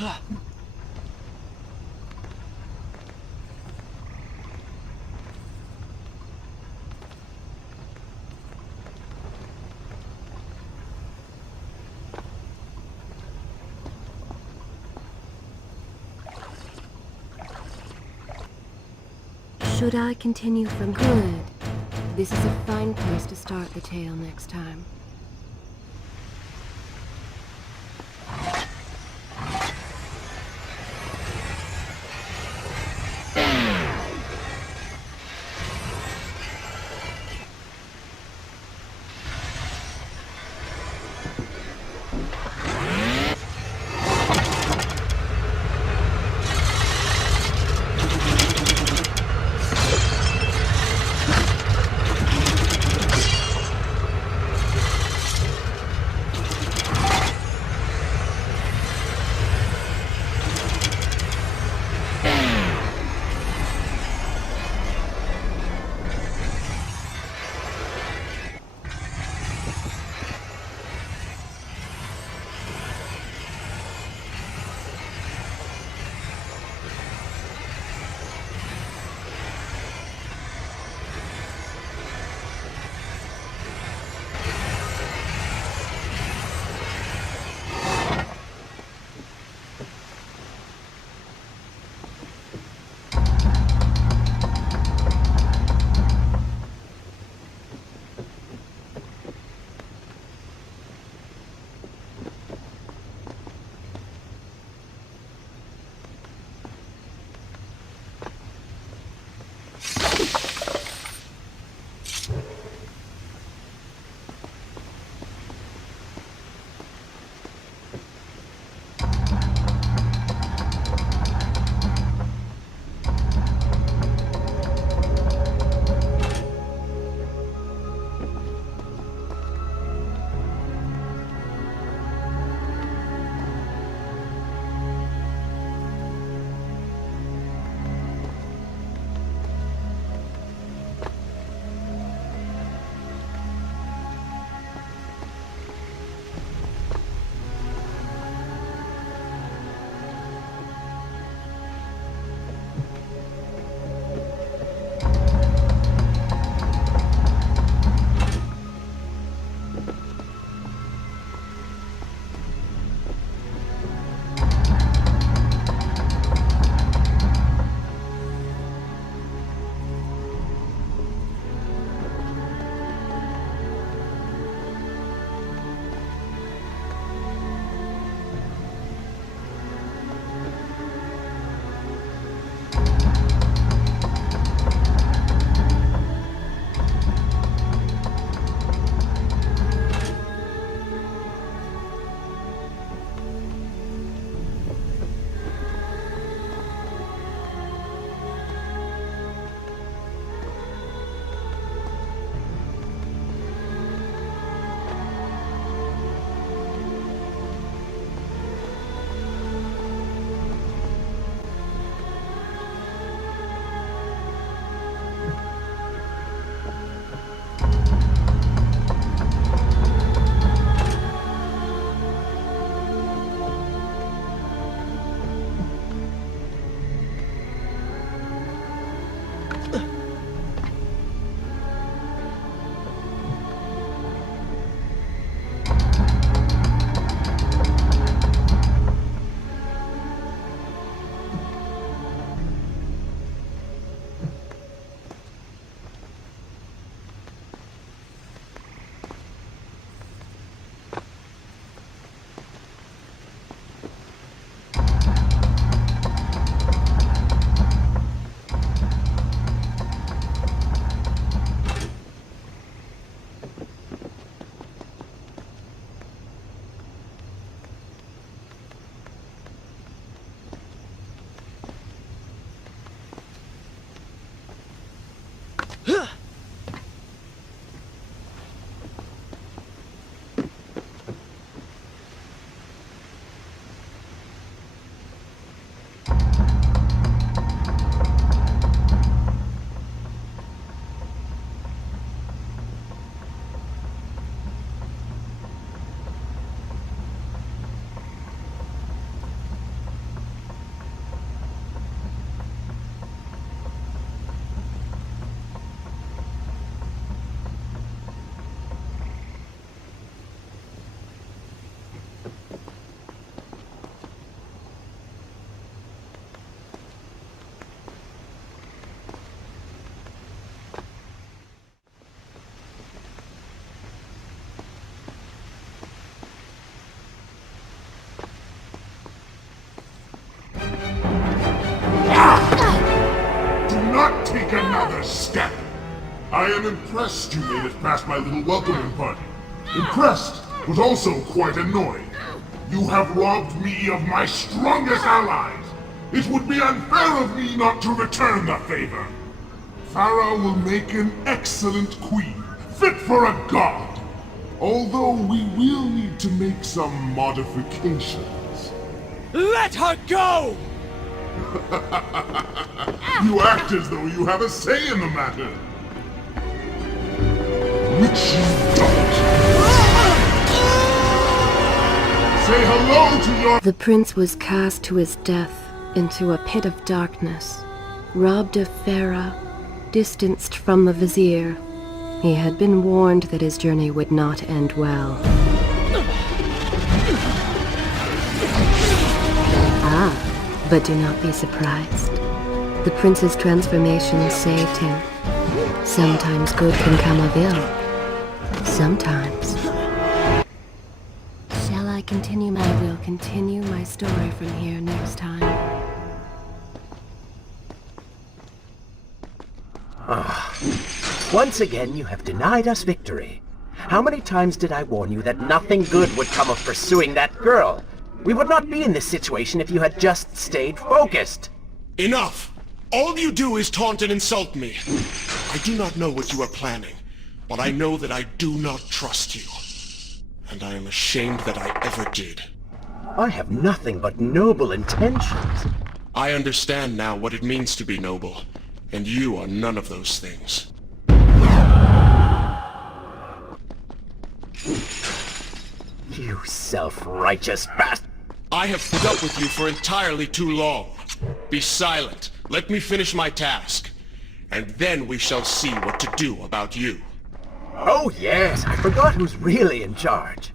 Should I continue from good? This is a fine place to start the tale next time. a step. I am impressed you made it past my little welcoming party. Impressed, but also quite annoyed. You have robbed me of my strongest allies. It would be unfair of me not to return the favor. Farah will make an excellent queen, fit for a god. Although we will need to make some modifications. Let her go! You act as though you have a say in the matter. Which you don't. Say hello to your— The prince was cast to his death into a pit of darkness, robbed of Farah, distanced from the vizier. He had been warned that his journey would not end well. Ah, but do not be surprised. The prince's transformation saved him. Sometimes good can come of ill. Sometimes. Shall I continue? I will continue my story from here next time. Once again, you have denied us victory. How many times did I warn you that nothing good would come of pursuing that girl? We would not be in this situation if you had just stayed focused. Enough! All you do is taunt and insult me. I do not know what you are planning, but I know that I do not trust you. And I am ashamed that I ever did. I have nothing but noble intentions. I understand now what it means to be noble, and you are none of those things. You self-righteous bastard! I have put up with you for entirely too long. Be silent. Let me finish my task. And then we shall see what to do about you. Oh yes, I forgot who's really in charge.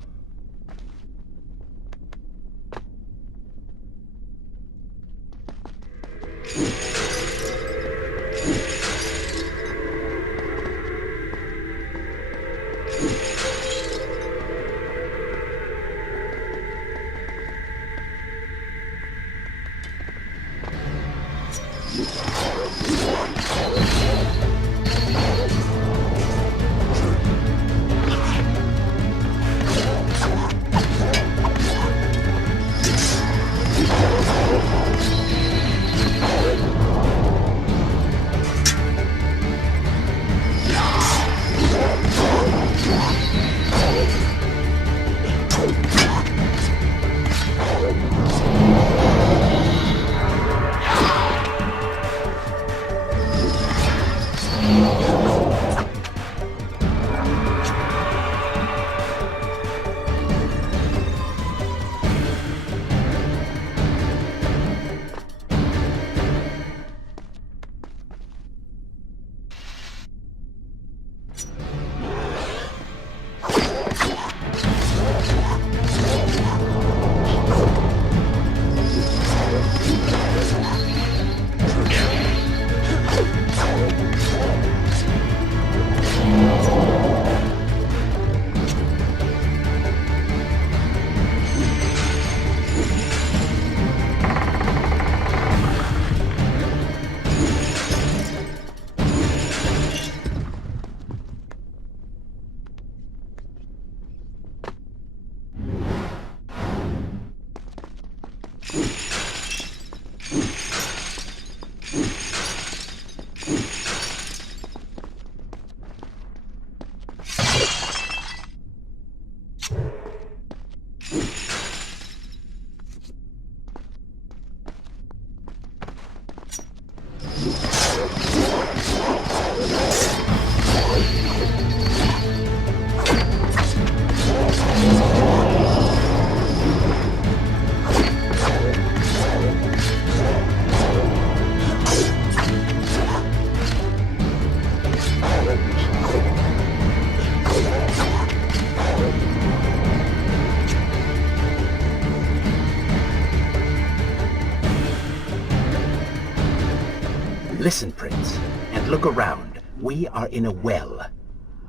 Listen, Prince, and look around. We are in a well.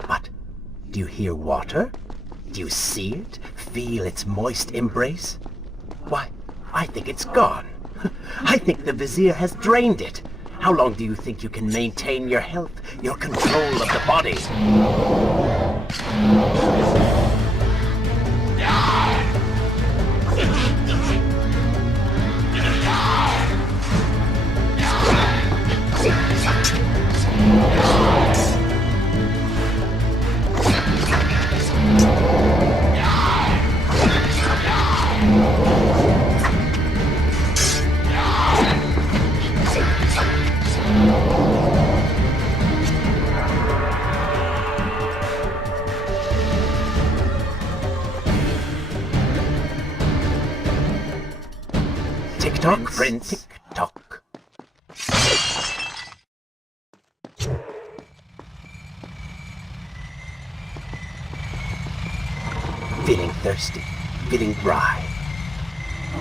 But do you hear water? Do you see it? Feel its moist embrace? Why, I think it's gone. I think the Vizier has drained it. How long do you think you can maintain your health, your control of the body? Tick-tock, Prince. Tick-tock. Feeling thirsty, feeling dry.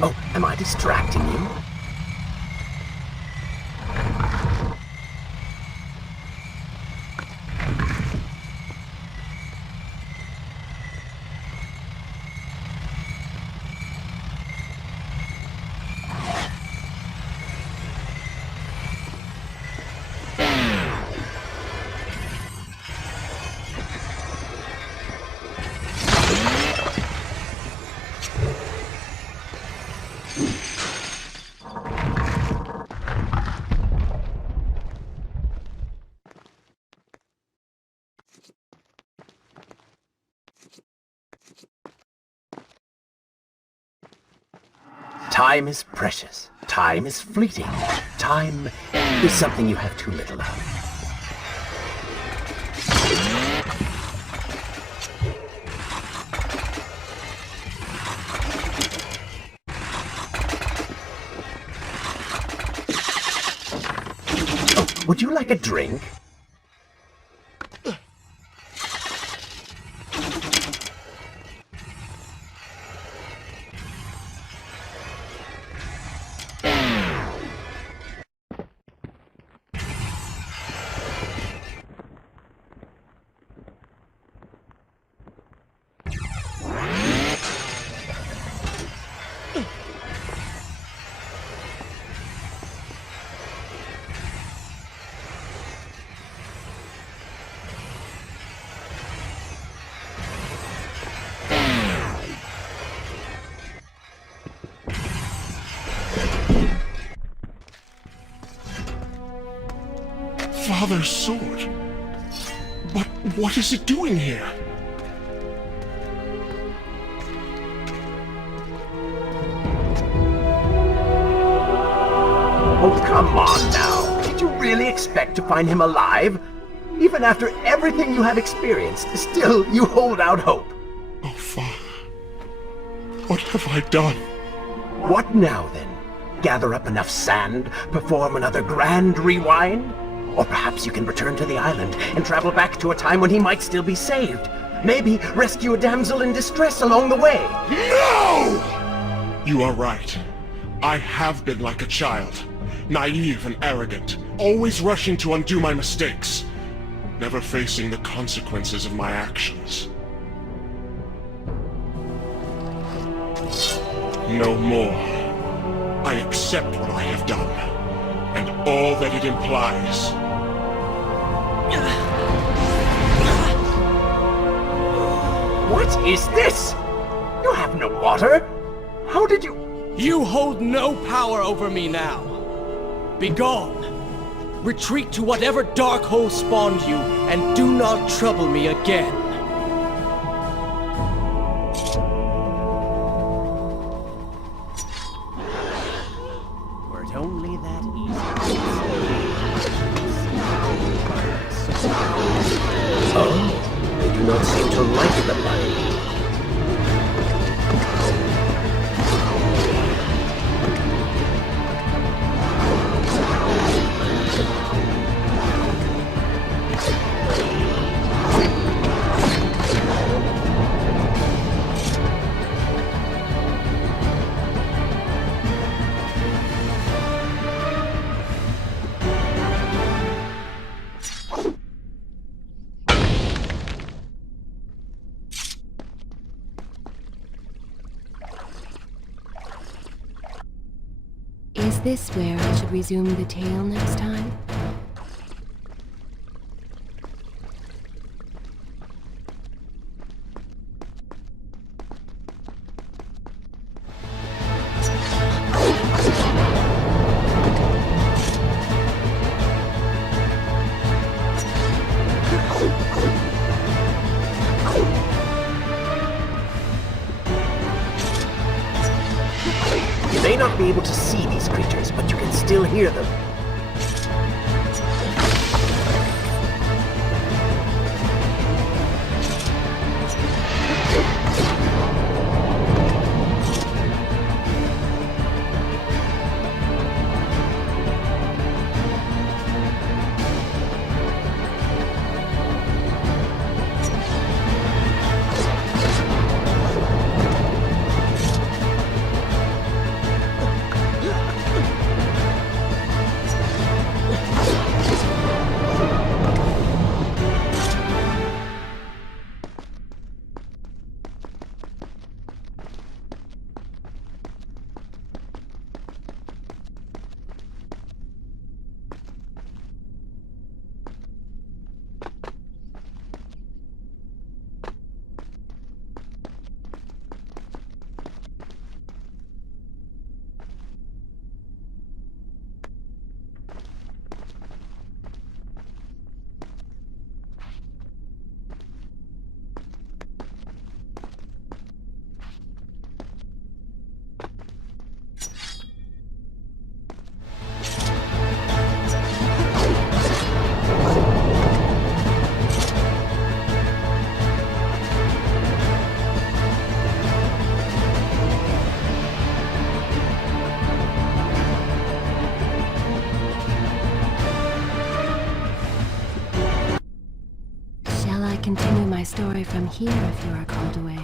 Oh, am I distracting you? Time is precious. Time is fleeting. Time is something you have too little of. Oh, would you like a drink? Father's sword. But what is it doing here? Oh, come on now. Did you really expect to find him alive? Even after everything you have experienced, still you hold out hope. Oh, Father. What have I done? What now, then? Gather up enough sand, perform another grand rewind? Or perhaps you can return to the island and travel back to a time when he might still be saved. Maybe rescue a damsel in distress along the way. No! You are right. I have been like a child. Naive and arrogant, always rushing to undo my mistakes, never facing the consequences of my actions. No more. I accept what I have done, and all that it implies. What is this? You have no water? How did you... You hold no power over me now. Begone. Retreat to whatever dark hole spawned you, and do not trouble me again. Were it only that easy. Oh, they do not seem to like the money. this where I should resume the tale next time? You may not be able to see these creatures, but you can still hear them. Continue my story from here if you are called away.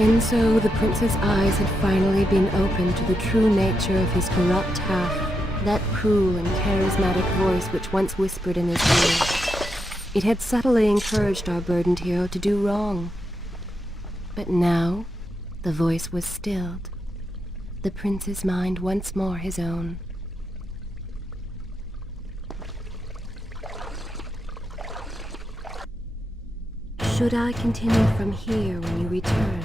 And so the prince's eyes had finally been opened to the true nature of his corrupt half, that cruel and charismatic voice which once whispered in his ear. It had subtly encouraged our burdened hero to do wrong. But now, the voice was stilled, the prince's mind once more his own. Should I continue from here when you return?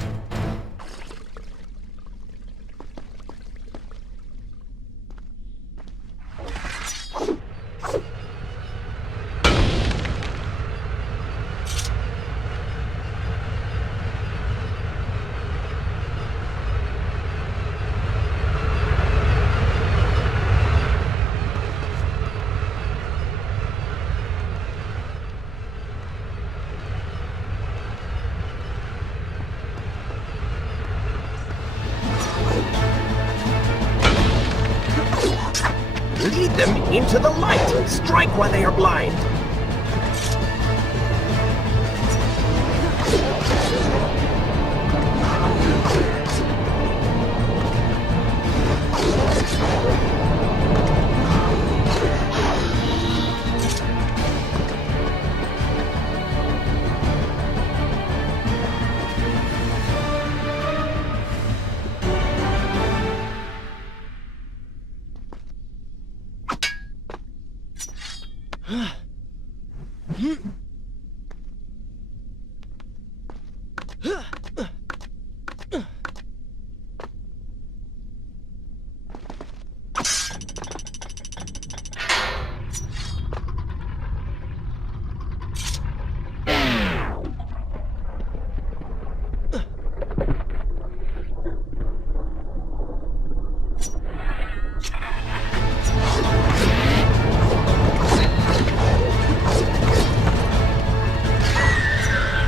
Lead them into the light! Strike while they are blind!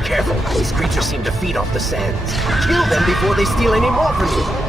Careful, these creatures seem to feed off the sands. Kill them before they steal any more from you.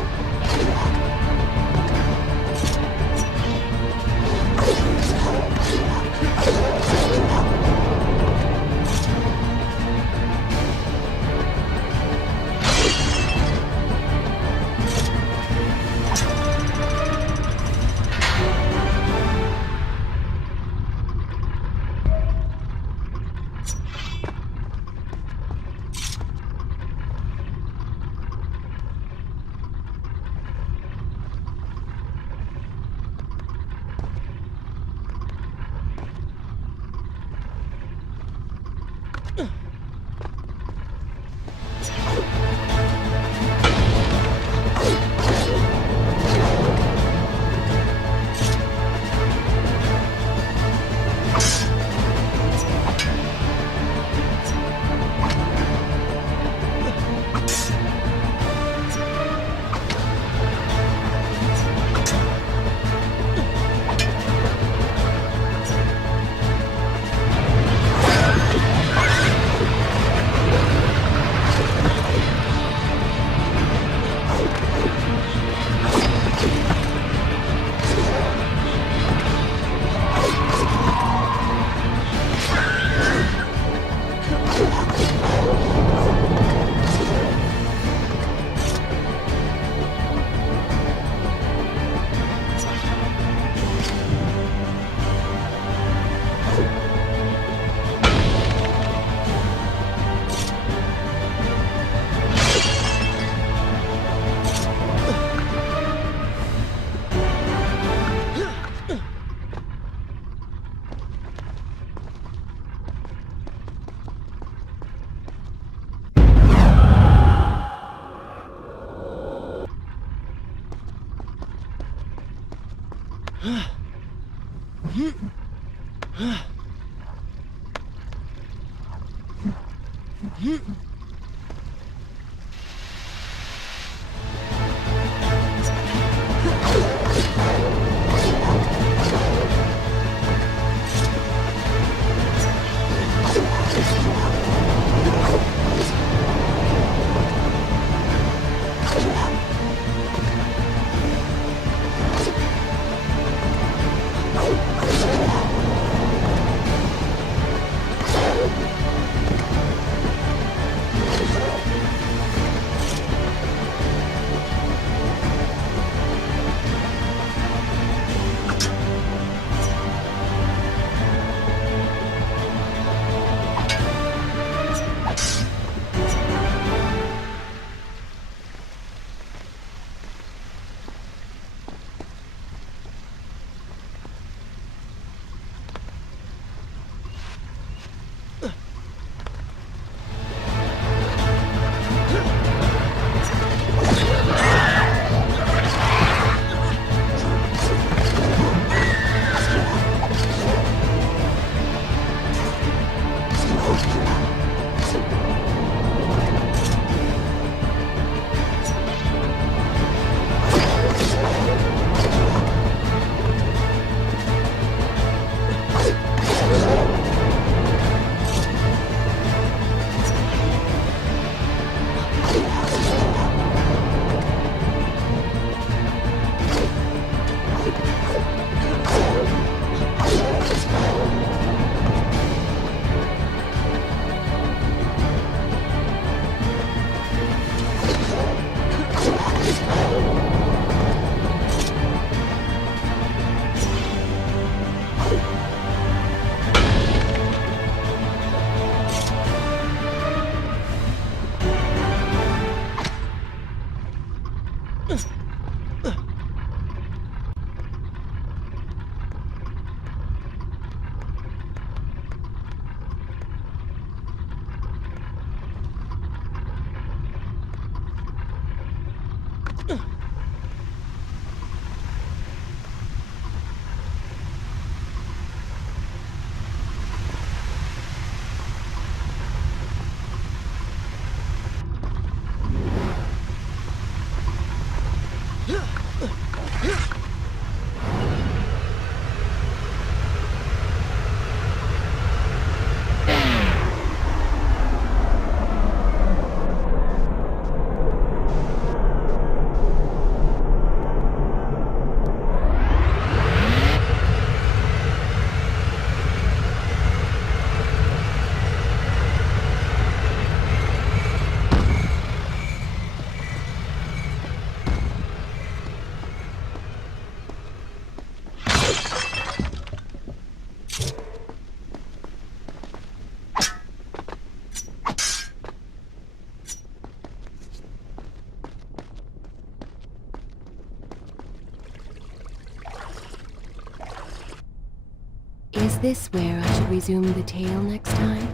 Is this where I should resume the tale next time?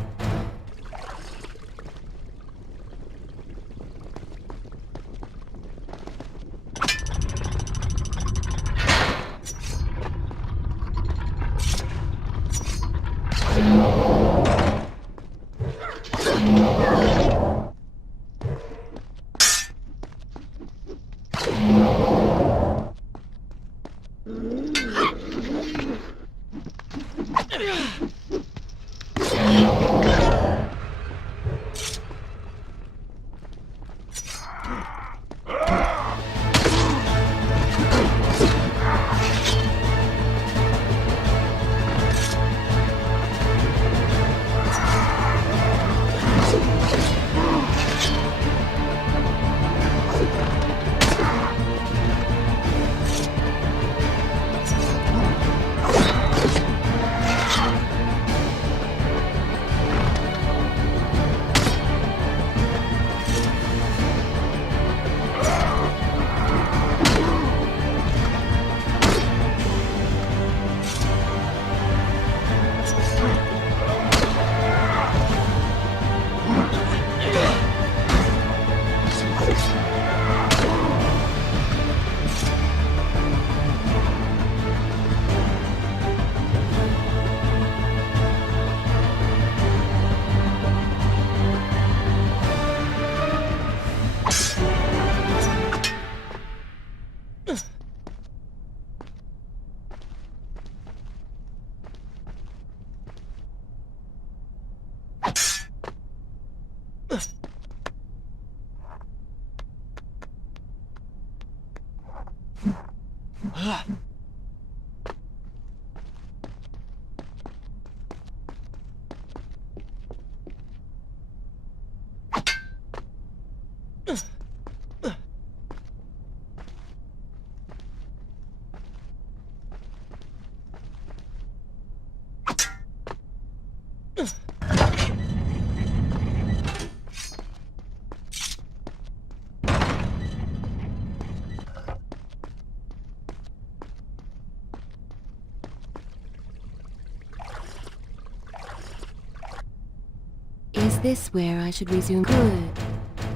Is this where I should resume? Good.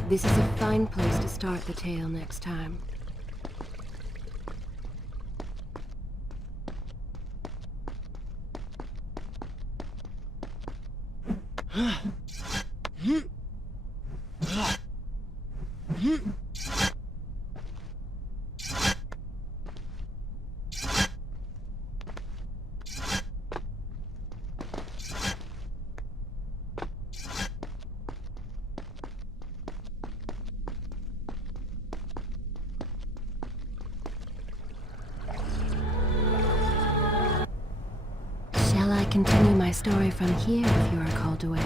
This is a fine place to start the tale next time. Shall I continue my story from here if you are called away?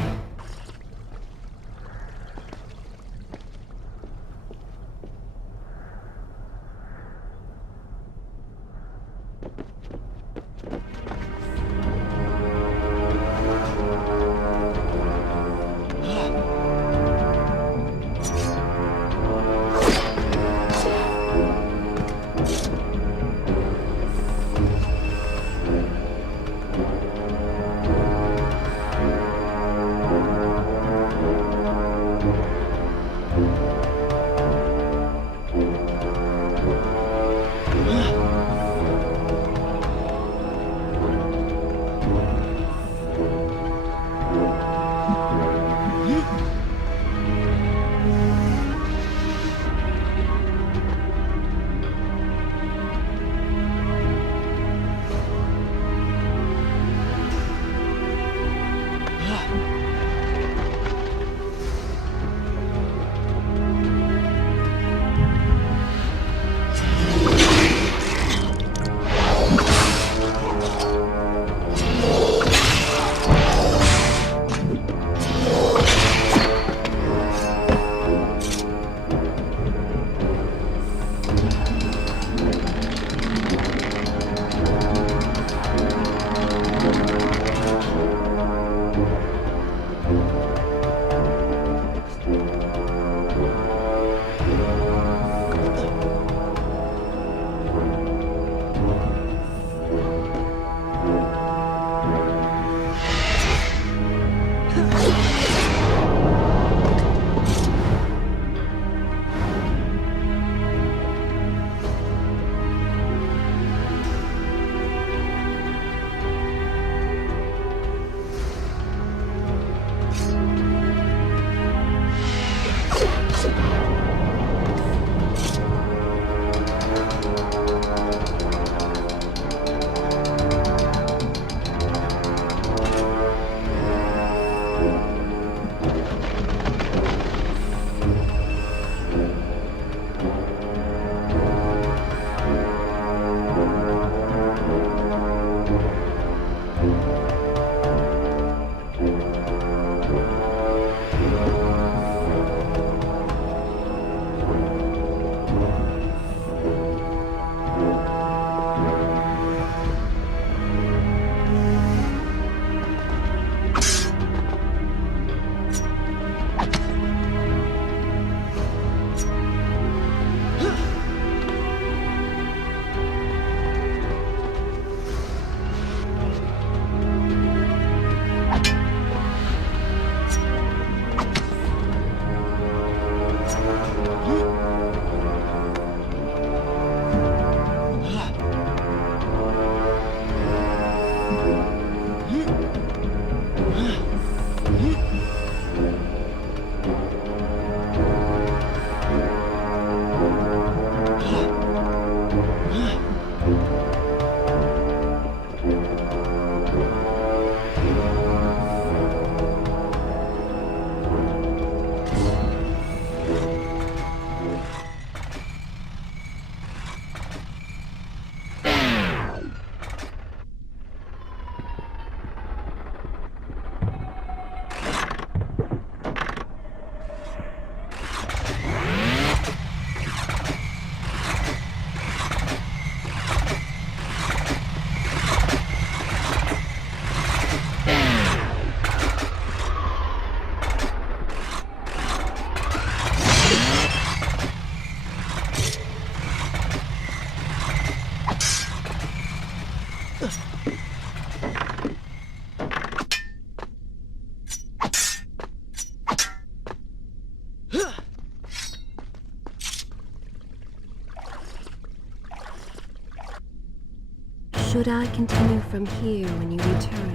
Should I continue from here when you return?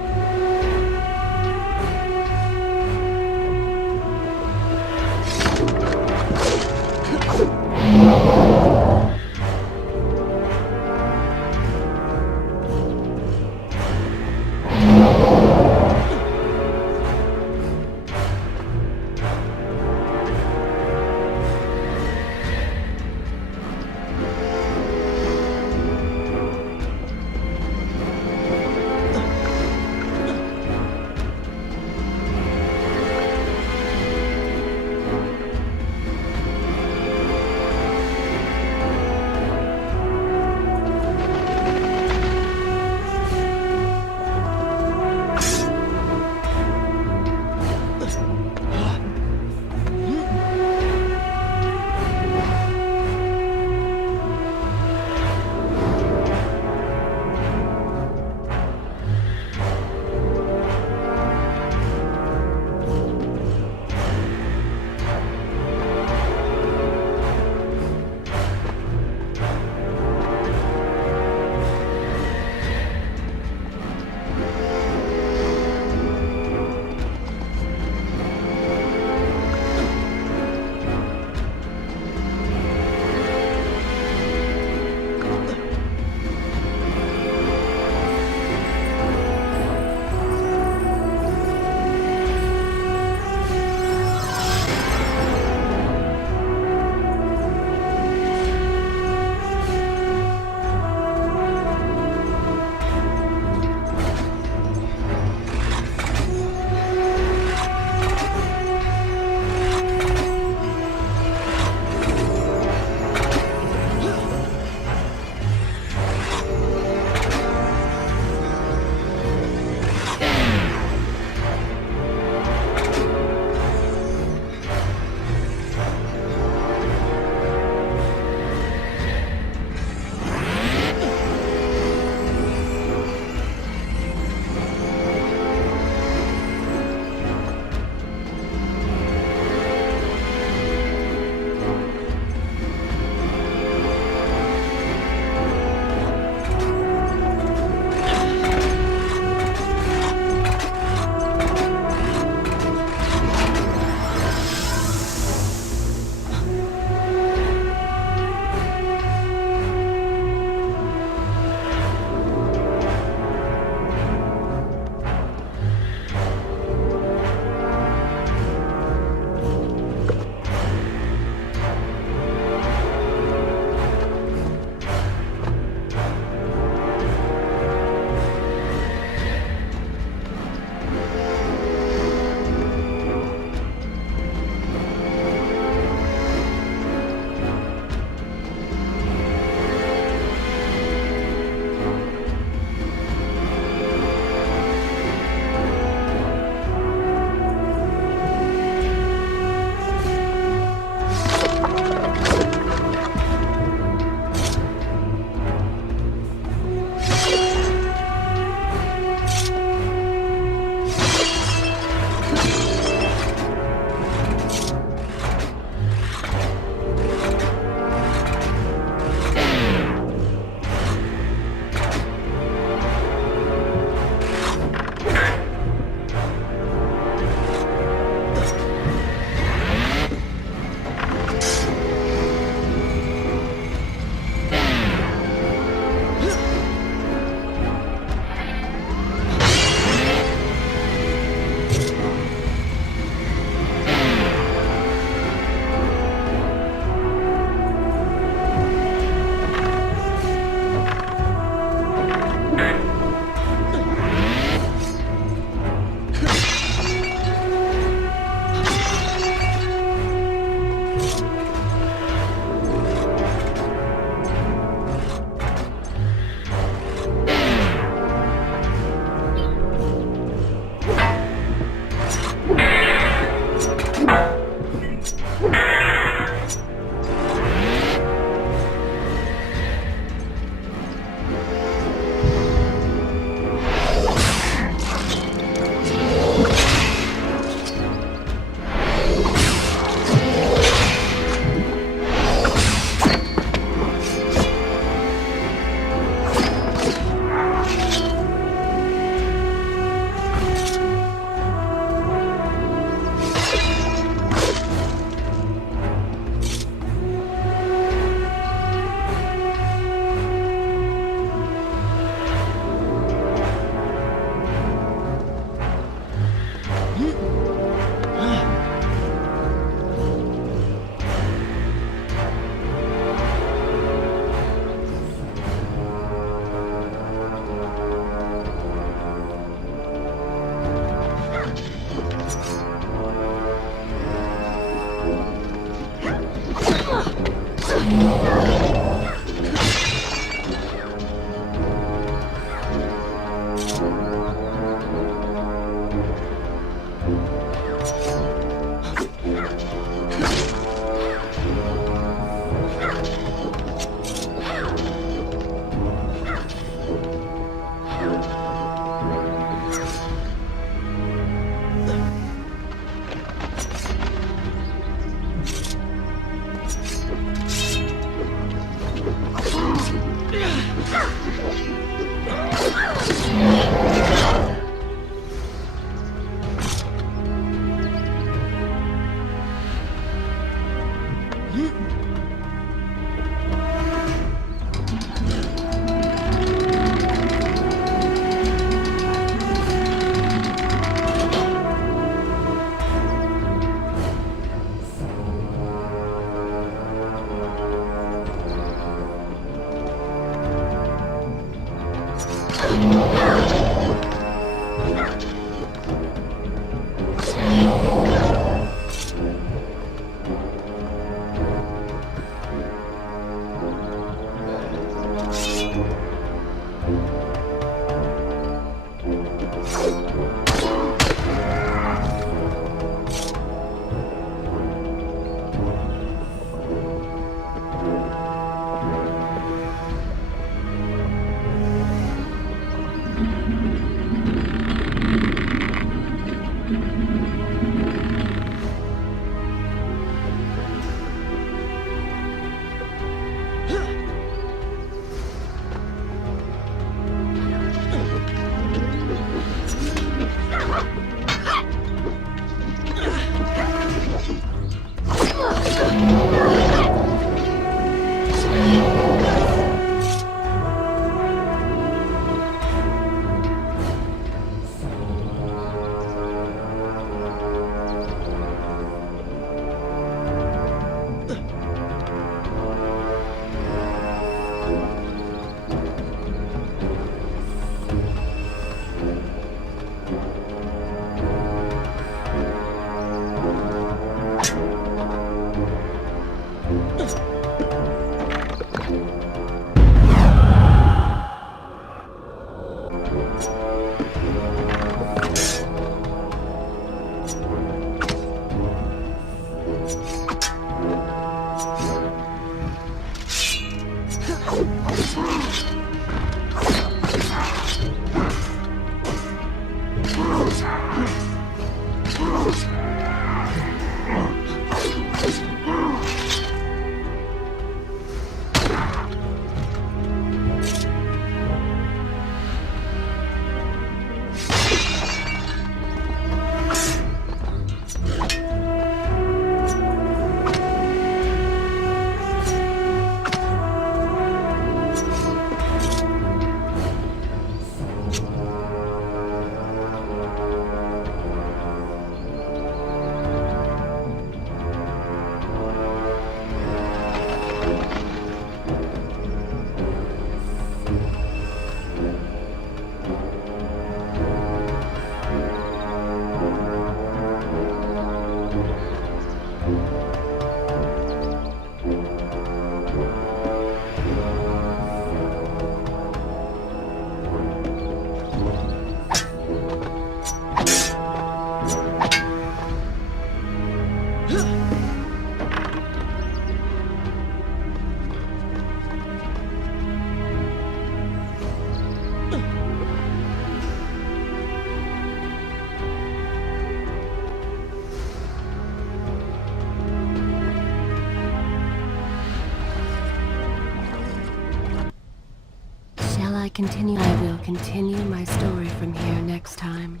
I continue. I will continue my story from here next time.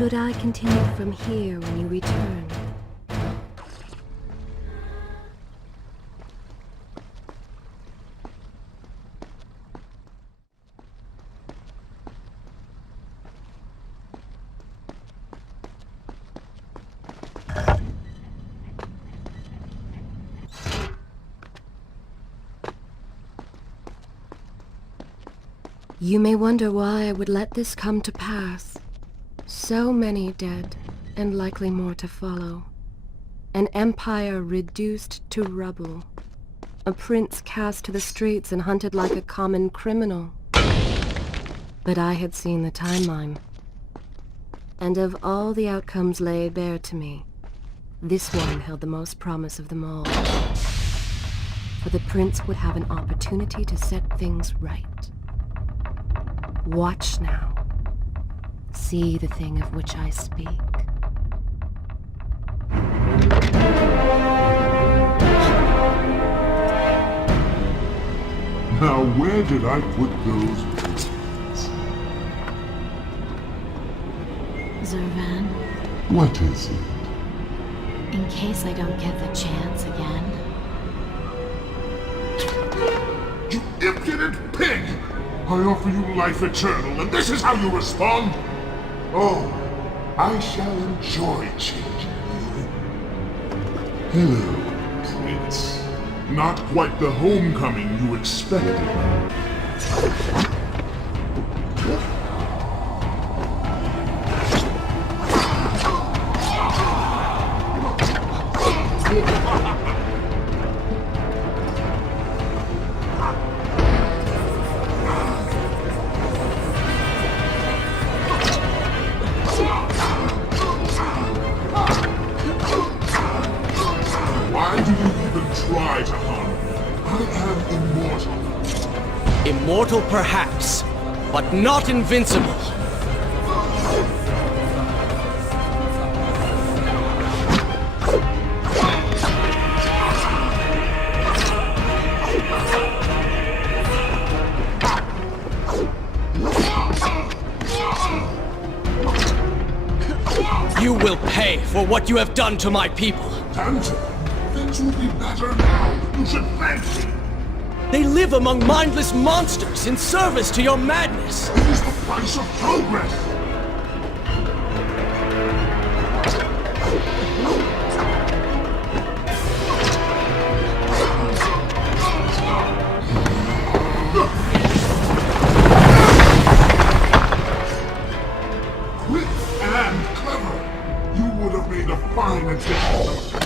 Should I continue from here when you return? You may wonder why I would let this come to pass. So many dead, and likely more to follow. An empire reduced to rubble. A prince cast to the streets and hunted like a common criminal. But I had seen the timeline. And of all the outcomes laid bare to me, this one held the most promise of them all. For the prince would have an opportunity to set things right. Watch now. See the thing of which I speak. Now where did I put those bullets? Zervan, What is it? in case I don't get the chance again. You impudent pig! I offer you life eternal, and this is how you respond? Oh, I shall enjoy changing you. Hello, Prince. Not quite the homecoming you expected. Why do you even try to harm me? I am immortal. Immortal perhaps, but not invincible. You will pay for what you have done to my people. Danton, things will be better now. You should thank me. They live among mindless monsters in service to your madness. It is the price of progress. Quick and clever. You would have made a fine addition.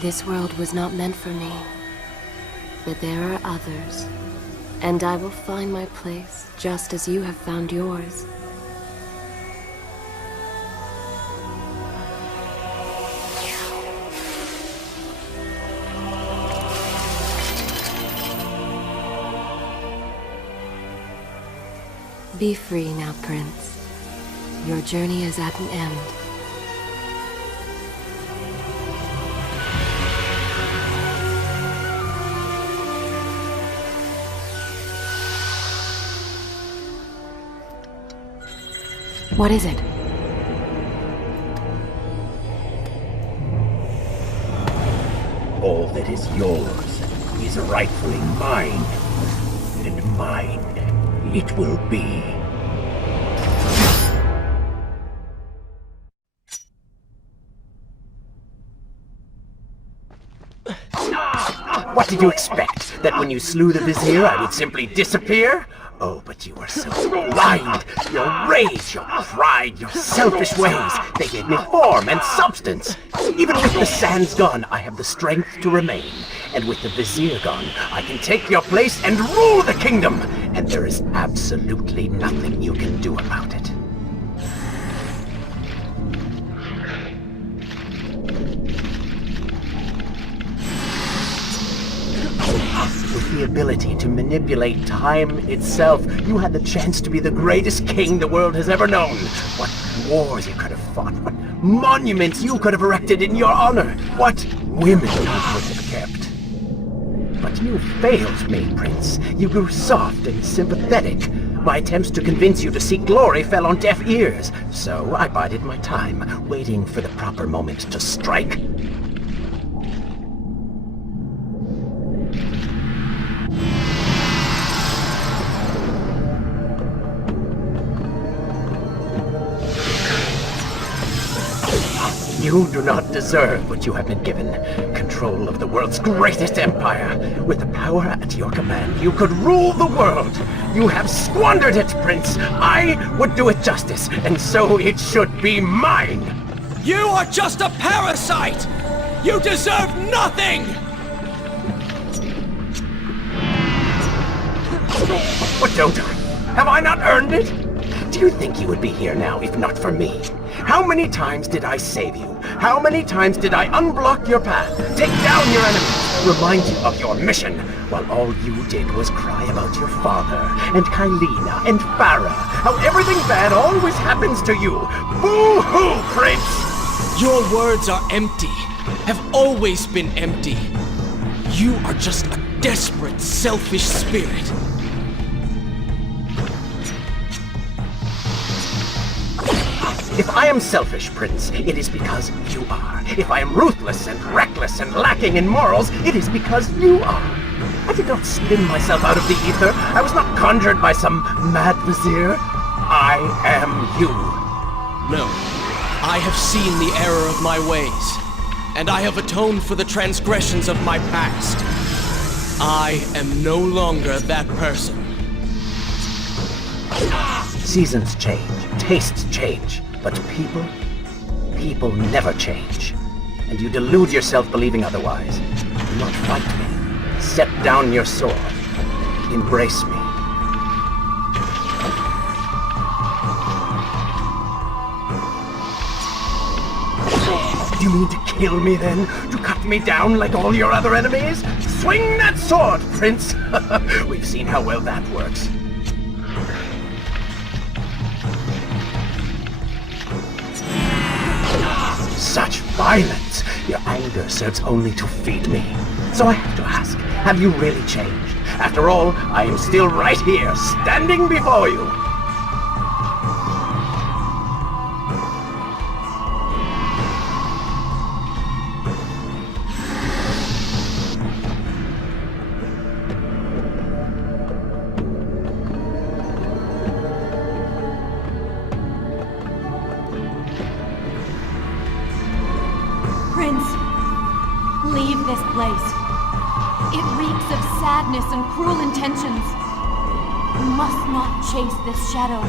This world was not meant for me, but there are others, and I will find my place just as you have found yours. Be free now, Prince. Your journey is at an end. What is it? All that is yours is rightfully mine, and mine it will be. What did you expect? That when you slew the Vizier, I would simply disappear? Oh, but you were so blind! Your rage, your pride, your selfish ways, they gave me form and substance. Even with the sands gone, I have the strength to remain. And with the Vizier gone, I can take your place and rule the kingdom! And there is absolutely nothing you can do about it. With the ability to manipulate time itself, you had the chance to be the greatest king the world has ever known. What wars you could have fought, what monuments you could have erected in your honor, what women you could have kept. But you failed me, Prince. You grew soft and sympathetic. My attempts to convince you to seek glory fell on deaf ears, so I bided my time, waiting for the proper moment to strike. You do not deserve what you have been given. Control of the world's greatest empire. With the power at your command, you could rule the world. You have squandered it, Prince. I would do it justice, and so it should be mine. You are just a parasite! You deserve nothing! What don't I? Have I not earned it? Do you think you would be here now if not for me? How many times did I save you? How many times did I unblock your path, take down your enemies, remind you of your mission, while all you did was cry about your father, and Kylina, and Farah, how everything bad always happens to you? Boo-hoo, Prince! Your words are empty, have always been empty. You are just a desperate, selfish spirit. If I am selfish, Prince, it is because you are. If I am ruthless and reckless and lacking in morals, it is because you are. I did not spin myself out of the ether. I was not conjured by some mad vizier. I am you. No. I have seen the error of my ways, and I have atoned for the transgressions of my past. I am no longer that person. Seasons change, tastes change, but people never change. And you delude yourself believing otherwise. Do not fight me. Set down your sword. Embrace me. Do you mean to kill me then? To cut me down like all your other enemies? Swing that sword, Prince! We've seen how well that works. Such violence! Your anger serves only to feed me. So I have to ask, have you really changed? After all, I am still right here, standing before you. Leave this place. It reeks of sadness and cruel intentions. You must not chase this shadow.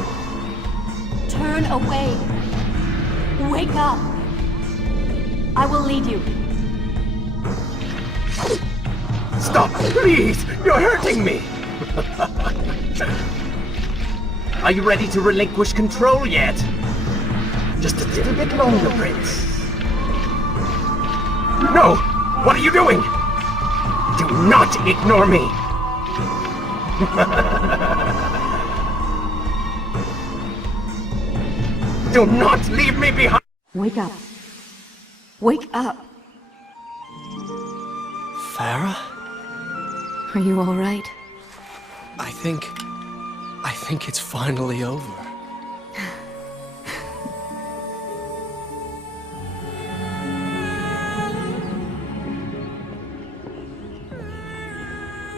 Turn away. Wake up. I will lead you. Stop, please! You're hurting me! Are you ready to relinquish control yet? Just a little bit longer, Prince. No! What are you doing? Do not ignore me! Do not leave me behind! Wake up. Wake up. Farah? Are you all right? I think it's finally over.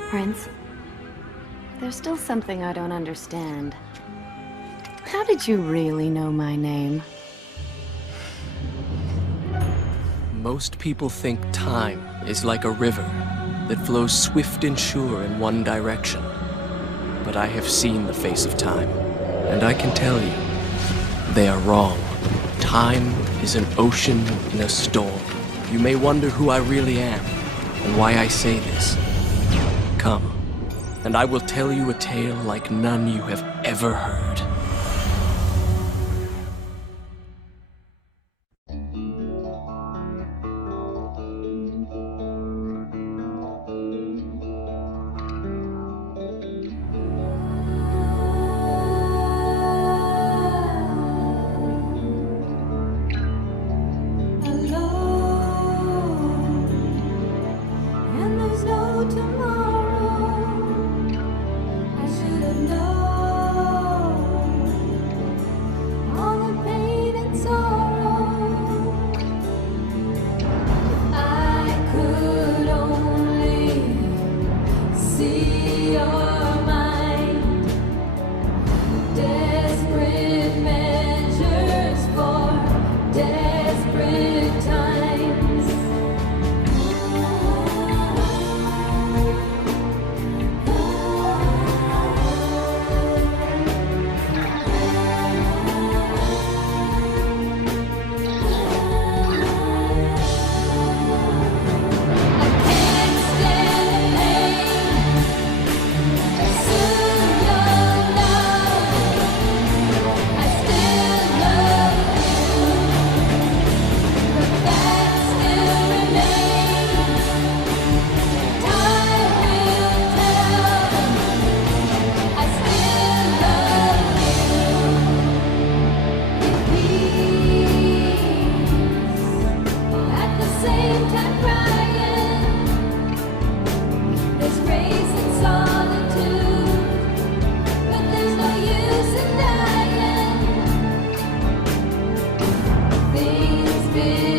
Prince, there's still something I don't understand. How did you really know my name? Most people think time is like a river that flows swift and sure in one direction. But I have seen the face of time, and I can tell you, they are wrong. Time is an ocean in a storm. You may wonder who I really am, and why I say this. Come, and I will tell you a tale like none you have ever heard. And there's no tomorrow. I should have known all the pain and sorrow. If I could only see your mind, desperate measures for desperate times. Same time crying, there's grace in solitude, but there's no use in dying. Things been